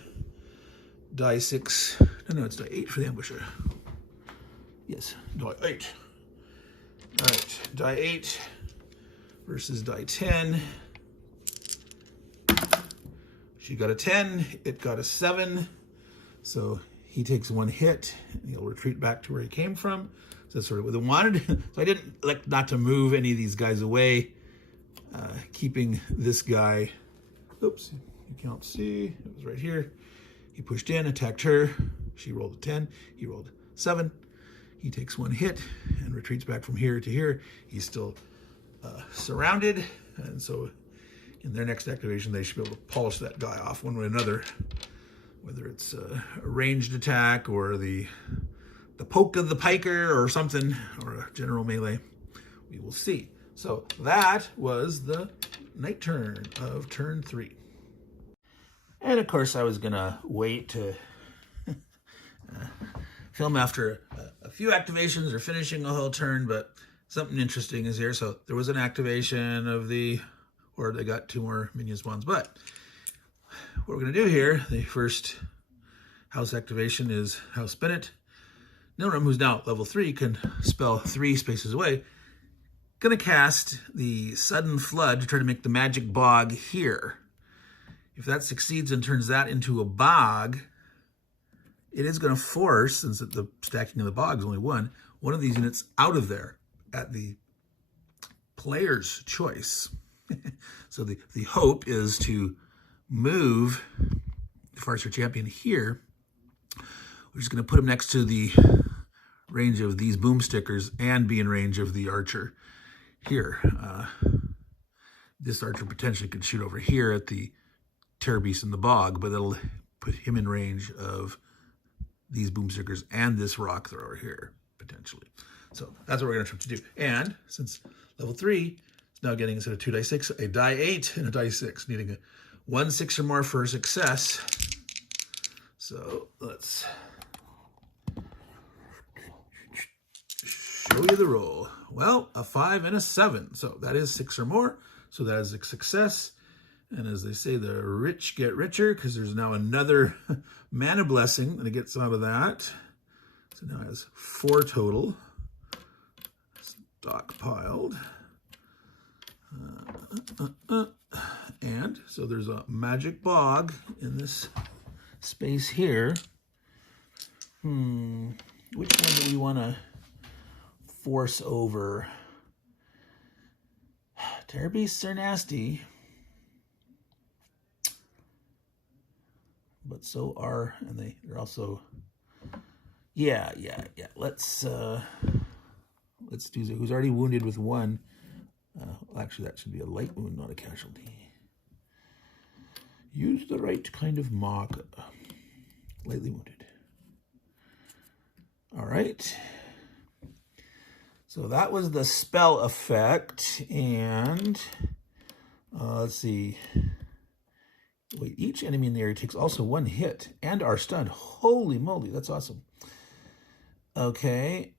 Die 6. No, it's die 8 for the Ambusher. Yes, die 8. All right, die 8 versus die 10. She got a 10, it got a 7. So he takes one hit, and he'll retreat back to where he came from. So that's sort of what they wanted. So I didn't like not to move any of these guys away, keeping this guy, oops, you can't see, it was right here. He pushed in, attacked her. She rolled a 10, he rolled 7. He takes one hit and retreats back from here to here. He's still surrounded, and so in their next activation, they should be able to polish that guy off one way or another, whether it's a ranged attack or the poke of the piker or something, or a general melee. We will see. So that was the night turn of turn 3. And of course, I was gonna wait to film after a few activations or finishing a whole turn, but something interesting is here. So there was an activation of the, or they got 2 more minion spawns. But what we're going to do here, the first house activation is House Bennett. Nilram, who's now level 3, can spell 3 spaces away. Going to cast the Sudden Flood to try to make the magic bog here. If that succeeds and turns that into a bog, it is going to force, since the stacking of the bog is only one of these units out of there at the player's choice. So the hope is to move the Farseer Champion here, which is going to put him next to the range of these boomstickers and be in range of the archer here. This archer potentially could shoot over here at the Terror Beast in the bog, but that'll put him in range of these boomstickers and this rock thrower here, potentially. So that's what we're going to attempt to do. And since level 3 is now getting, instead of 2 die 6, a die 8 and a die 6, needing a 1 6 or more for success. So let's show you the roll. Well, a 5 and a 7. So that is 6 or more. So that is a success. And as they say, the rich get richer, because there's now another mana blessing that it gets out of that. So now it has 4 total. stockpiled. And so there's a magic bog in this space here. Which one do we want to force over? Terror beasts are nasty, but so are, and they're also, yeah. Let's do who's already wounded with one. Actually, that should be a light wound, not a casualty. Use the right kind of mock. Lightly wounded. All right. So that was the spell effect, and let's see. Wait, each enemy in the area takes also one hit and are stunned. Holy moly, that's awesome. Okay.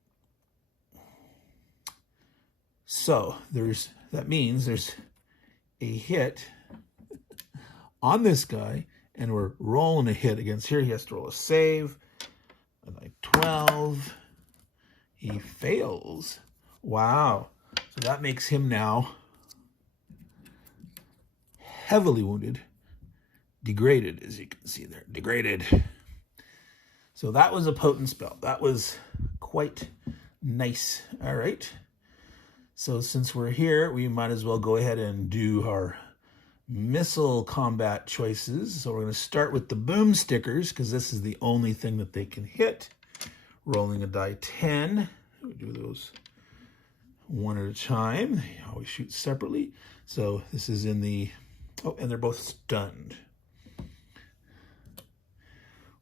So that means there's a hit on this guy, and we're rolling a hit against here. He has to roll a save. A 12. He fails. Wow. So that makes him now heavily wounded. Degraded, as you can see there. Degraded. So that was a potent spell. That was quite nice. All right. So since we're here, we might as well go ahead and do our missile combat choices. So we're going to start with the boom stickers, because this is the only thing that they can hit. Rolling a die 10. We do those one at a time. They always shoot separately. So this is in the... Oh, and they're both stunned.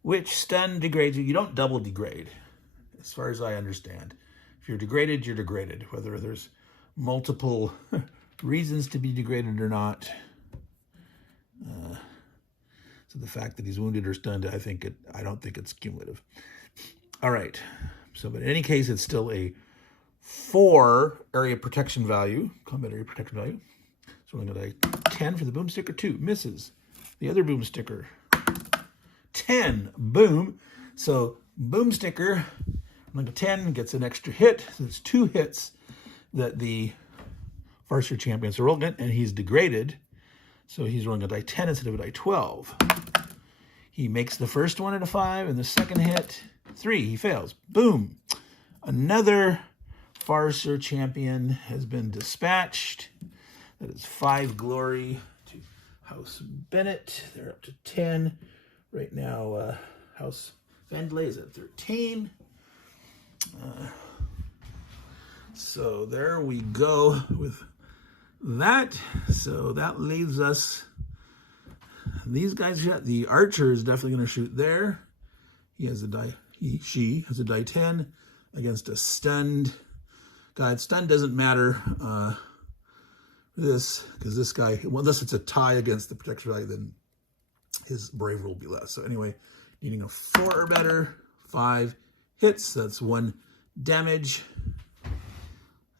Which stun degrades you. You don't double degrade, as far as I understand. If you're degraded, you're degraded. Whether there's multiple reasons to be degraded or not. So the fact that he's wounded or stunned, I don't think it's cumulative. All right. So, but in any case, it's still a 4 area protection value, combat area protection value. So we're going to 10 for the boom sticker. 2 misses. The other boom sticker. 10. Boom. So boom sticker, like a 10, gets an extra hit. So it's 2 hits that the Farser champions are rolling, and he's degraded. So he's rolling a die 10 instead of a die 12. He makes the first one at a 5, and the second hit, 3. He fails. Boom. Another Farser champion has been dispatched. That is 5 glory to House Bennett. They're up to 10. Right now, House Vandalay is at 13. So there we go with that. So that leaves us, these guys, the archer is definitely going to shoot there. He has a die, she has a die 10 against a stunned guy. Stun doesn't matter because this guy, well, unless it's a tie against the protection value, then his bravery will be less. So anyway, needing a 4 or better, 5 hits. That's 1 damage.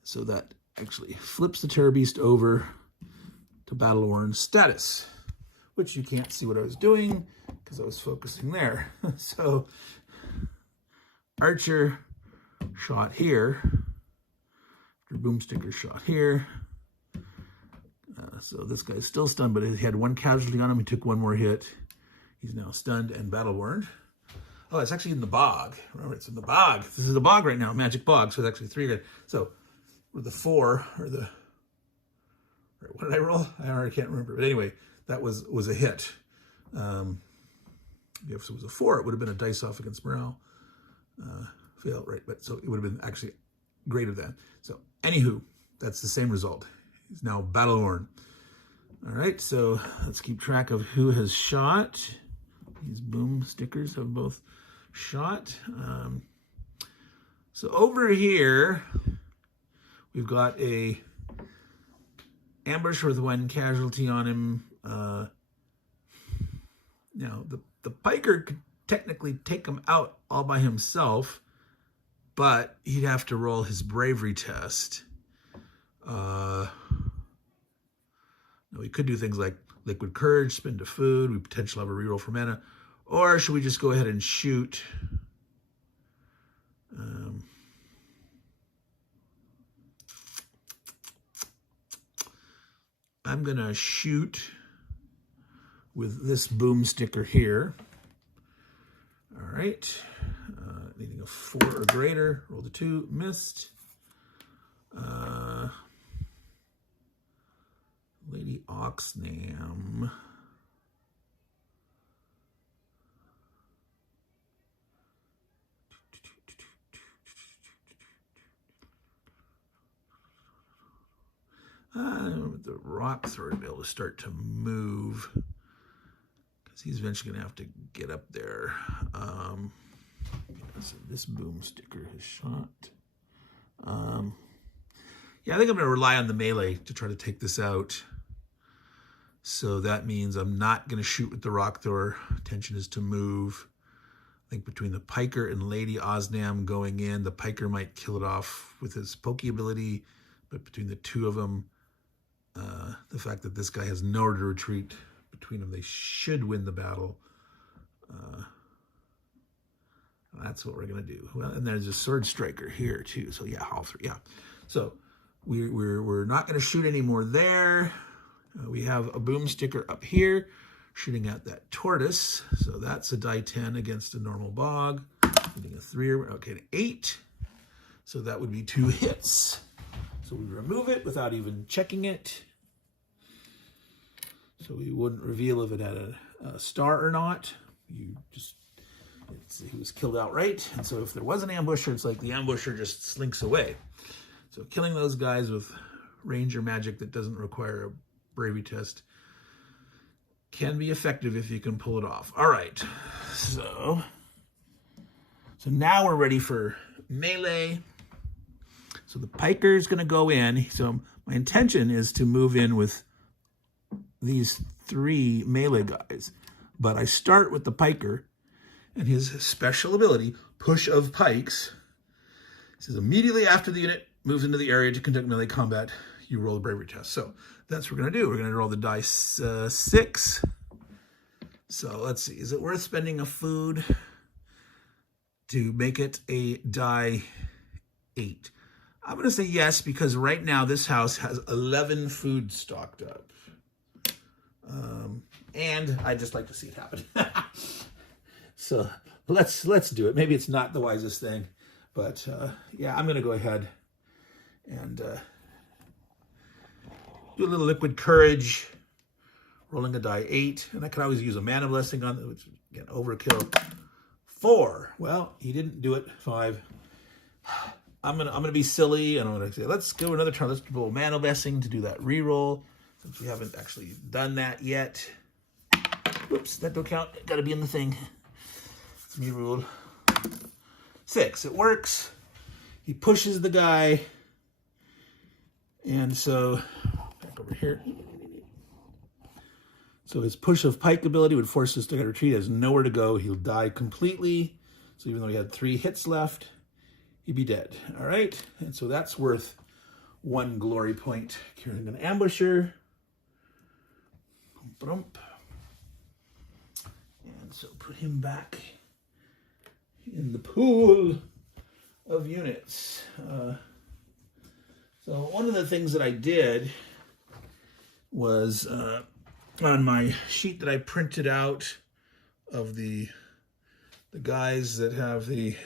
So that actually flips the Terror Beast over to Battle-Worn status, which you can't see what I was doing because I was focusing there. So Archer shot here. After Boomsticker shot here. So this guy's still stunned, but he had 1 casualty on him. He took 1 more hit. He's now stunned and battle-worn. Oh, it's actually in the bog. Remember, it's in the bog. This is the bog right now, magic bog. So it's actually 3 good. So with the 4, or the, what did I roll? I already can't remember. But anyway, that was a hit. If it was a 4, it would have been a dice off against morale. Fail, right? But so it would have been actually greater than. So anywho, that's the same result. He's now battle-worn. All right, so let's keep track of who has shot. These boom stickers have both shot. So over here, we've got a ambush with 1 casualty on him. Now, the piker could technically take him out all by himself, but he'd have to roll his bravery test. No, we could do things like liquid courage, spend a food, we potentially have a reroll for mana, or should we just go ahead and shoot? I'm going to shoot with this boom sticker here. All right. Needing a 4 or greater. Roll the 2. Missed. Lady Oxnam. With the rock thrower to be able to start to move, because he's eventually going to have to get up there. So this boom sticker has shot. Yeah, I think I'm going to rely on the melee to try to take this out. So that means I'm not going to shoot with the rock thrower. Intention is to move. I think between the Piker and Lady Osnam going in, the Piker might kill it off with his pokey ability, but between the two of them, the fact that this guy has nowhere to retreat between them, they should win the battle. That's what we're going to do. Well, and there's a sword striker here too. So yeah, all three. Yeah. So we're not going to shoot anymore there. We have a boom sticker up here shooting at that tortoise. So that's a die 10 against a normal bog. Getting a 3, okay, an 8. So that would be 2 hits. So we remove it without even checking it. So we wouldn't reveal if it had a star or not. You just, he was killed outright. And so if there was an ambusher, it's like the ambusher just slinks away. So killing those guys with ranger magic that doesn't require a bravery test can be effective if you can pull it off. All right, so now we're ready for melee. So the Piker's going to go in. So my intention is to move in with these 3 melee guys. But I start with the Piker and his special ability, Push of Pikes. This is immediately after the unit moves into the area to conduct melee combat, you roll a bravery test. So that's what we're going to do. We're going to roll the dice 6. So let's see. Is it worth spending a food to make it a die 8? I'm going to say yes, because right now this house has 11 food stocked up. And I'd just like to see it happen. So let's do it. Maybe it's not the wisest thing, but yeah, I'm going to go ahead and do a little liquid courage, rolling a die 8, and I could always use a mana blessing on it, which again, overkill. 4. Well, he didn't do it. 5. I'm gonna be silly, and I'm gonna say let's go another turn. Let's roll mana blessing to do that reroll, since we haven't actually done that yet. Whoops, that don't count. Got to be in the thing. It's me ruled. 6. It works. He pushes the guy, and so back over here. So his push of pike ability would force this to retreat. He has nowhere to go. He'll die completely. So even though he had 3 hits left, he'd be dead. All right, and so that's worth 1 glory point. Killing an ambusher. Brump. And so put him back in the pool of units. So one of the things that I did was on my sheet that I printed out of the guys that have the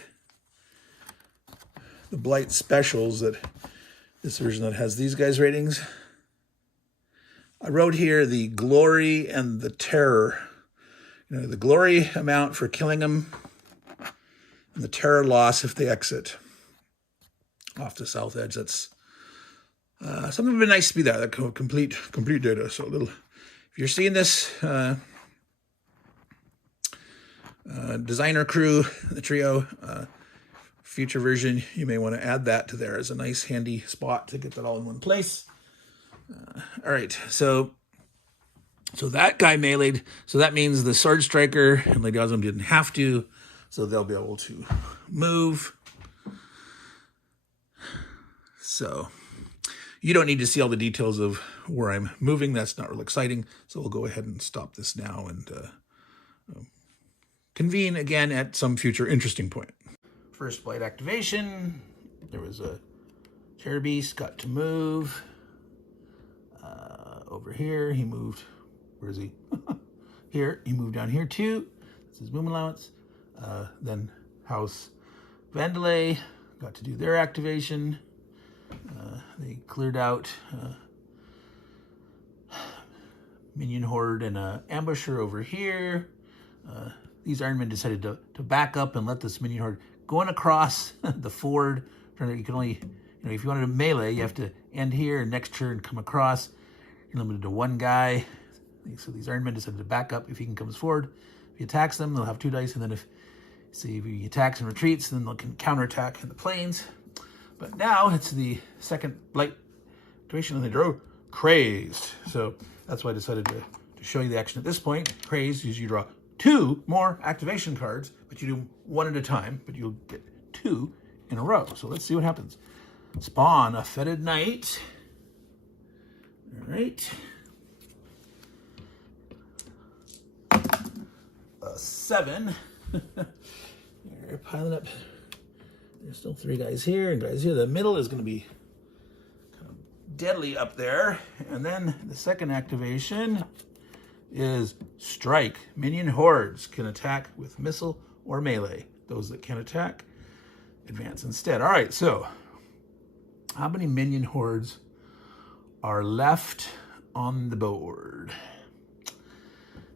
Blight specials, that this version that has these guys' ratings, I wrote here the glory and the terror. You know, the glory amount for killing them and the terror loss if they exit off the south edge. That's something would be nice to be there, that complete data. So a little, if you're seeing this designer crew, the trio, future version, you may want to add that to there as a nice handy spot to get that all in one place. All right, so that guy meleeed, so that means the sword striker and Lady Osnam didn't have to, so they'll be able to move. So you don't need to see all the details of where I'm moving. That's not real exciting. So we'll go ahead and stop this now and convene again at some future interesting point. First Blight activation. There was a terror beast, got to move. Over here, he moved. Where is he? Here, he moved down here too. This is movement allowance. Then House Vandalay got to do their activation. They cleared out Minion Horde and Ambusher over here. These Ironmen decided to back up and let this Minion Horde going across the ford. You can only, if you wanted to melee, you have to end here and next turn come across. You're limited to one guy. So these Ironmen decided to back up if he comes forward. If he attacks them, they'll have 2 dice, and then if he attacks and retreats, then they can counterattack in the plains. But now it's the second Blight activation, and they draw Crazed. So that's why I decided to show you the action at this point. Crazed is you draw 2 more activation cards, but you do 1 at a time, but you'll get 2 in a row. So let's see what happens. Spawn a Fetid Knight. All right. A 7. You're piling up. There's still 3 guys here and guys here. The middle is going to be kind of deadly up there. And then the second activation is Strike. Minion Hordes can attack with missile or melee. Those that can attack, advance instead. All right, so how many Minion Hordes are left on the board?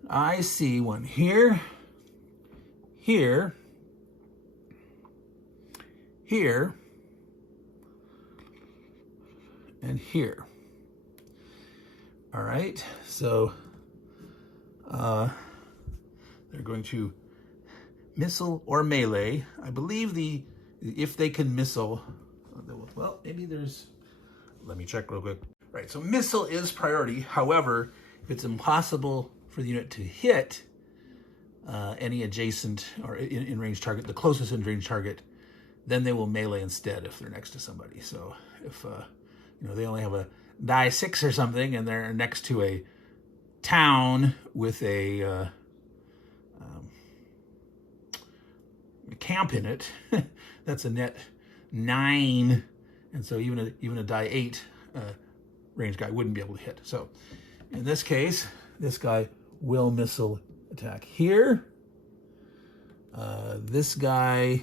I see one here, here, here, and here. All right, so they're going to missile or melee. I believe if they can missile, well, maybe there's, let me check real quick. Right, so missile is priority. However, if it's impossible for the unit to hit any adjacent or in-range target, the closest in-range target, then they will melee instead if they're next to somebody. So if they only have a die 6 or something and they're next to a town with a camp in it, that's a net 9, and so even a die 8 range guy wouldn't be able to hit. So in this case, this guy will missile attack here. This guy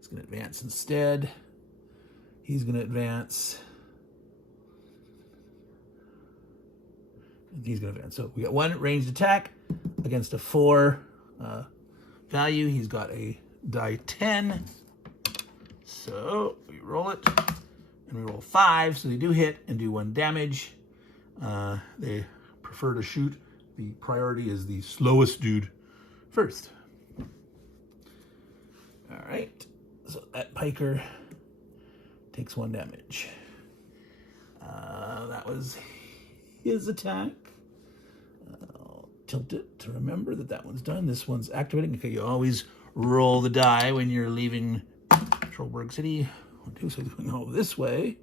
is going to advance instead. He's going to advance. And he's going to advance. So we got 1 ranged attack against a 4 value. He's got a die 10. So we roll it. And we roll 5, so they do hit and do 1 damage. They prefer to shoot. The priority is the slowest dude first. All right, so that piker takes 1 damage. That was his attack. I'll tilt it to remember that one's done. This one's activating. Okay, you always roll the die when you're leaving Trollberg City. 1, 2, so going all this way.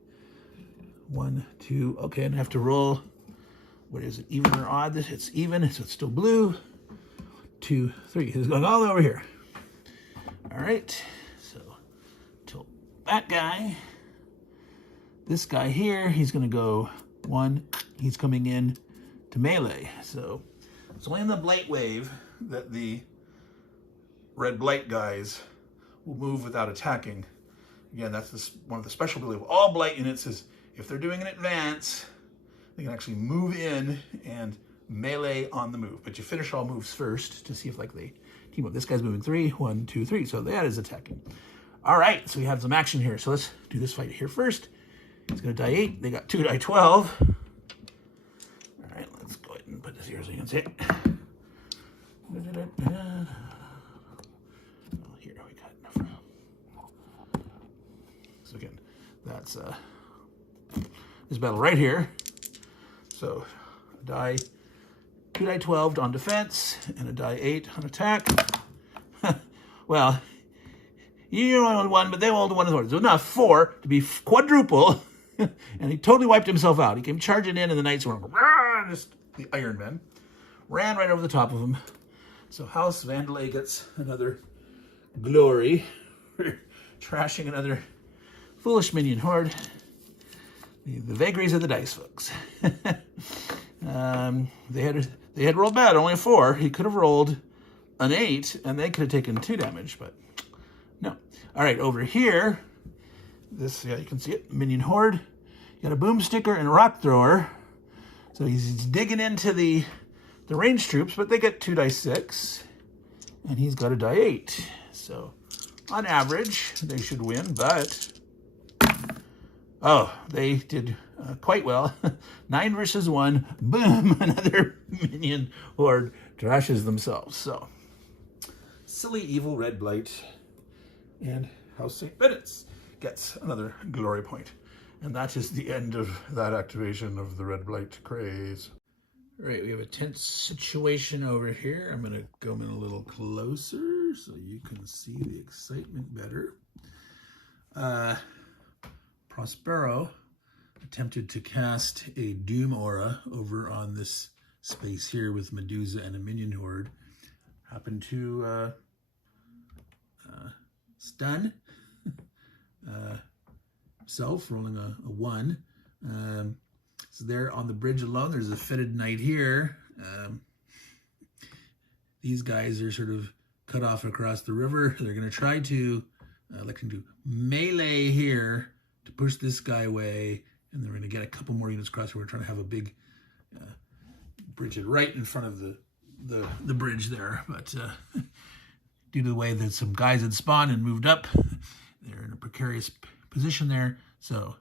1, 2, okay, and I have to roll. What is it, even or odd? It's even, so it's still blue. 2, 3, it's going all over here. All right, so tilt that guy. This guy here, he's gonna go 1, he's coming in to melee. So it's only in the Blight wave that the Red Blight guys will move without attacking. Again, that's one of the special abilities of all Blight units is if they're doing an advance, they can actually move in and melee on the move. But you finish all moves first to see if they team up. This guy's moving 3, 1, 2, 3. So that is attacking. All right, so we have some action here. So let's do this fight here first. He's going to die 8. They got 2 die 12. All right, let's go ahead and put this here so you can see it. Here, we got enough. So again, that's this battle right here. So a die, 2 die 12 on defense and a die 8 on attack. Well, you only 1, but they all 1 as well. So enough 4 to be quadruple, and he totally wiped himself out. He came charging in, and the knights went, just the Iron Men ran right over the top of him. So House Vandalay gets another glory for trashing another foolish minion horde. The vagaries of the dice, folks. They had rolled bad, only a 4. He could have rolled an 8, and they could have taken 2 damage, but no. All right, over here, this, yeah, you can see it, minion horde. You got a boomsticker and a rock thrower. So he's digging into the ranged troops, but they get 2 die 6, and he's got a die 8. So on average, they should win, but oh, they did quite well. 9 versus 1, boom, another minion horde trashes themselves. So silly evil Red Blight and House St. Bennetts gets another glory point. And that is the end of that activation of the Red Blight craze. All right, we have a tense situation over here. I'm going to go in a little closer so you can see the excitement better. Prospero attempted to cast a Doom Aura over on this space here with Medusa and a minion horde. Happened to stun himself, rolling a 1. So there on the bridge alone, there's a fetid knight here. These guys are sort of cut off across the river. They're going to try to electing to melee here to push this guy away, and they're going to get a couple more units across. We're trying to have a big bridge right in front of the bridge there, but due to the way that some guys had spawned and moved up, they're in a precarious position there. So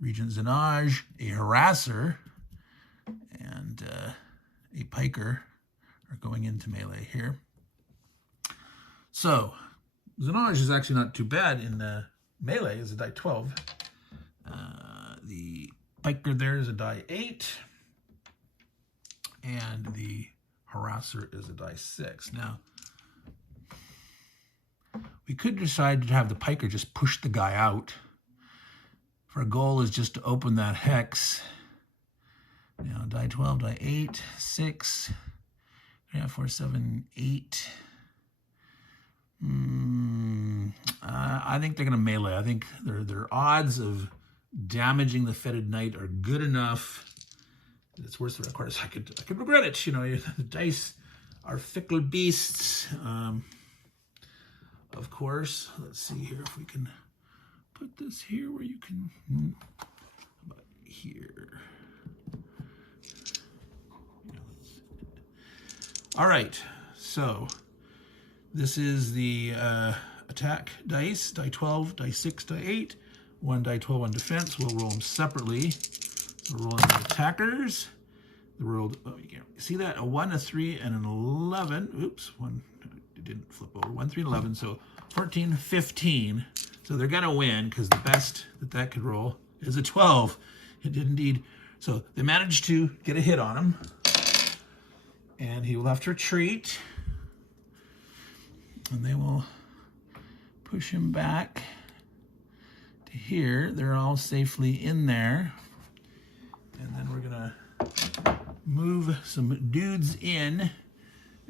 Regent Zenage, a harasser, and a piker are going into melee here. So Zenage is actually not too bad in melee. Is a die 12. The piker there is a die 8, and the harasser is a die 6. Now, we could decide to have the piker just push the guy out. If our goal is just to open that hex, now die 12, die 8, 6, 3, 4, 7, 8. I think they're going to melee. I think their odds of damaging the fetid knight are good enough. It's worse. Of course, I could regret it. You know, the dice are fickle beasts. Of course, let's see here if we can put this here where you can. How about here? All right, so this is the attack dice, die 12, die 6, die 8, 1 die 12 on defense. We'll roll them separately. So we're rolling the attackers. The rolled, oh, you can't see that, a 1, a 3, and an 11. Oops, one, it didn't flip over. 1, 3, and 11, so 14, 15. So they're gonna win because the best that could roll is a 12. It did indeed. So they managed to get a hit on him, and he will have to retreat, and they will push him back to here. They're all safely in there, and then we're gonna move some dudes in,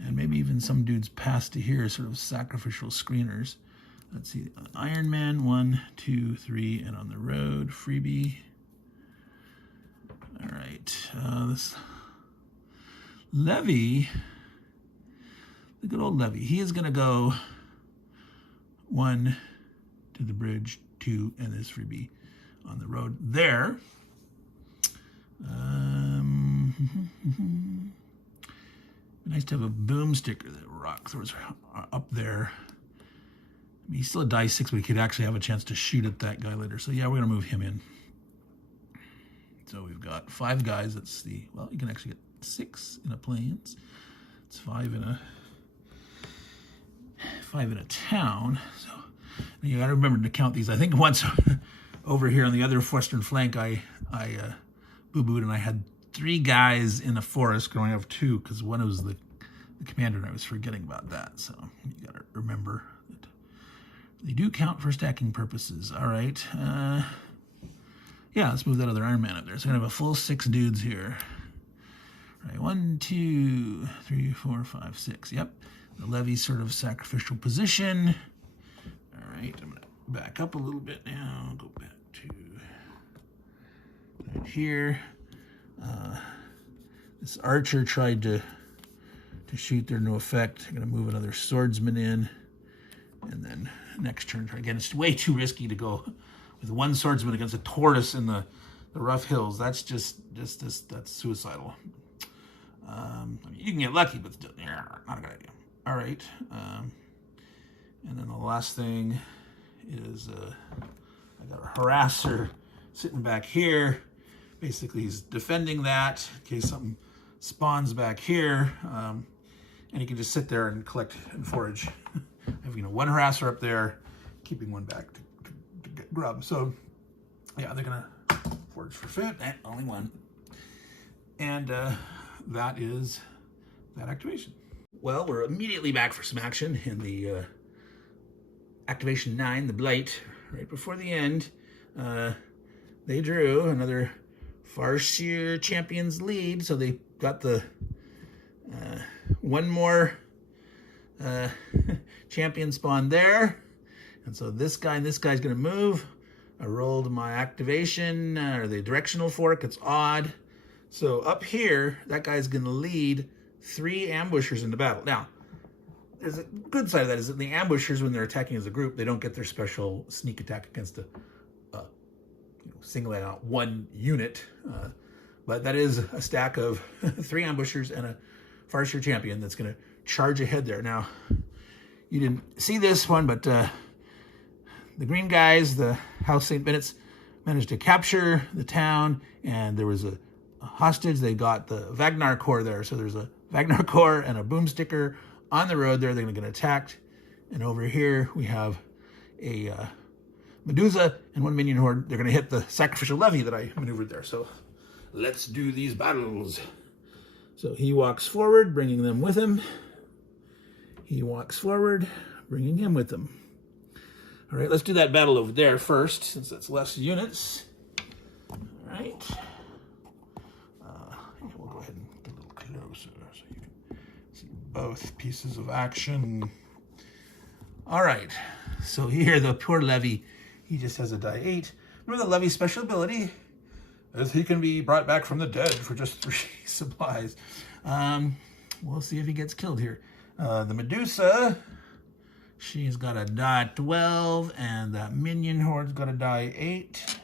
and maybe even some dudes past to here, sort of sacrificial screeners. Let's see, Iron Man, 1, 2, 3, and on the road, freebie. All right, this Levy, the good old Levy, he is going to go 1 to the bridge, 2, and this freebie on the road there. Nice to have a boom sticker that rock throws up there. I mean, he's still a die 6, but he could actually have a chance to shoot at that guy later. So yeah, we're going to move him in. So we've got 5 guys. That's the, well, you can actually get 6 in a plains. It's 5 in a town. So you got to remember to count these. I think once over here on the other western flank, I boo-booed, and I had 3 guys in a forest. Going have 2 because one was the commander, and I was forgetting about that. So you got to remember that they do count for stacking purposes. All right. Yeah, let's move that other Iron Man up there. So we're going to have a full 6 dudes here. All right, 1, 2, 3, 4, 5, 6. Yep. The Levy's sort of sacrificial position. All right, I'm going to back up a little bit now. Go back to Right here. This archer tried to shoot there, no effect. I'm going to move another swordsman in. And then next turn, again, it's way too risky to go with one swordsman against a tortoise in the rough hills. That's that's suicidal. I mean, you can get lucky, but still, not a good idea. All right. And then the last thing is I got a harasser sitting back here. Basically, he's defending that in case something spawns back here. And he can just sit there and collect and forage. I have one harasser up there, keeping one back to get grub. So, yeah, they're going to forage for food. Only one. And that is that activation. Well, we're immediately back for some action in the activation 9, the Blight. Right before the end, they drew another Farseer Champions lead, so they got the one more champion spawn there. And so this guy and this guy's going to move. I rolled my activation, or the directional fork. It's odd. So up here, that guy's going to lead 3 ambushers into battle. Now, there's a good side of that is that the ambushers, when they're attacking as a group, they don't get their special sneak attack against a singling out one unit. But that is a stack of 3 ambushers and a Farseer champion that's going to charge ahead there. Now, you didn't see this one, but the green guys, the House St. Bennetts, managed to capture the town, and there was a hostage. They got the Wagner Corps there. So there's a Wagner Corps and a boomsticker on the road there. They're going to get attacked. And over here, we have a Medusa and 1 minion horde. They're going to hit the sacrificial levy that I maneuvered there. So let's do these battles. So he walks forward, bringing them with him. He walks forward, bringing him with him. All right, let's do that battle over there first, since that's less units. All right. We'll go ahead and get a little closer so you can see both pieces of action. All right. So here, the poor levy, he just has a die 8. Remember the levy's special ability? As he can be brought back from the dead for just 3 supplies. We'll see if he gets killed here. The Medusa, she's got a die 12, and that minion horde's got a die 8.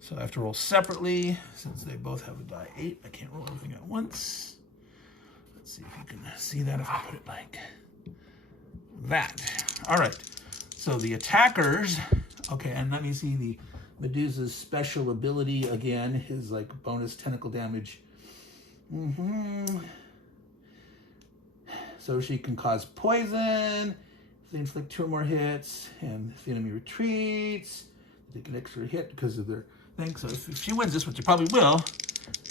So I have to roll separately, since they both have a die 8. I can't roll everything at once. Let's see if you can see that if I put it like that. All right, so the attackers, okay, and let me see the Medusa's special ability again, his like bonus tentacle damage. So she can cause poison, if they inflict 2 or more hits, and if the enemy retreats, they take an extra hit because of their thing. So if she wins this, which she probably will,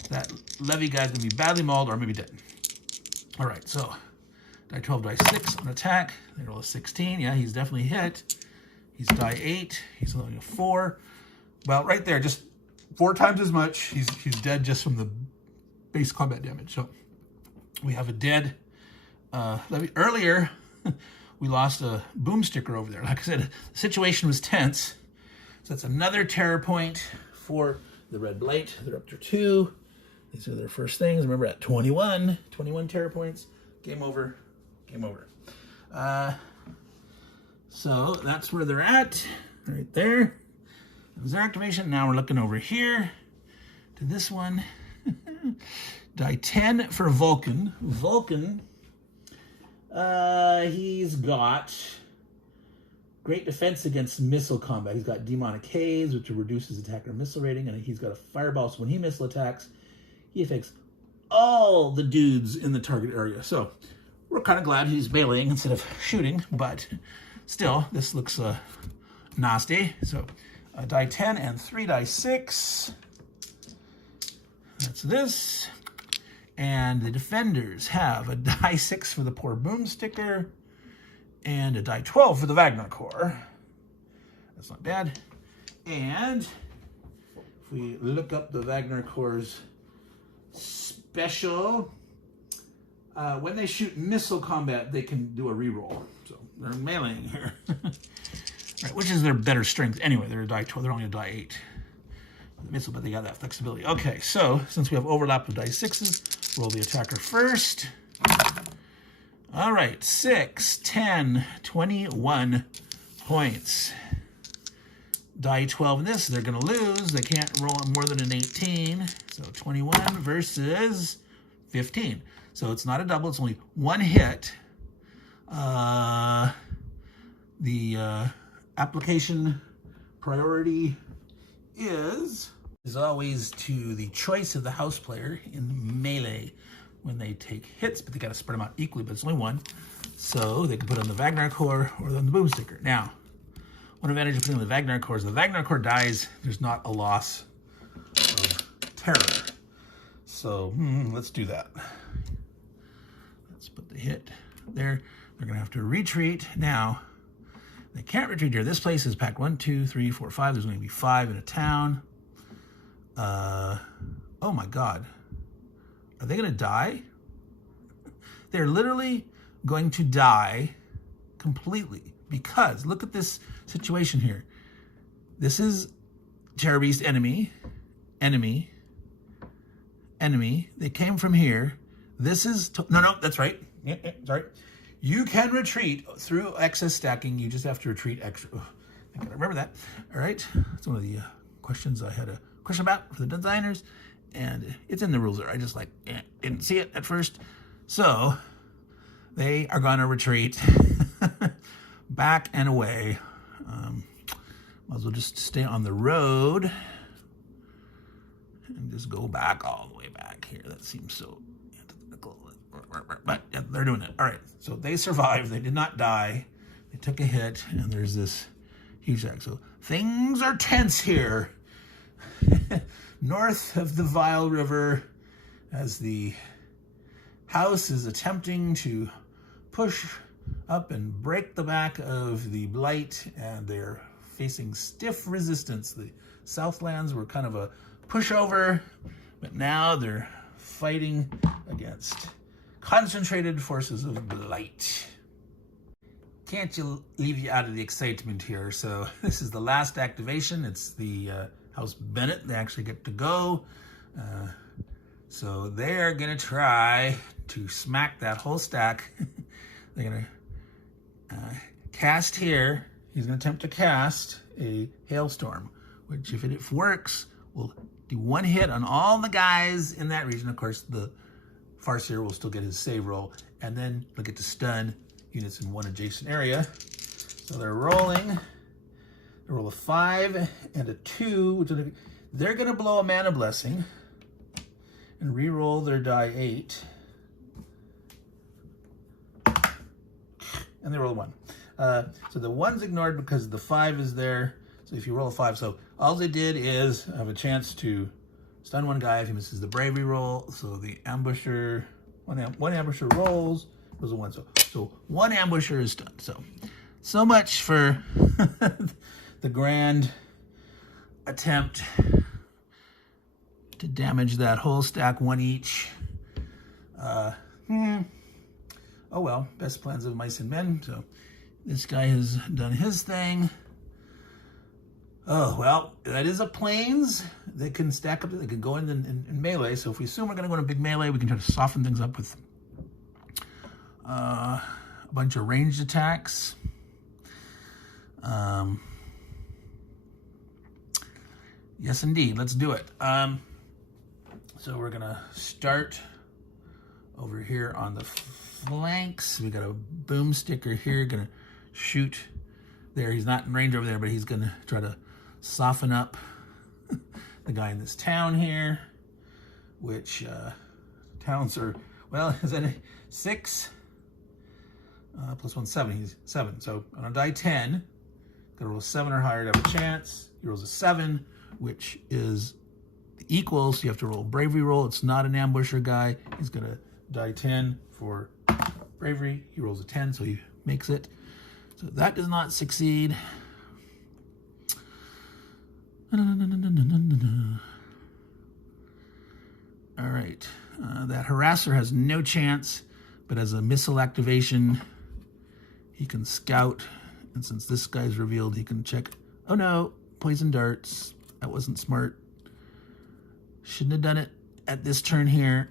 that levy guy's gonna be badly mauled or maybe dead. All right, so die 12, die 6 on attack. They roll a 16. Yeah, he's definitely hit. He's die 8. He's only a 4. Well, right there, just 4 times as much. He's dead just from the base combat damage. So we have a dead levy. Earlier, we lost a boomsticker over there. Like I said, the situation was tense. So that's another terror point for the Red Blight. They're up to 2. These are their first things. Remember, at 21 terror points. Game over. Game over. So that's where they're at, right there. There's their activation. Now we're looking over here to this one. Die 10 for Vulcan. Vulcan, he's got great defense against missile combat. He's got demonic haze, which reduces attacker missile rating, and he's got a fireball, so when he missile attacks, he affects all the dudes in the target area. So we're kind of glad he's meleeing instead of shooting, but still, this looks nasty. So die 10 and 3 die 6. That's this. And the defenders have a die 6 for the poor boomsticker and a die 12 for the Wagner Corps. That's not bad. And if we look up the Wagner Corps' special, when they shoot missile combat, they can do a reroll. So they're meleeing here. Right, which is their better strength. Anyway, they're a die 12. They're only a die 8. missile, but they got that flexibility. Okay, so since we have overlap of die 6s, roll the attacker first. All right, 6, 10, 21 points. Die 12 in this, they're going to lose. They can't roll more than an 18. So 21 versus 15. So it's not a double, it's only one hit. The application priority is always to the choice of the house player in melee when they take hits, but they got to spread them out equally, but it's only one. So they can put on the Wagner core or on the boomsticker. Now, one advantage of putting on the Wagner core is the Wagner core dies, there's not a loss of terror. So let's do that. Let's put the hit there. They're gonna have to retreat. Now, they can't retreat here. This place is packed 1, 2, 3, 4, 5. There's going to be 5 in a town. Oh my God. Are they going to die? They're literally going to die completely because look at this situation here. This is Terror Beast enemy. They came from here. This is, no, that's right. Yeah, sorry. You can retreat through excess stacking. You just have to retreat extra. Oh, I gotta remember that. All right. That's one of the questions I had a question about for the designers. And it's in the rules there. I just didn't see it at first. So they are going to retreat back and away. Might as well just stay on the road and just go back all the way back here. That seems so antithetical. But yeah, they're doing it. All right. So they survived. They did not die. They took a hit, and there's this huge attack. So things are tense here. North of the Vile River, as the house is attempting to push up and break the back of the Blight, and they're facing stiff resistance. The Southlands were kind of a pushover, but now they're fighting against concentrated forces of Blight. Can't leave you out of the excitement here. So this is the last activation. It's the House Bennett. They actually get to go. So they're going to try to smack that whole stack. They're going to cast here. He's going to attempt to cast a Hailstorm, which if it works, will do one hit on all the guys in that region. Of course, the Farseer will still get his save roll, and then they'll get to stun units in one adjacent area. So they're rolling. They roll a 5 and a 2, which they're going to blow a Mana Blessing and re-roll their die 8. And they roll a 1. So the 1's ignored because the 5 is there. So if you roll a 5, so all they did is have a chance to stun one guy if he misses the bravery roll. So the ambusher, one ambusher rolls, was a 1. So one ambusher is stunned. So much for the grand attempt to damage that whole stack, 1 each. Oh well, best plans of mice and men. So this guy has done his thing. Oh, well, that is a plains. They can stack up, they can go in melee. So if we assume we're going to go in a big melee, we can try to soften things up with a bunch of ranged attacks. Yes, indeed. Let's do it. So we're going to start over here on the flanks. We got a boomsticker here, going to shoot there. He's not in range over there, but he's going to try to soften up the guy in this town here, which towns are, well, is that a 6? Plus 1, 7. He's 7. So on a die 10, gotta roll a 7 or higher to have a chance. He rolls a 7, which is equal, so you have to roll a bravery roll. It's not an ambusher guy. He's gonna die 10 for bravery. He rolls a 10, so he makes it. So that does not succeed. All right, that harasser has no chance, but as a missile activation, he can scout, and since this guy's revealed, he can check. Oh no, poison darts. That wasn't smart. Shouldn't have done it at this turn here.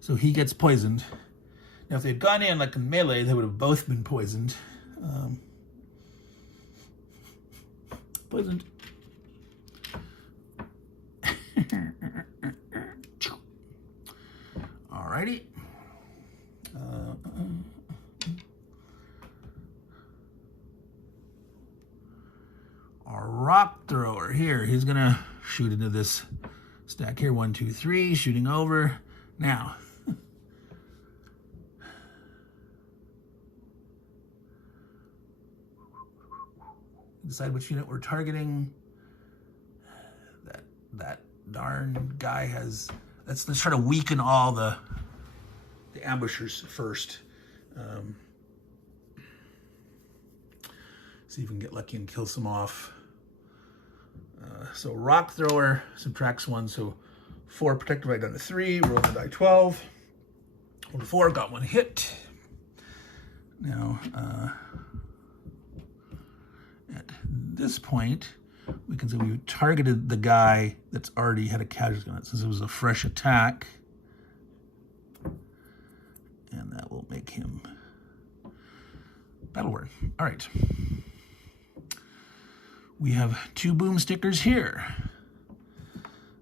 So he gets poisoned. Now, if they'd gone in like a melee, they would have both been poisoned. Poisoned. Alrighty. Our rock thrower here, he's gonna shoot into this stack here. 1, 2, 3, shooting over. Now, decide which unit we're targeting. That darn guy has. Let's try to weaken all the ambushers first. See if we can get lucky and kill some off. So rock thrower subtracts 1, so 4 protective right down to 3. Roll the die 12. Roll 4, got 1 hit. Now at this point, we can say we targeted the guy that's already had a casualty on it, since it was a fresh attack. And that will make him battle worn. All right. We have 2 boom stickers here.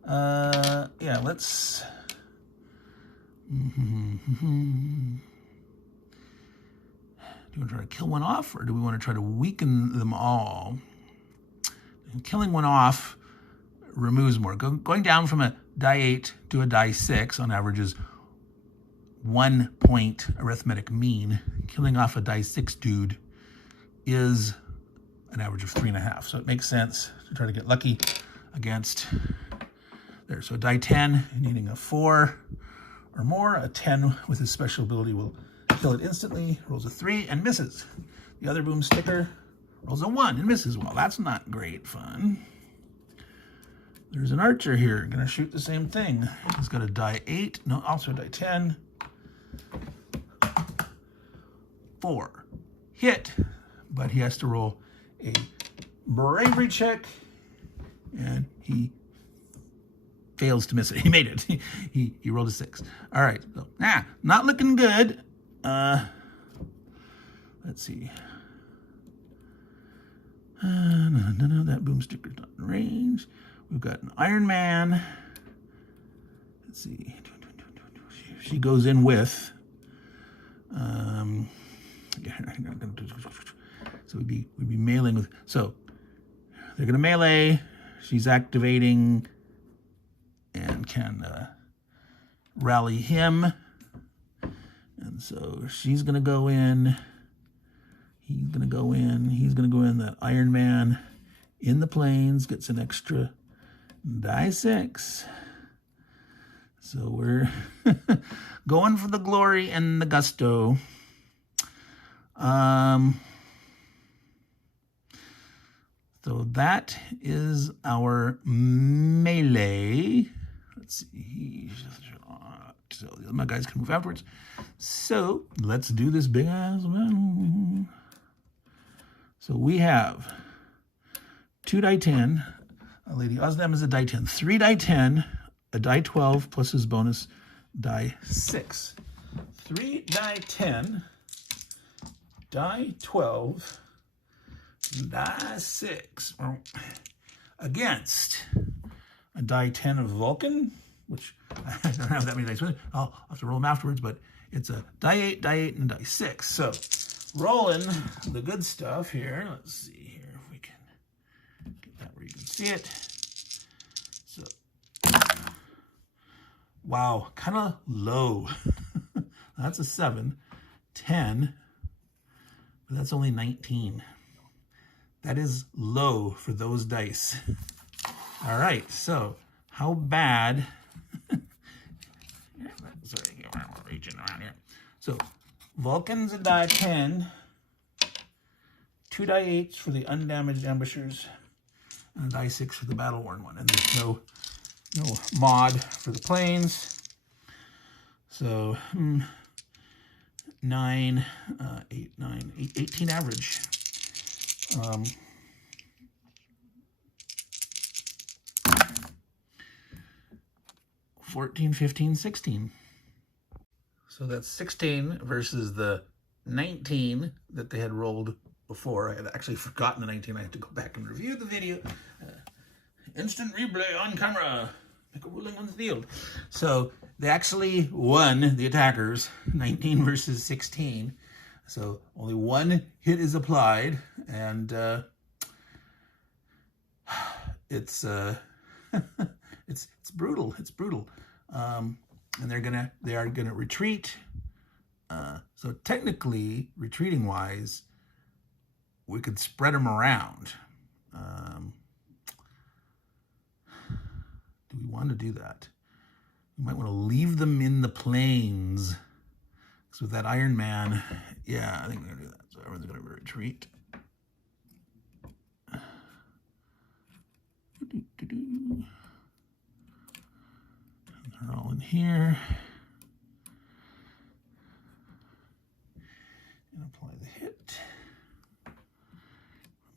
Yeah, let's... Do you want to try to kill one off, or do we want to try to weaken them all? And killing one off removes more. Going down from a die 8 to a die 6 on average is 1 point arithmetic mean. Killing off a die 6 dude is an average of 3.5. So it makes sense to try to get lucky against there. So die 10, needing a 4 or more. A 10 with his special ability will kill it instantly. Rolls a 3 and misses. The other boom sticker rolls a 1 and misses. Well, that's not great fun. There's an archer here, gonna shoot the same thing. He's got a die 8, no, also a die 10. 4. Hit, but he has to roll a bravery check, and he fails to miss it. He made it. He rolled a 6. All right, so not looking good. Let's see. No, that boom sticker's not in range. We've got an Iron Man. Let's see. She goes in with. So we'd be mailing with. So they're gonna melee. She's activating and can rally him. And so she's gonna go in. He's gonna go in. He's gonna go in. That Iron Man in the plains gets an extra die 6. So we're going for the glory and the gusto. So that is our melee. Let's see. So my guys can move afterwards. So let's do this big ass man. So we have 2 die 10. Lady Osnam is a die 10. 3 die 10. A die 12 plus his bonus die 6. 3 die 10. Die 12. Die 6. Against a die 10 of Vulcan, which I don't have that many dice with it. I'll have to roll them afterwards, but it's a die 8, and a die 6. So rolling the good stuff here. Let's see here if we can get that where you can see it. So, wow, kind of low. That's a 7. 10, but that's only 19. That is low for those dice. All right, so how bad? Sorry, I'm reaching around here. So Vulcan's a die 10, 2 die 8s for the undamaged ambushers, and a die 6 for the battle-worn one. And there's no mod for the planes. So 9, 8, 9, 18 average. 14, 15, 16. So that's 16 versus the 19 that they had rolled before. I had actually forgotten the 19. I had to go back and review the video. Instant replay on camera. Make a ruling on the field. So they actually won, the attackers, 19 versus 16. So only one hit is applied, and it's it's brutal. It's brutal. And they are gonna retreat. So technically, retreating wise, we could spread them around. Do we want to do that? We might want to leave them in the plains. Because with that Iron Man, yeah, I think we're gonna do that. So everyone's gonna retreat. They're all in here. And apply the hit.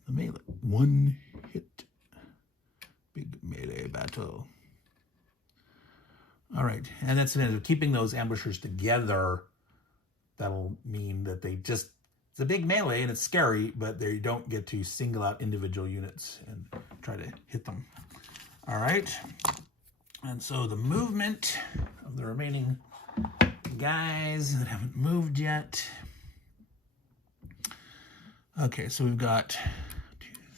The melee. One hit. Big melee battle. All right, and that's the end of keeping those ambushers together. That'll mean that it's a big melee and it's scary, but they don't get to single out individual units and try to hit them. All right, and so the movement of the remaining guys that haven't moved yet. Okay, so we've got 2,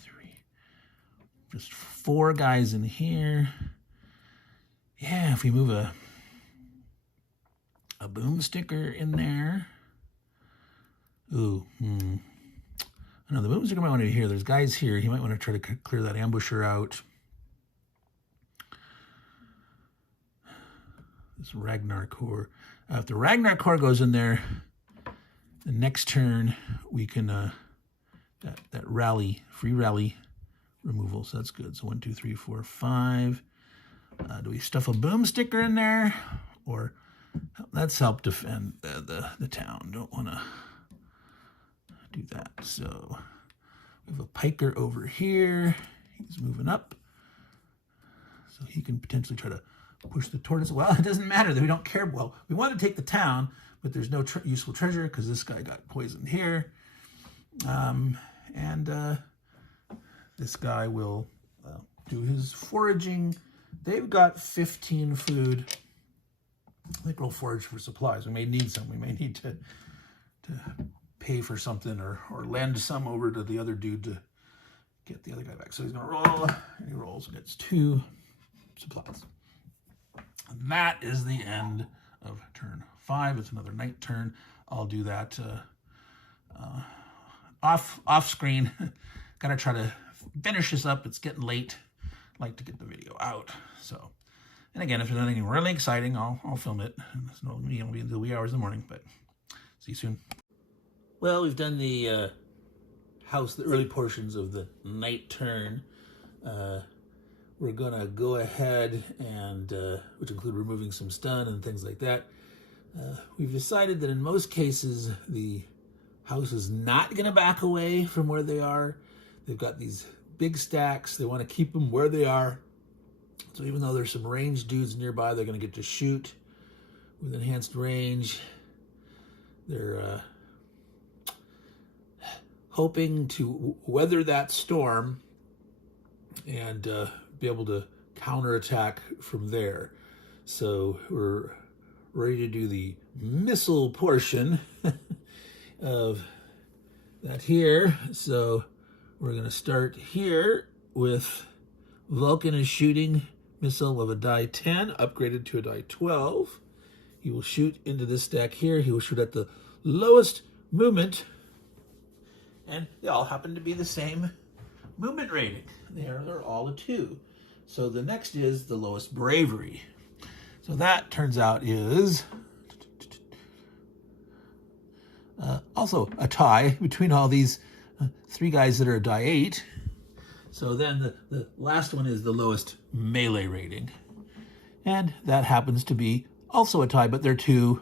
3, just 4 guys in here. Yeah, if we move a boom sticker in there. Ooh, I know the boom sticker might want to be here. There's guys here. He might want to try to clear that ambusher out. This Ragnar Core. If the Ragnar Core goes in there, the next turn we can that rally, free rally removal. So that's good. So 1, 2, 3, 4, 5. Do we stuff a boom sticker in there, or let's help defend the town? Don't want to do that. So we have a piker over here. He's moving up, so he can potentially try to push the tortoise. Well, it doesn't matter that we don't care. Well, we want to take the town, but there's no useful treasure because this guy got poisoned here, and this guy will do his foraging. They've got 15 food. I think we'll forage for supplies. We may need some. We may need to pay for something or lend some over to the other dude to get the other guy back. So he's going to roll, and he rolls and gets 2 supplies. And that is the end of turn 5. It's another night turn. I'll do that off screen. Got to try to finish this up. It's getting late. Like to get the video out. So, and again, if there's anything really exciting, I'll film it. It's no, it'll be until wee hours in the morning, but see you soon. Well, we've done the early portions of the night turn. We're gonna go ahead and, which include removing some stun and things like that. We've decided that in most cases, the house is not gonna back away from where they are. They've got these big stacks. They want to keep them where they are. So even though there's some ranged dudes nearby, they're going to get to shoot with enhanced range. They're hoping to weather that storm and be able to counterattack from there. So we're ready to do the missile portion of that here. So we're going to start here with Vulcan is shooting missile of a die 10, upgraded to a die 12. He will shoot into this stack here. He will shoot at the lowest movement, and they all happen to be the same movement rating. They're all a 2. So the next is the lowest bravery. So that turns out is also a tie between all these 3 guys that are a die 8. So then the last one is the lowest melee rating. And that happens to be also a tie, but they're 2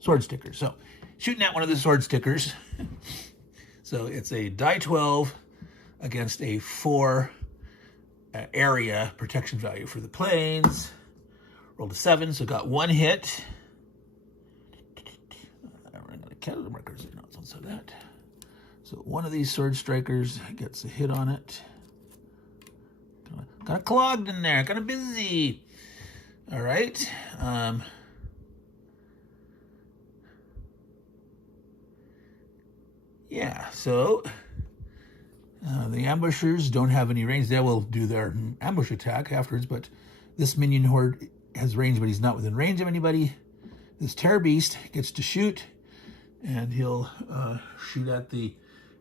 sword stickers. So shooting at one of the sword stickers. So it's a die 12 against a 4 area protection value for the planes. Rolled a 7, so got 1 hit. I'm running out of calendar markers. No, it's also that. So one of these sword strikers gets a hit on it. Kind of clogged in there, kind of busy. All right. Yeah, so the ambushers don't have any range. They will do their ambush attack afterwards, but this minion horde has range, but he's not within range of anybody. This terror beast gets to shoot, and he'll shoot at the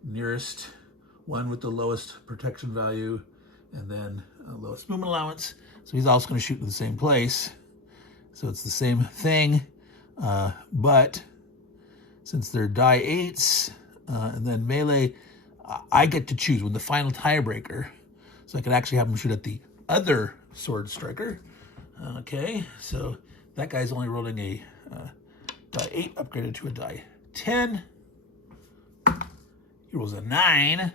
nearest one with the lowest protection value, and then lowest movement allowance. So he's also going to shoot in the same place. So it's the same thing, but since they're die 8s, and then melee, I get to choose when the final tiebreaker. So I can actually have him shoot at the other sword striker. Okay, so that guy's only rolling a die 8 upgraded to a die 10. He rolls a 9.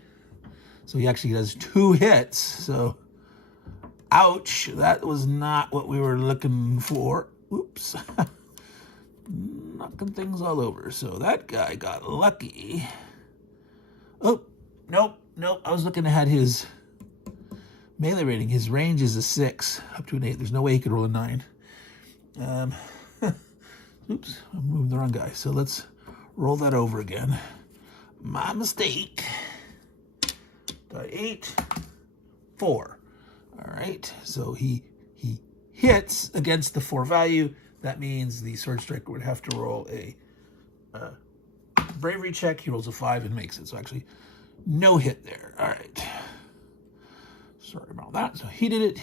So he actually does 2 hits. So, ouch, that was not what we were looking for. Oops. Knocking things all over. So that guy got lucky. Oh, nope. I was looking at his melee rating. His range is a 6 up to an 8. There's no way he could roll a 9. Oops, I'm moving the wrong guy. So let's roll that over again. My mistake. Die 8, 4. All right, so he hits against the 4 value. That means the sword striker would have to roll a bravery check. He rolls a 5 and makes it. So actually, no hit there. All right. Sorry about that. So he did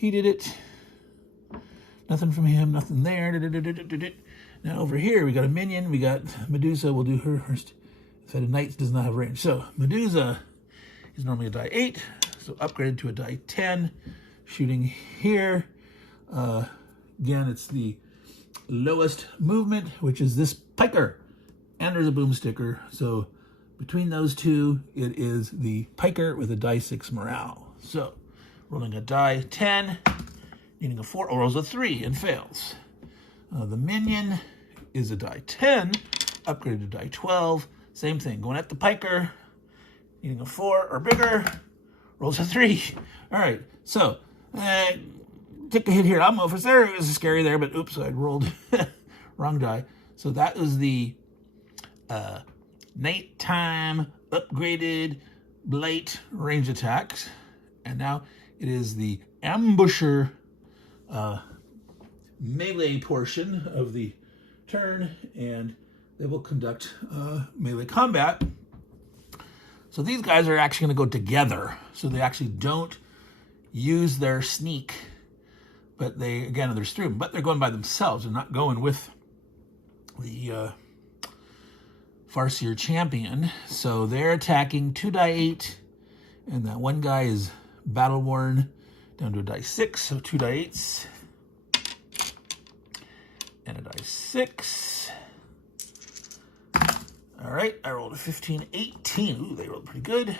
it. Nothing from him, nothing there. Now over here, we got a minion. We got Medusa. We'll do her first. Fed of Knights does not have range. So Medusa is normally a die 8. So upgraded to a die 10. Shooting here. Again, it's the lowest movement, which is this piker. And there's a boomsticker. So between those two, it is the piker with a die 6 morale. So rolling a die 10, needing a 4, or rolls a 3 and fails. The minion is a die 10, upgraded to die 12. Same thing, going at the piker, needing a 4 or bigger, rolls a 3. All right, so take a hit here. I'm officer. It was scary there, but oops, I rolled wrong die. So that was the nighttime upgraded blight range attacks, and now it is the ambusher melee portion of the turn, and they will conduct melee combat. So these guys are actually going to go together. So they actually don't use their sneak, but they, again, there's 3 of them, but they're going by themselves. They're not going with the Farseer champion. So they're attacking 2 die 8, and that one guy is battle worn down to a die 6, so 2 die 8s. And a die 6. All right, I rolled a 15, 18. Ooh, they rolled pretty good.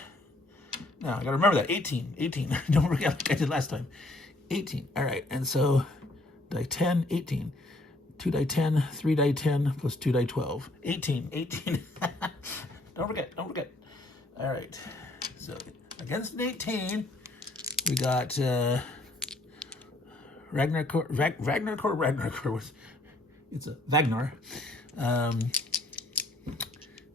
Now, I got to remember that. 18. Don't forget like I did last time. 18. All right, and so die 10, 18. 2 die 10, 3 die 10, plus 2 die 12. 18. Don't forget. All right, so against an 18, we got Ragnar. It's a Wagner.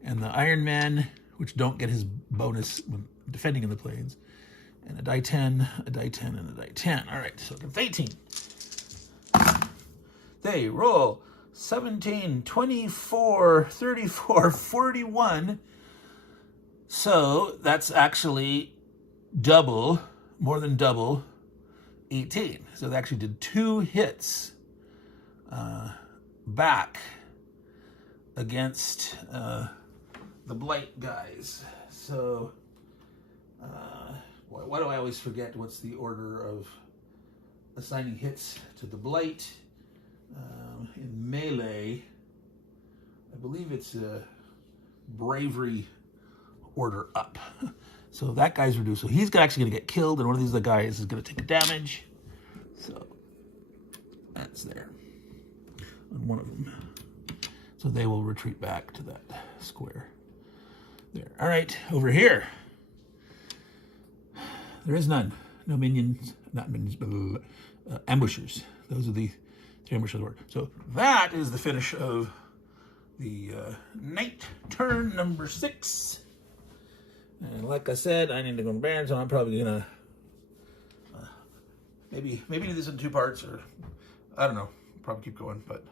And the Iron Man, which don't get his bonus when defending in the plains. And a die 10, and a die 10. All right, so against 18. They roll 17, 24, 34, 41. So that's actually double, more than double, 18. So they actually did 2 hits back against the Blight guys. So why do I always forget what's the order of assigning hits to the Blight? In melee, I believe it's a bravery order up. So that guy's reduced. So he's actually going to get killed, and one of these other guys is going to take a damage. So That's there on one of them. So they will retreat back to that square there. All right, over here. There is none. No minions, not minions, but ambushers. Those are the ambushers of the word. So that is the finish of the night turn number 6. And like I said, I need to go to bed, so I'm probably gonna maybe do this in 2 parts, or I don't know. Probably keep going, but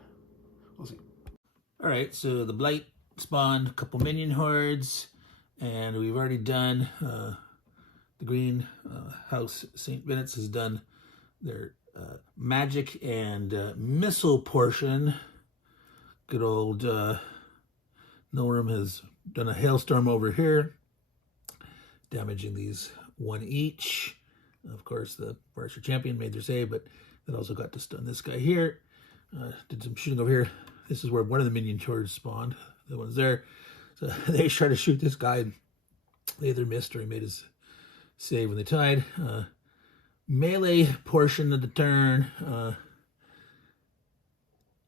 we'll see. All right, so the Blight spawned a couple minion hordes, and we've already done the green house. St. Bennetts has done their magic and missile portion. Good old Nilrim has done a hailstorm over here, damaging these 1 each. Of course, the Archer Champion made their save, but that also got to stun this guy here. Did some shooting over here. This is where one of the minion hordes spawned. The one's there. So they tried to shoot this guy. They either missed or he made his save when they tied. Melee portion of the turn.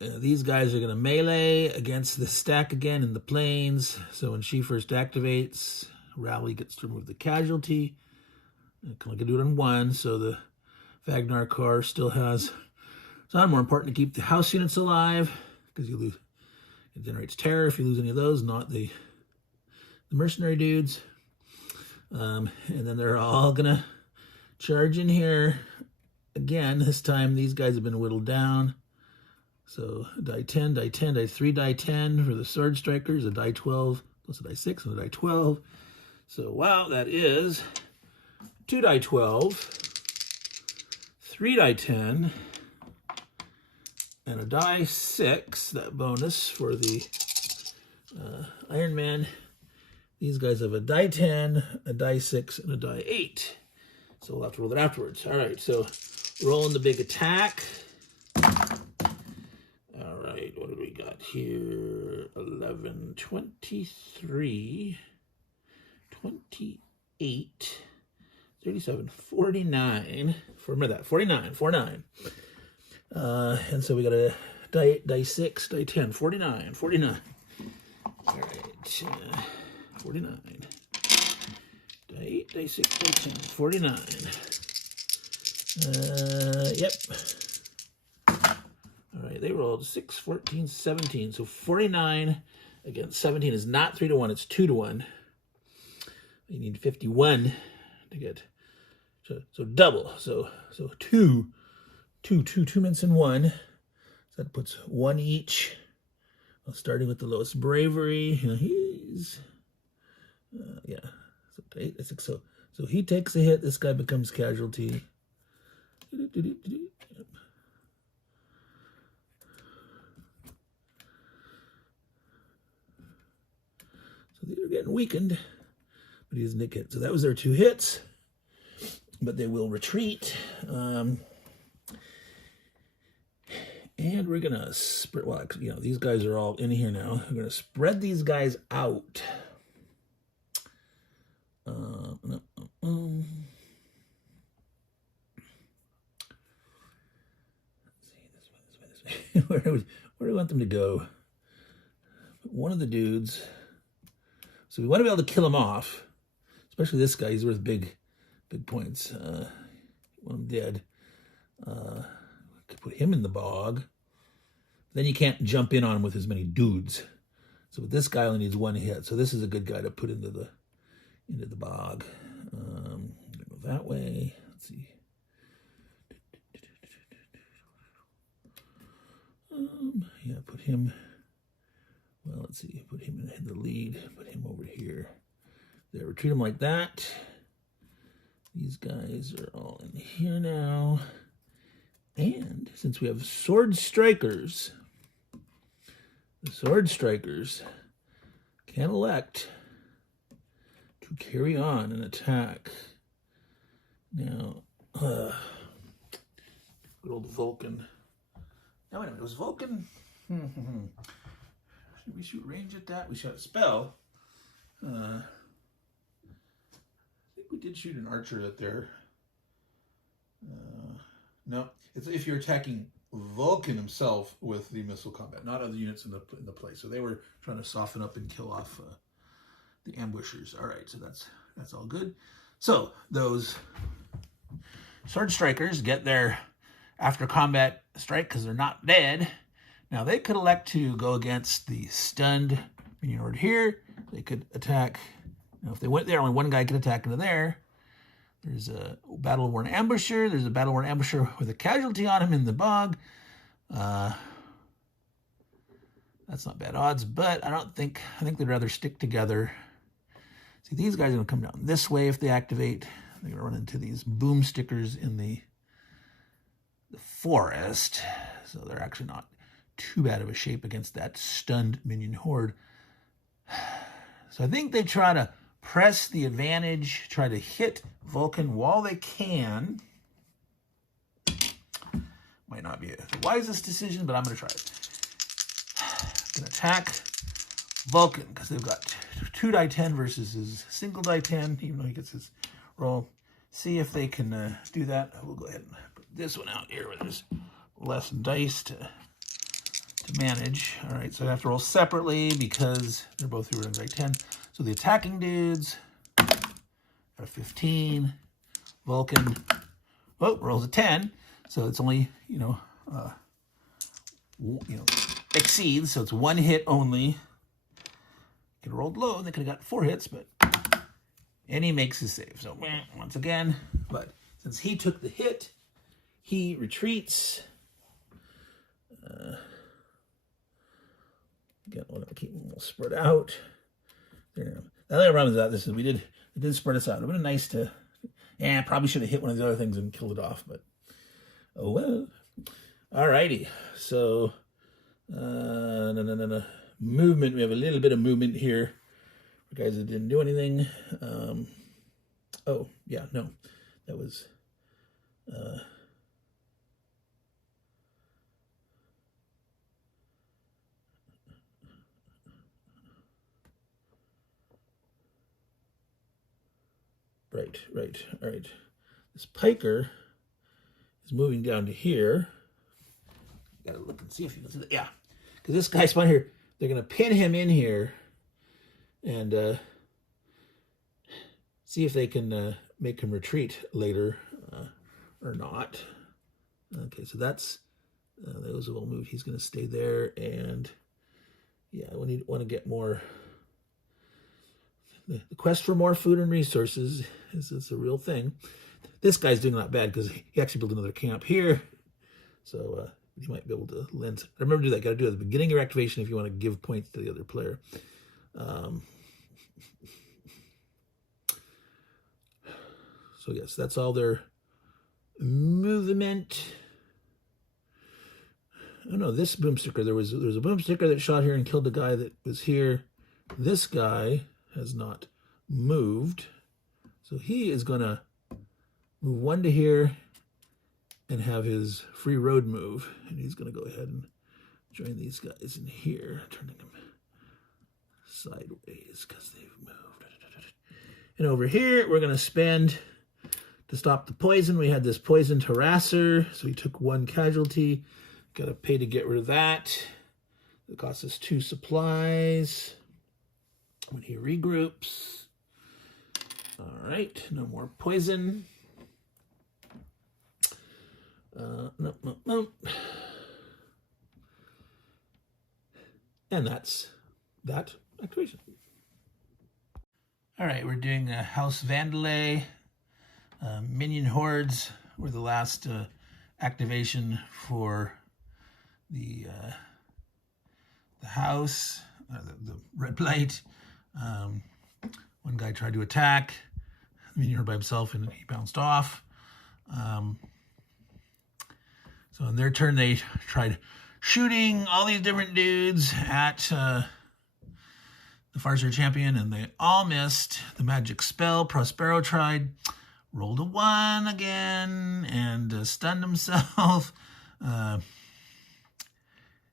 These guys are going to melee against the stack again in the plains. So when she first activates, Rally gets to remove the casualty. Can only do it on 1, so the Vagnar car still has. It's not more important to keep the house units alive, because you lose. It generates terror if you lose any of those, not the mercenary dudes. And then they're all gonna charge in here again. This time these guys have been whittled down. So die 10, die 10, die 3, die 10 for the sword strikers, a die 12, plus a die 6 and a die 12. So wow, that is 2 die 12, 3 die 10, and a die 6, that bonus for the Iron Man. These guys have a die 10, a die 6, and a die 8. So we'll have to roll it afterwards. All right, so rolling the big attack. All right, what do we got here? 11, 23, 28, 37, 49. Remember that, 49, 49. And so we got a die 6, die 10, 49, 49. All right, 49. Die 8, die 6, die 10, 49. Yep. All right, they rolled 6, 14, 17. So 49 against 17 is not 3 to 1, it's 2 to 1. You need 51 to get, so double. So 2 mints in 1. So that puts 1 each. Well, starting with the lowest bravery, you know, he's, yeah, so 8, 6. So he takes a hit. This guy becomes casualty. Yep. So they're getting weakened, but he doesn't take hit. So that was their 2 hits, but they will retreat. And we're gonna spread. Well, you know, these guys are all in here now. We're gonna spread these guys out. Let's see, this way. Where do we want them to go? One of the dudes. So we want to be able to kill him off, especially this guy. He's worth big points. Want him dead. Could put him in the bog. Then you can't jump in on him with as many dudes. So this guy only needs 1 hit. So this is a good guy to put into the bog. Go that way. Let's see. Yeah, put him. Well, let's see. Put him in the lead. Put him over here. There. Retreat him like that. These guys are all in here now. And since we have sword strikers, the sword strikers can elect to carry on an attack. Now, good old Vulcan. Now, wait a minute, was Vulcan? Should we shoot range at that? We shot a spell. I think we did shoot an archer at there. No, it's if you're attacking Vulcan himself with the missile combat, not other units in the play. So they were trying to soften up and kill off the ambushers. All right, so that's all good. So those sword strikers get their after combat strike because they're not dead. Now they could elect to go against the stunned minion horde here. They could attack. Now if they went there, only one guy can attack into there. There's a battle-worn ambusher. There's a battle-worn ambusher with a casualty on him in the bog. That's not bad odds, but I think they'd rather stick together. See, these guys are going to come down this way if they activate. They're going to run into these boom stickers in the forest. So they're actually not too bad of a shape against that stunned minion horde. So I think they try to press the advantage, try to hit Vulcan while they can. Might not be the wisest decision, but I'm going to try it. I'm going to attack Vulcan because they've got 2 die 10 versus his single die 10, even though he gets his roll. See if they can do that. We'll go ahead and put this one out here where there's less dice to manage. All right, so I have to roll separately because they're both who are in die 10. So the attacking dudes got a 15. Vulcan, rolls a 10. So it's only, exceeds. So it's 1 hit only. Could have rolled low. They could have got 4 hits, and he makes his save. So once again, but since he took the hit, he retreats. Again, I want to keep them all spread out. There. The other problem is that it did spread us out. It would have been nice to, probably should have hit one of the other things and killed it off, but oh well. Alrighty, so movement. We have a little bit of movement here for guys that didn't do anything. Oh yeah, no, that was. Right. All right. This piker is moving down to here. Gotta look and see if you can see that. Yeah, because this guy spawned here. They're gonna pin him in here and see if they can make him retreat later or not. Okay, so that's those have all moved. He's gonna stay there, and yeah, I want to get more. The quest for more food and resources is a real thing. This guy's doing not bad because he actually built another camp here. So he might be able to lend. Remember to do that. Got to do it at the beginning of your activation if you want to give points to the other player. So yes, that's all their movement. Oh no, this boomsticker. There was a boomsticker that shot here and killed the guy that was here. This guy has not moved, so he is going to move 1 to here and have his free road move, and he's going to go ahead and join these guys in here, turning them sideways because they've moved. And over here we're going to spend to stop the poison. We had this poisoned harasser, so he took 1 casualty. Got to pay to get rid of that. It costs us 2 supplies when he regroups. All right, no more poison. No. And that's that activation. All right, we're doing House Vandalay. Minion hordes were the last activation for the house, the Red Blight. One guy tried to attack the minion horde by himself and he bounced off. So in their turn, they tried shooting all these different dudes at the Farseer champion, and they all missed the magic spell. Prospero tried, rolled a 1 again, and stunned himself.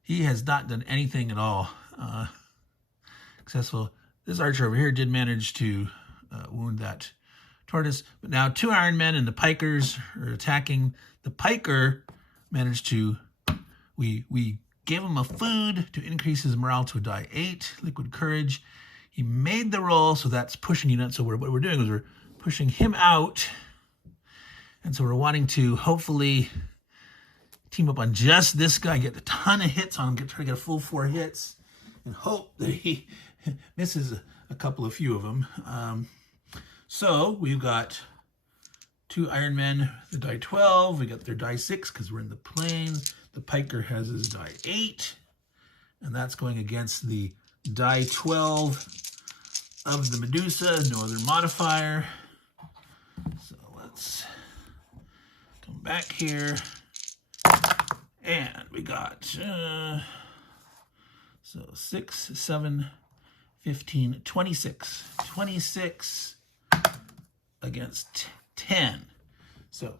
He has not done anything at all successful. This archer over here did manage to wound that tortoise, but now 2 Iron Men and the pikers are attacking. The piker managed to we gave him a food to increase his morale to a die 8, liquid courage. He made the roll, so that's pushing units. So what we're doing is we're pushing him out. And so we're wanting to hopefully team up on just this guy, get a ton of hits on him, try to get a full 4 hits, and hope that he misses a few of them. So we've got 2 Iron Men, the die 12. We got their die 6 because we're in the plains. The Piker has his die 8, and that's going against the die 12 of the Medusa, no other modifier. So let's come back here. And we got, so 6, 7, 15, 26. 26 against 10. So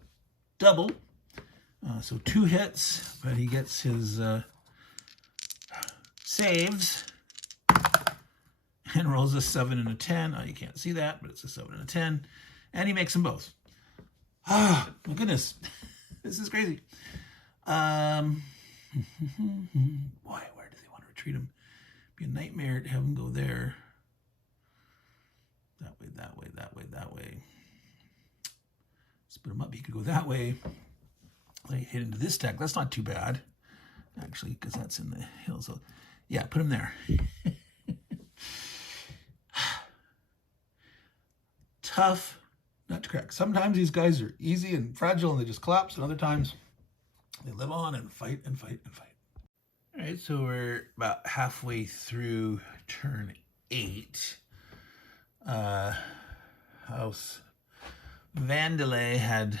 double. So 2 hits, but he gets his saves and rolls a 7 and a 10. Oh, you can't see that, but it's a 7 and a 10. And he makes them both. Oh, my goodness. This is crazy. Boy, where do they want to retreat him? Be a nightmare to have him go there. That way, that way, that way, that way. Split him up. He could go that way. They hit into this deck. That's not too bad, actually, because that's in the hill. So, yeah, put him there. Tough nut to crack. Sometimes these guys are easy and fragile and they just collapse, and other times they live on and fight and fight and fight. All right, so we're about halfway through turn 8. House Vandalay had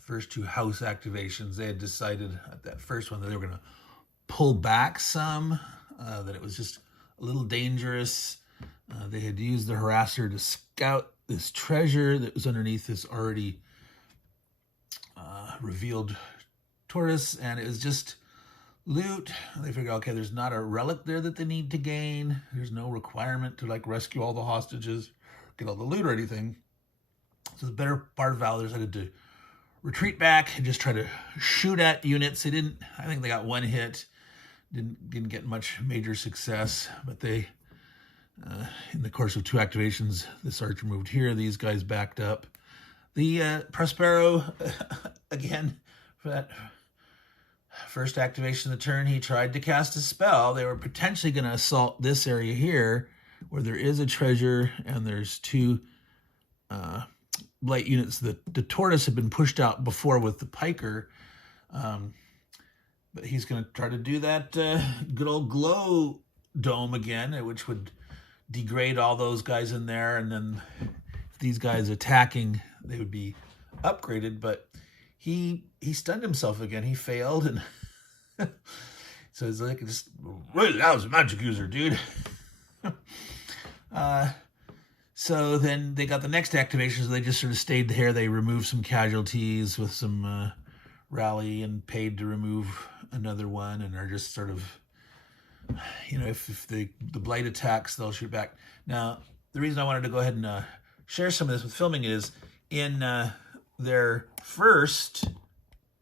first 2 house activations. They had decided at that first one that they were going to pull back some, that it was just a little dangerous. They had used the harasser to scout this treasure that was underneath this already revealed Taurus, and it was just loot. They figured, okay, there's not a relic there that they need to gain. There's no requirement to like rescue all the hostages, get all the loot or anything. So the better part of Valor decided to retreat back and just try to shoot at units. They didn't, I think they got 1 hit, didn't get much major success, but they, in the course of 2 activations, this archer moved here, these guys backed up. The Prospero, again, for that first activation of the turn, he tried to cast a spell. They were potentially going to assault this area here, where there is a treasure, and there's 2 Blight units. The Tortoise had been pushed out before with the Piker, but he's going to try to do that good old glow dome again, which would degrade all those guys in there, and then if these guys attacking, they would be upgraded. But he stunned himself again. He failed, and so it's like, just really, that was a magic user, dude. So then they got the next activation, so they just sort of stayed there. They removed some casualties with some rally and paid to remove another one, and are just sort of, you know, if the Blight attacks, they'll shoot back. Now, the reason I wanted to go ahead and share some of this with filming is in their first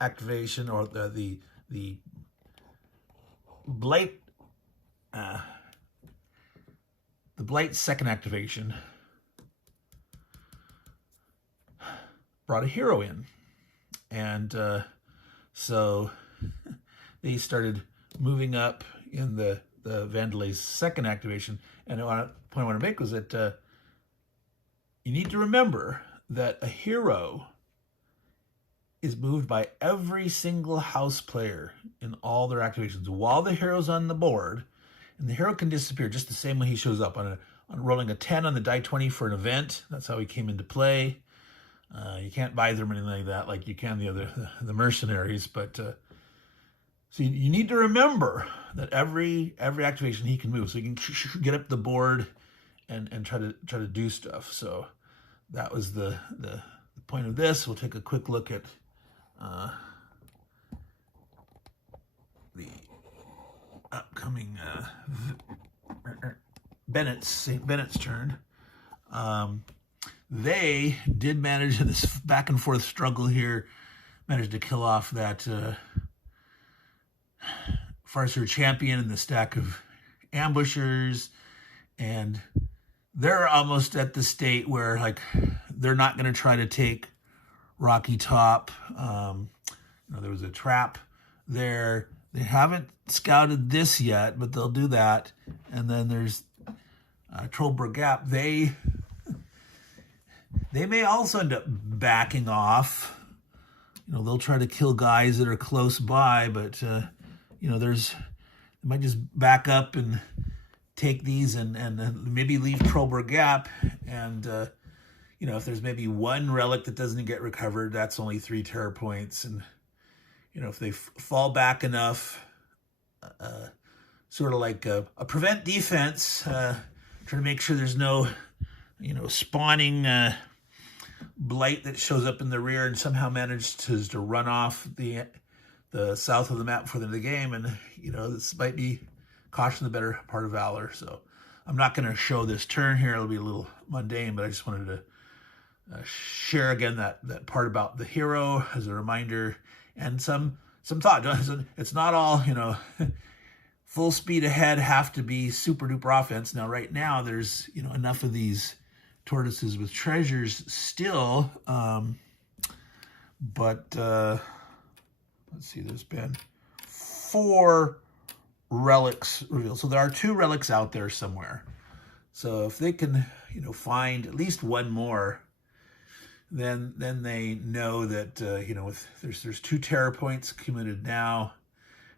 activation, or the Blight, the Blight's second activation brought a hero in, and so they started moving up in the Vandalay's second activation. And the point I want to make was that you need to remember that a hero is moved by every single house player in all their activations while the hero's on the board, and the hero can disappear just the same way he shows up on rolling a 10 on the die 20 for an event. That's how he came into play. You can't buy them or anything like that, like you can the mercenaries. But so you need to remember that every activation he can move, so he can get up the board and try to do stuff. So that was the point of this. We'll take a quick look at the upcoming Bennett's turn. They did manage, in this back and forth struggle here, managed to kill off that Farseer Champion and the stack of ambushers, and they're almost at the state where like they're not going to try to take Rocky Top. There was a trap there. They haven't scouted this yet, but they'll do that. And then there's Trollberg Gap. They may also end up backing off. They'll try to kill guys that are close by, but they might just back up and take these and maybe leave Trollberg Gap. And if there's maybe one relic that doesn't get recovered, that's only 3 terror points. And if they fall back enough, sort of like a prevent defense, trying to make sure there's no spawning blight that shows up in the rear and somehow managed to run off the south of the map before the end of the game. And this might be caution the better part of valor. So I'm not going to show this turn here. It'll be a little mundane, but I just wanted to share again that part about the hero as a reminder and some thought. It's not all full speed ahead, have to be super duper offense. Now right now there's enough of these tortoises with treasures still, but let's see, there's been 4 relics revealed. So there are 2 relics out there somewhere. So if they can, find at least one more, then they know that, there's 2 terror points accumulated now.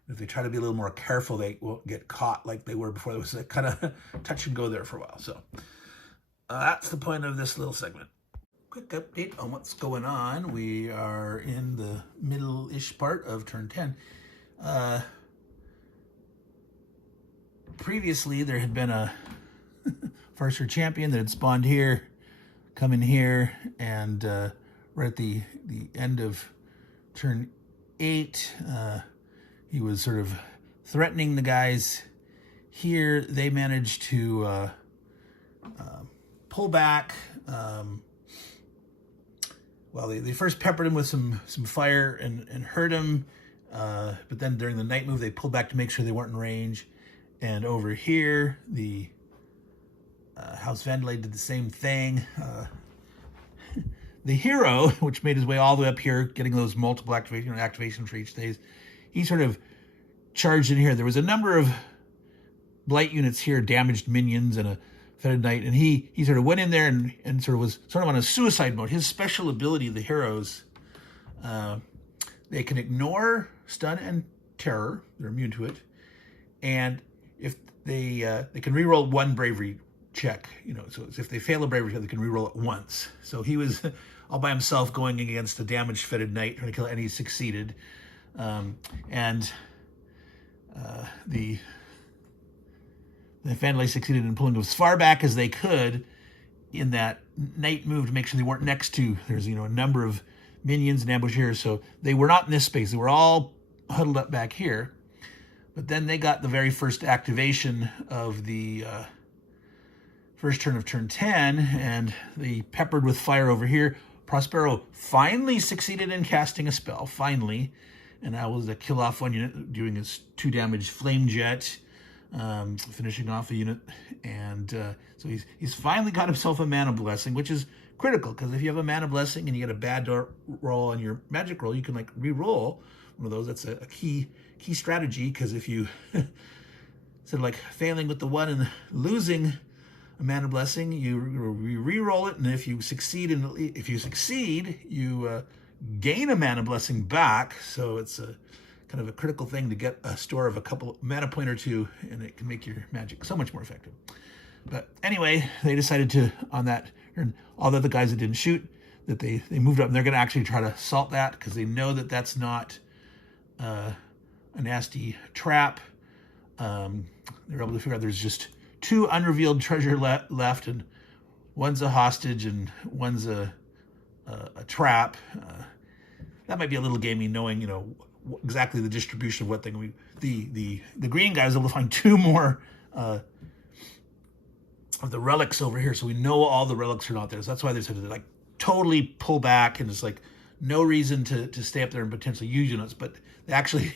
If they try to be a little more careful, they won't get caught like they were before. There was a kind of touch and go there for a while. So that's the point of this little segment. Quick update on what's going on. We are in the middle-ish part of turn 10. Previously, there had been a Farseer Champion that had spawned here, come in here, and right at the end of turn 8, he was sort of threatening the guys here. They managed to pull back. They first peppered him with some fire and hurt him, but then during the night move, they pulled back to make sure they weren't in range. And over here, the House Vandalay did the same thing. The hero, which made his way all the way up here, getting those multiple activation for each phase, he sort of charged in here. There was a number of blight units here, damaged minions and a fetid knight, and he sort of went in there and sort of was sort of on a suicide mode. His special ability, the heroes, they can ignore stun and terror. They're immune to it. And if they can reroll 1 bravery check, so if they fail a bravery check, they can reroll it once. So he was all by himself going against a damaged fetid knight trying to kill it, and he succeeded. The Vandalay succeeded in pulling as far back as they could in that night move to make sure they weren't next to, there's a number of minions and ambushers, so they were not in this space. They were all huddled up back here. But then they got the very first activation of the first turn of turn 10, and they peppered with fire over here. Prospero finally succeeded in casting a spell, finally. And that was a kill off 1 unit, doing his 2 damage flame jet, finishing off a unit. And so he's finally got himself a mana blessing, which is critical, because if you have a mana blessing and you get a bad roll on your magic roll, you can re-roll one of those. That's a key strategy, because if you instead of failing with the 1 and losing a mana blessing, you re-roll it, and if you succeed, you gain a mana blessing back. So it's a kind of a critical thing to get a store of a couple mana point or 2, and it can make your magic so much more effective. But anyway, they decided to, on that, all the other guys that didn't shoot, that they moved up, and they're going to actually try to assault that, because they know that that's not a nasty trap. They're able to figure out there's just 2 unrevealed treasure left, and one's a hostage and one's a trap. That might be a little gamey, knowing exactly the distribution of what thing the green guy was able to find 2 more of the relics over here, so we know all the relics are not there. So that's why they said to totally pull back, and it's no reason to stay up there and potentially use units. But they actually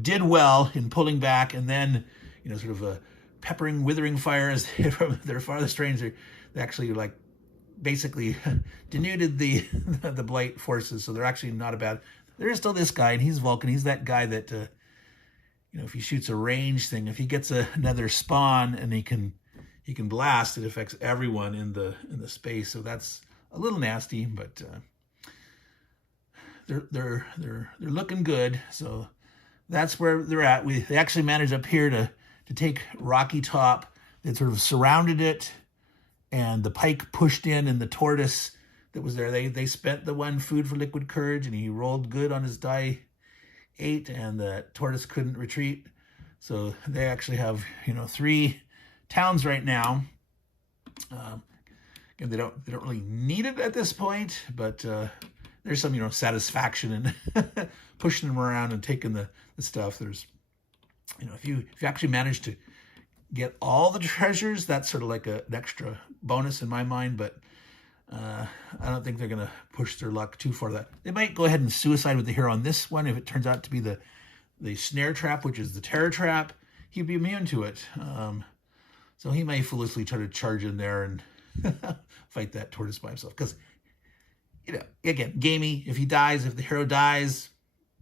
did well in pulling back, and then, you know, sort of a peppering, withering fire as from their farthest range. They actually like basically denuded the the Blight forces, so they're actually not a bad. There is still this guy, and he's Vulcan. He's that guy that you know, if he shoots a range thing, if he gets another spawn and he can blast, it affects everyone in the space. So that's a little nasty, but they're looking good. So that's where they're at. They actually managed up here to take Rocky Top. They sort of surrounded it, and the pike pushed in, and the tortoise that was there, they spent the one food for liquid courage, and he rolled good on his die 8, and the tortoise couldn't retreat. So they actually have, you know, 3 towns right now. And they don't really need it at this point, but there's some, you know, satisfaction in pushing them around and taking the stuff. There's, you know, if you actually manage to get all the treasures, that's sort of like an extra bonus in my mind, but I don't think they're going to push their luck too far. That they might go ahead and suicide with the hero on this one if it turns out to be the snare trap, which is the terror trap. He'd be immune to it. So he may foolishly try to charge in there and fight that tortoise by himself. Because, you know, again, gamey. If he dies, if the hero dies,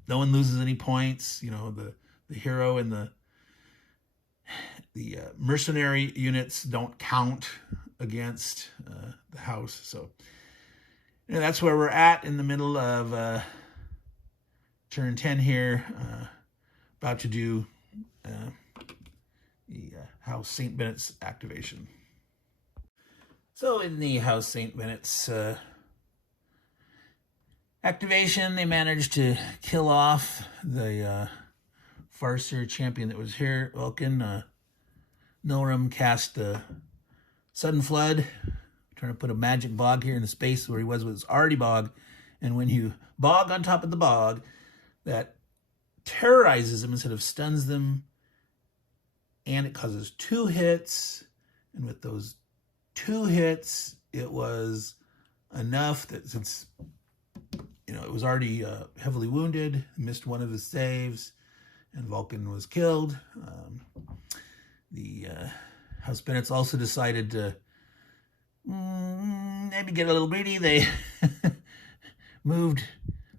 no one loses any points. You know, the hero and the mercenary units don't count against the house. So, you know, that's where we're at in the middle of turn 10 here. About to do the House St. Bennett's activation. So in the House St. Bennett's activation, they managed to kill off the Farseer champion that was here. Vulcan. Nilrim cast the Sudden Flood, trying to put a magic bog here in the space where he was already bog. And when you bog on top of the bog, that terrorizes them instead of stuns them. And it causes 2 hits. And with those 2 hits, it was enough that since, you know, it was already heavily wounded, missed one of his saves, and Vulcan was killed. The House Bennetts also decided to maybe get a little greedy. They moved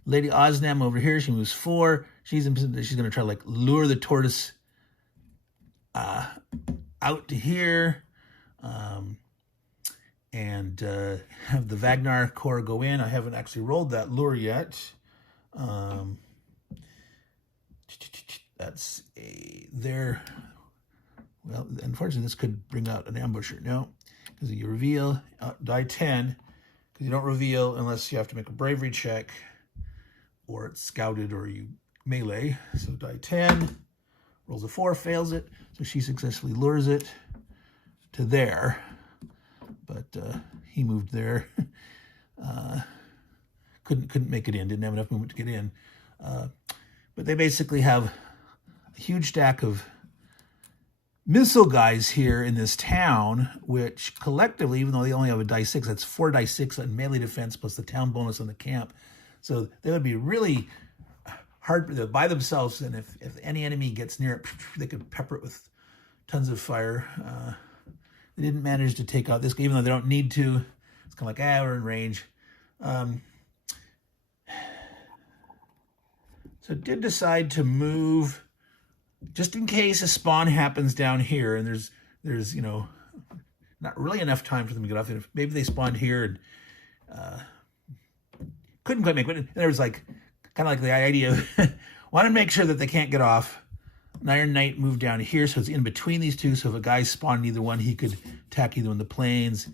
Lady Osnam over here. She moves 4. She's going to try to like lure the tortoise out to here, and have the Vagnar Corps go in. I haven't actually rolled that lure yet. That's there. Well, unfortunately, this could bring out an ambusher. No, because you reveal die 10, because you don't reveal unless you have to make a bravery check, or it's scouted, or you melee. So die 10, rolls a 4, fails it. So she successfully lures it to there, but he moved there. Couldn't make it in. Didn't have enough movement to get in. But they basically have a huge stack of missile guys here in this town, which collectively, even though they only have a die 6, that's 4 die 6 on melee defense plus the town bonus on the camp. So they would be really hard by themselves, and if any enemy gets near it, they could pepper it with tons of fire. They didn't manage to take out this guy, even though they don't need to. It's kind of like, we're in range. So did decide to move just in case a spawn happens down here, and there's you know, not really enough time for them to get off. Maybe they spawned here and couldn't quite make it. There was like kind of like the idea of want to make sure that they can't get off. An Iron Knight moved down here, so it's in between these two. So if a guy spawned either one, he could attack either one of the planes.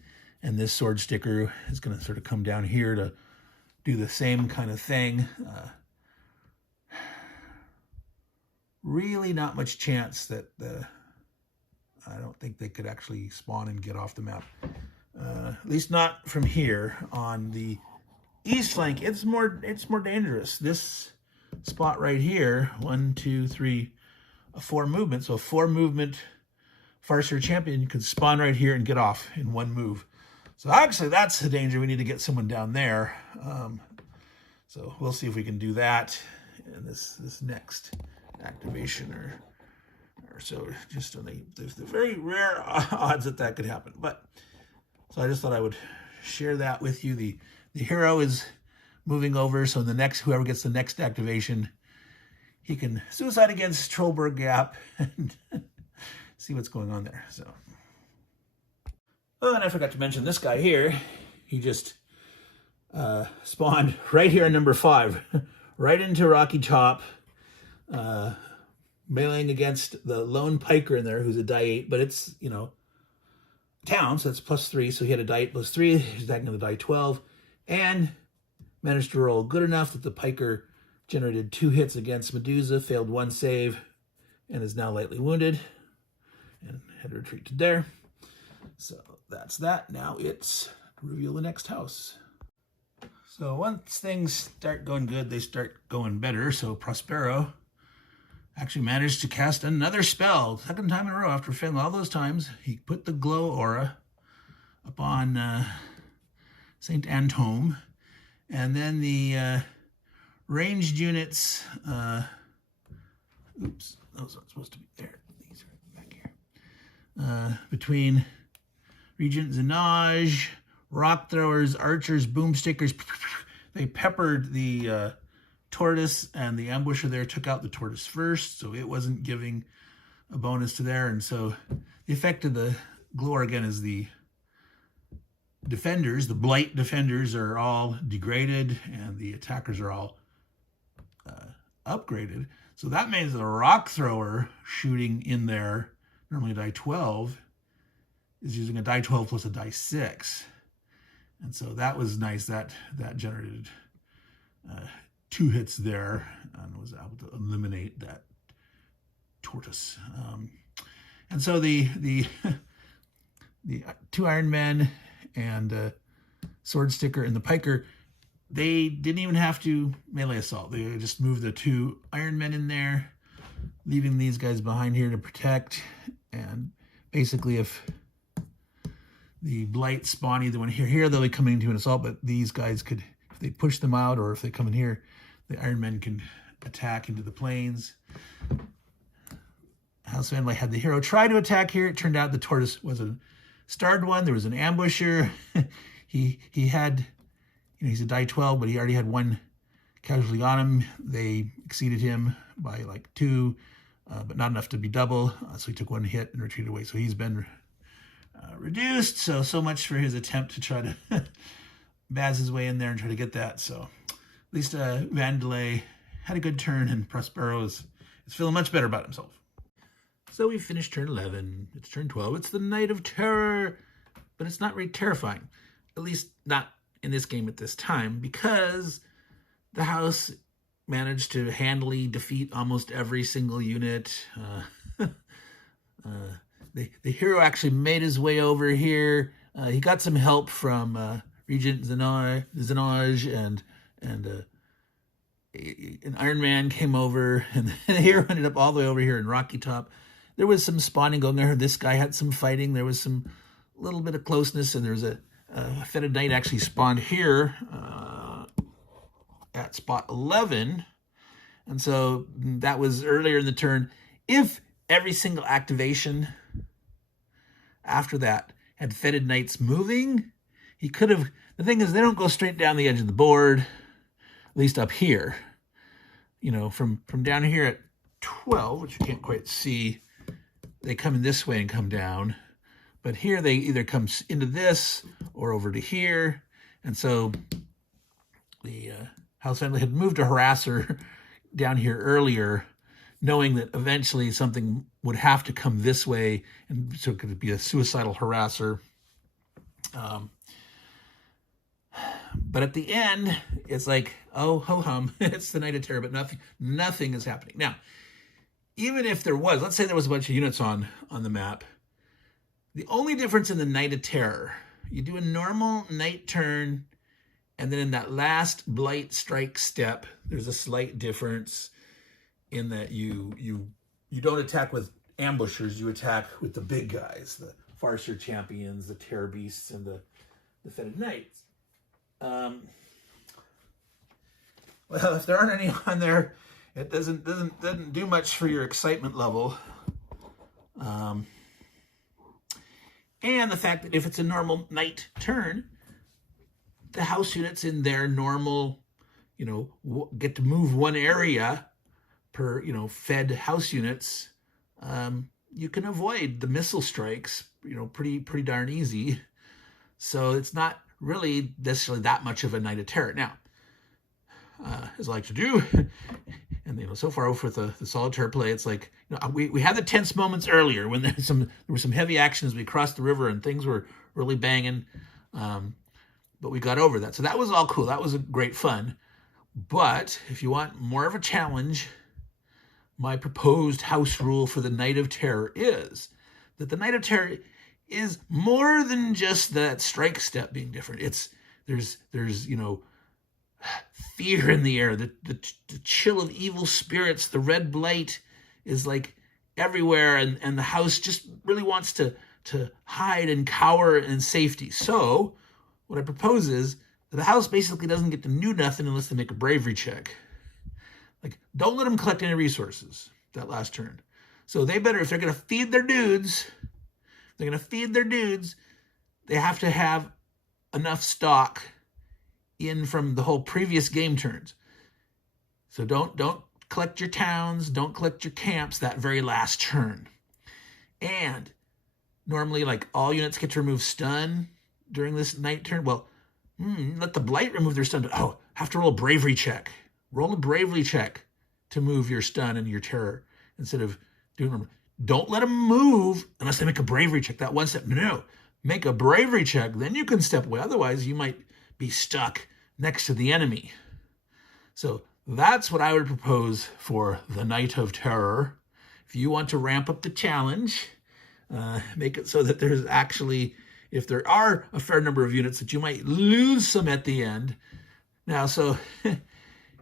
And this sword sticker is going to sort of come down here to do the same kind of thing. Really not much chance that I don't think they could actually spawn and get off the map. At least not from here on the east flank. It's more dangerous. This spot right here, 1, 2, 3, 4 movement. So a 4 movement Farseer champion could spawn right here and get off in 1 move. So actually that's the danger. We need to get someone down there. So we'll see if we can do that in this next activation or so. Just on there's the very rare odds that could happen. But so I just thought I would share that with you. The hero is moving over, so whoever gets the next activation, he can suicide against Trollberg Gap and see what's going on there. So, oh, and I forgot to mention this guy here. He just spawned right here on number 5, right into Rocky Top, meleeing against the lone piker in there, who's a die 8, but it's, town, so that's +3, so he had a die 8 +3, he's attacking on the die 12, and managed to roll good enough that the piker generated 2 hits against Medusa, failed 1 save, and is now lightly wounded, and had retreated there. So that's that. Now it's reveal the next house. So once things start going good, they start going better. So Prospero actually managed to cast another spell, 2nd time in a row after failing all those times. He put the glow aura upon Saint Antome, and then the ranged units, oops, those aren't supposed to be there. These are back here. Between Regent Zinaj, rock throwers, archers, boomstickers, they peppered the tortoise, and the ambusher there took out the tortoise first, so it wasn't giving a bonus to there. And so the effect of the glow again is the defenders, the blight defenders, are all degraded, and the attackers are all upgraded. So that means the rock thrower shooting in there, normally die 12, is using a die 12 plus a die 6. And so that was nice. That generated 2 hits there and was able to eliminate that tortoise. And so the 2 Iron Men and Sword Sticker and the Piker, they didn't even have to melee assault. They just moved the 2 Iron Men in there, leaving these guys behind here to protect. And basically, if the Blight spawn either one here, they'll be coming into an assault, but these guys could, if they push them out or if they come in here, the Iron Men can attack into the plains. House Vandalay had the hero try to attack here. It turned out the tortoise was a starred one. There was an ambusher. he had, he's a die 12, but he already had 1 casualty on him. They exceeded him by like 2, but not enough to be double. So he took 1 hit and retreated away. So he's been reduced. So much for his attempt to try to baz his way in there and try to get that. So at least Vandalay had a good turn, and Prospero is feeling much better about himself. So we finished turn 11. It's turn 12. It's the Night of Terror, but it's not really terrifying. At least not in this game at this time, because the house managed to handily defeat almost every single unit. The hero actually made his way over here. He got some help from Regent Zinaj, and an Iron Man came over, and the hero ended up all the way over here in Rocky Top. There was some spawning going there. This guy had some fighting. There was some little bit of closeness, and there was a Fetid Knight actually spawned here at spot 11. And so that was earlier in the turn. If every single activation after that had Fetid Knights moving, he could have... The thing is, they don't go straight down the edge of the board, at least up here. From down here at 12, which you can't quite see, they come in this way and come down. But here they either come into this or over to here. And so the House Vandalay had moved a harasser down here earlier, knowing that eventually something would have to come this way, and so it could be a suicidal harasser. But at the end, it's like, oh, ho-hum, it's the Night of Terror, but nothing is happening. Now, even if there was, let's say there was a bunch of units on the map, the only difference in the Night of Terror, you do a normal night turn, and then in that last Blight strike step, there's a slight difference in that you don't attack with ambushers, you attack with the big guys, the Farseer Champions, the Terror Beasts, and the Fetid Knights. Well, if there aren't any on there, it doesn't do much for your excitement level. And the fact that if it's a normal night turn, the house units in their normal, get to move one area per, fed house units. You can avoid the missile strikes, pretty darn easy. So it's not really necessarily that much of a night of terror. Now, as I like to do, and so far with the solitaire play, it's like we had the tense moments earlier when there were some heavy action as we crossed the river and things were really banging, but we got over that. So that was all cool. That was a great fun. But if you want more of a challenge, my proposed house rule for the Night of Terror is that the Night of Terror is more than just that strike step being different. There's fear in the air, the chill of evil spirits, the Red Blight is like everywhere, and the house just really wants to hide and cower in safety. So what I propose is that the house basically doesn't get to do nothing unless they make a bravery check. Like, don't let them collect any resources that last turn. So they better, if they're going to feed their dudes, they have to have enough stock in from the whole previous game turns. So don't collect your towns, don't collect your camps that very last turn. And normally, like, all units get to remove stun during this night turn. Well, let the Blight remove their stun. Oh, have to roll a bravery check. Roll a bravery check to move your stun and your terror instead of doing. Don't let them move unless they make a bravery check. That one step. No, make a bravery check. Then you can step away. Otherwise, you might be stuck next to the enemy. So that's what I would propose for the Night of Terror. If you want to ramp up the challenge, make it so that there's actually, if there are a fair number of units, that you might lose some at the end. Now, so,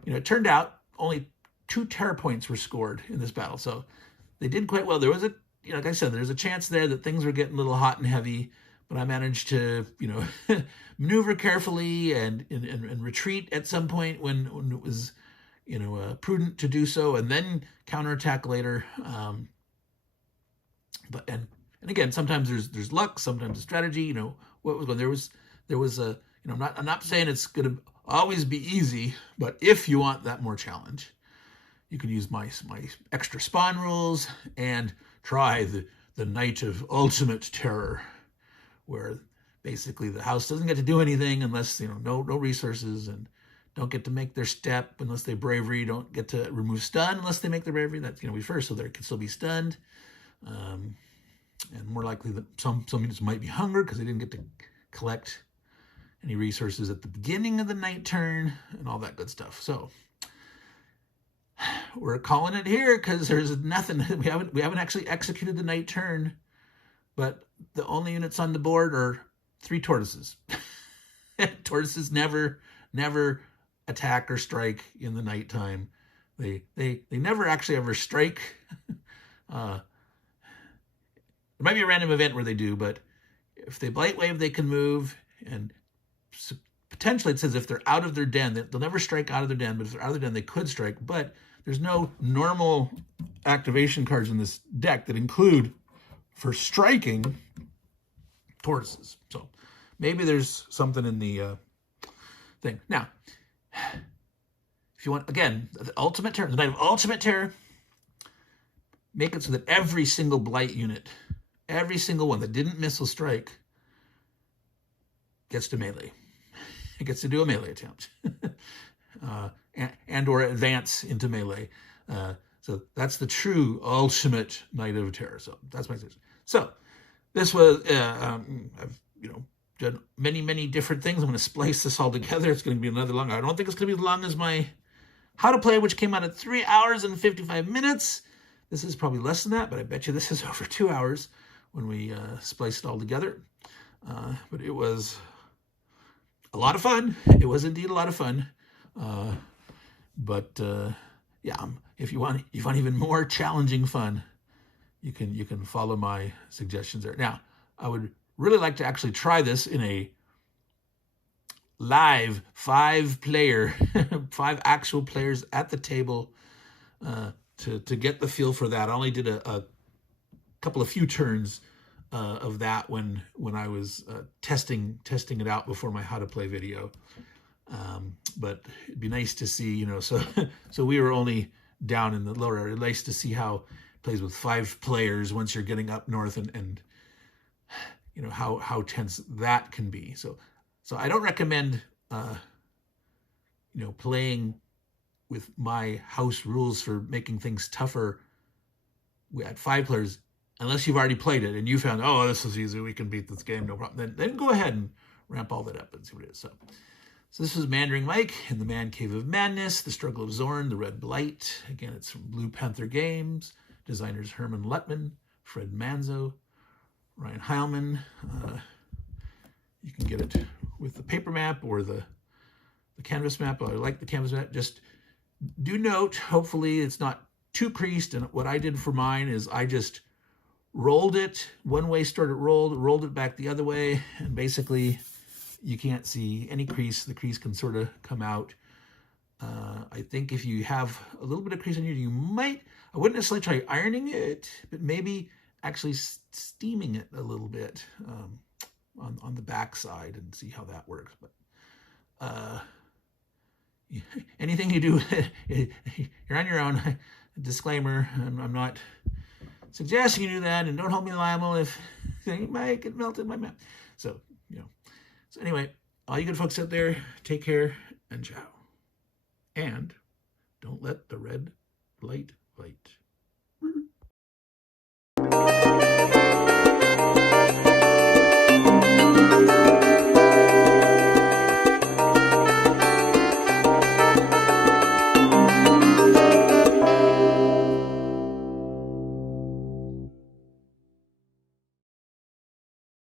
it turned out only 2 terror points were scored in this battle. So they did quite well. There was like I said, there's a chance there that things were getting a little hot and heavy, but I managed to, maneuver carefully and retreat at some point when it was, prudent to do so, and then counterattack later. But again, sometimes there's luck, sometimes strategy. What was going there was a I'm not saying it's going to always be easy, but if you want that more challenge, you can use my extra spawn rules and try the Night of Ultimate Terror, where basically the house doesn't get to do anything unless, no resources, and don't get to make their step unless they bravery, don't get to remove stun unless they make the bravery. That's going to be first, so they can still be stunned. And more likely that some units might be hungered because they didn't get to collect any resources at the beginning of the night turn and all that good stuff. So we're calling it here because there's nothing. We haven't actually executed the night turn, but the only units on the board are 3 tortoises. Tortoises never attack or strike in the nighttime. They never actually ever strike. There might be a random event where they do, but if they Blight Wave, they can move, and potentially it says if they're out of their den, they'll never strike out of their den, but if they're out of their den, they could strike. But there's no normal activation cards in this deck that include for striking tortoises. So maybe there's something in the thing. Now, if you want, again, the Ultimate Terror, the Night of Ultimate Terror, make it so that every single Blight unit, every single one that didn't missile strike, gets to melee. It gets to do a melee attempt. and or advance into melee. So that's the true ultimate Night of Terror. So that's my suggestion. So this was, I've done many different things. I'm going to splice this all together. It's going to be another long. I don't think it's going to be as long as my How to Play, which came out at 3 hours and 55 minutes. This is probably less than that, but I bet you this is over 2 hours when we spliced it all together. But it was a lot of fun. It was indeed a lot of fun. Yeah, if you want even more challenging fun, you can follow my suggestions there. Now, I would really like to actually try this in a live 5 actual players at the table to get the feel for that. I only did a few turns of that when I was testing it out before my how to play video. But it'd be nice to see, you know, so we were only down in the lower area. Nice to see how it plays with 5 players once you're getting up north, and you know how tense that can be. So I don't recommend you know, playing with my house rules for making things tougher at 5 players, unless you've already played it and you found, oh, this is easy, we can beat this game, no problem. Then go ahead and ramp all that up and see what it is. So this is Meandering Mike in the Man Cave of Madness, the Struggle of Zorn, the Red Blight. Again, it's from Blue Panther Games. Designers Hermann Luttmann, Fred Manzo, Ryan Heilman. You can get it with the paper map or the canvas map. I like the canvas map. Just do note, hopefully it's not too creased. And what I did for mine is I just rolled it one way, started rolled it back the other way, and basically you can't see any crease. The crease can sort of come out. I think if you have a little bit of crease on you might, I wouldn't necessarily try ironing it, but maybe actually steaming it a little bit on the back side and see how that works. But anything you do, you're on your own. Disclaimer, I'm not suggesting you do that, and don't hold me liable if you might get melted in my map. So, you know. So anyway, all you good folks out there, take care and ciao. And don't let the red light fight.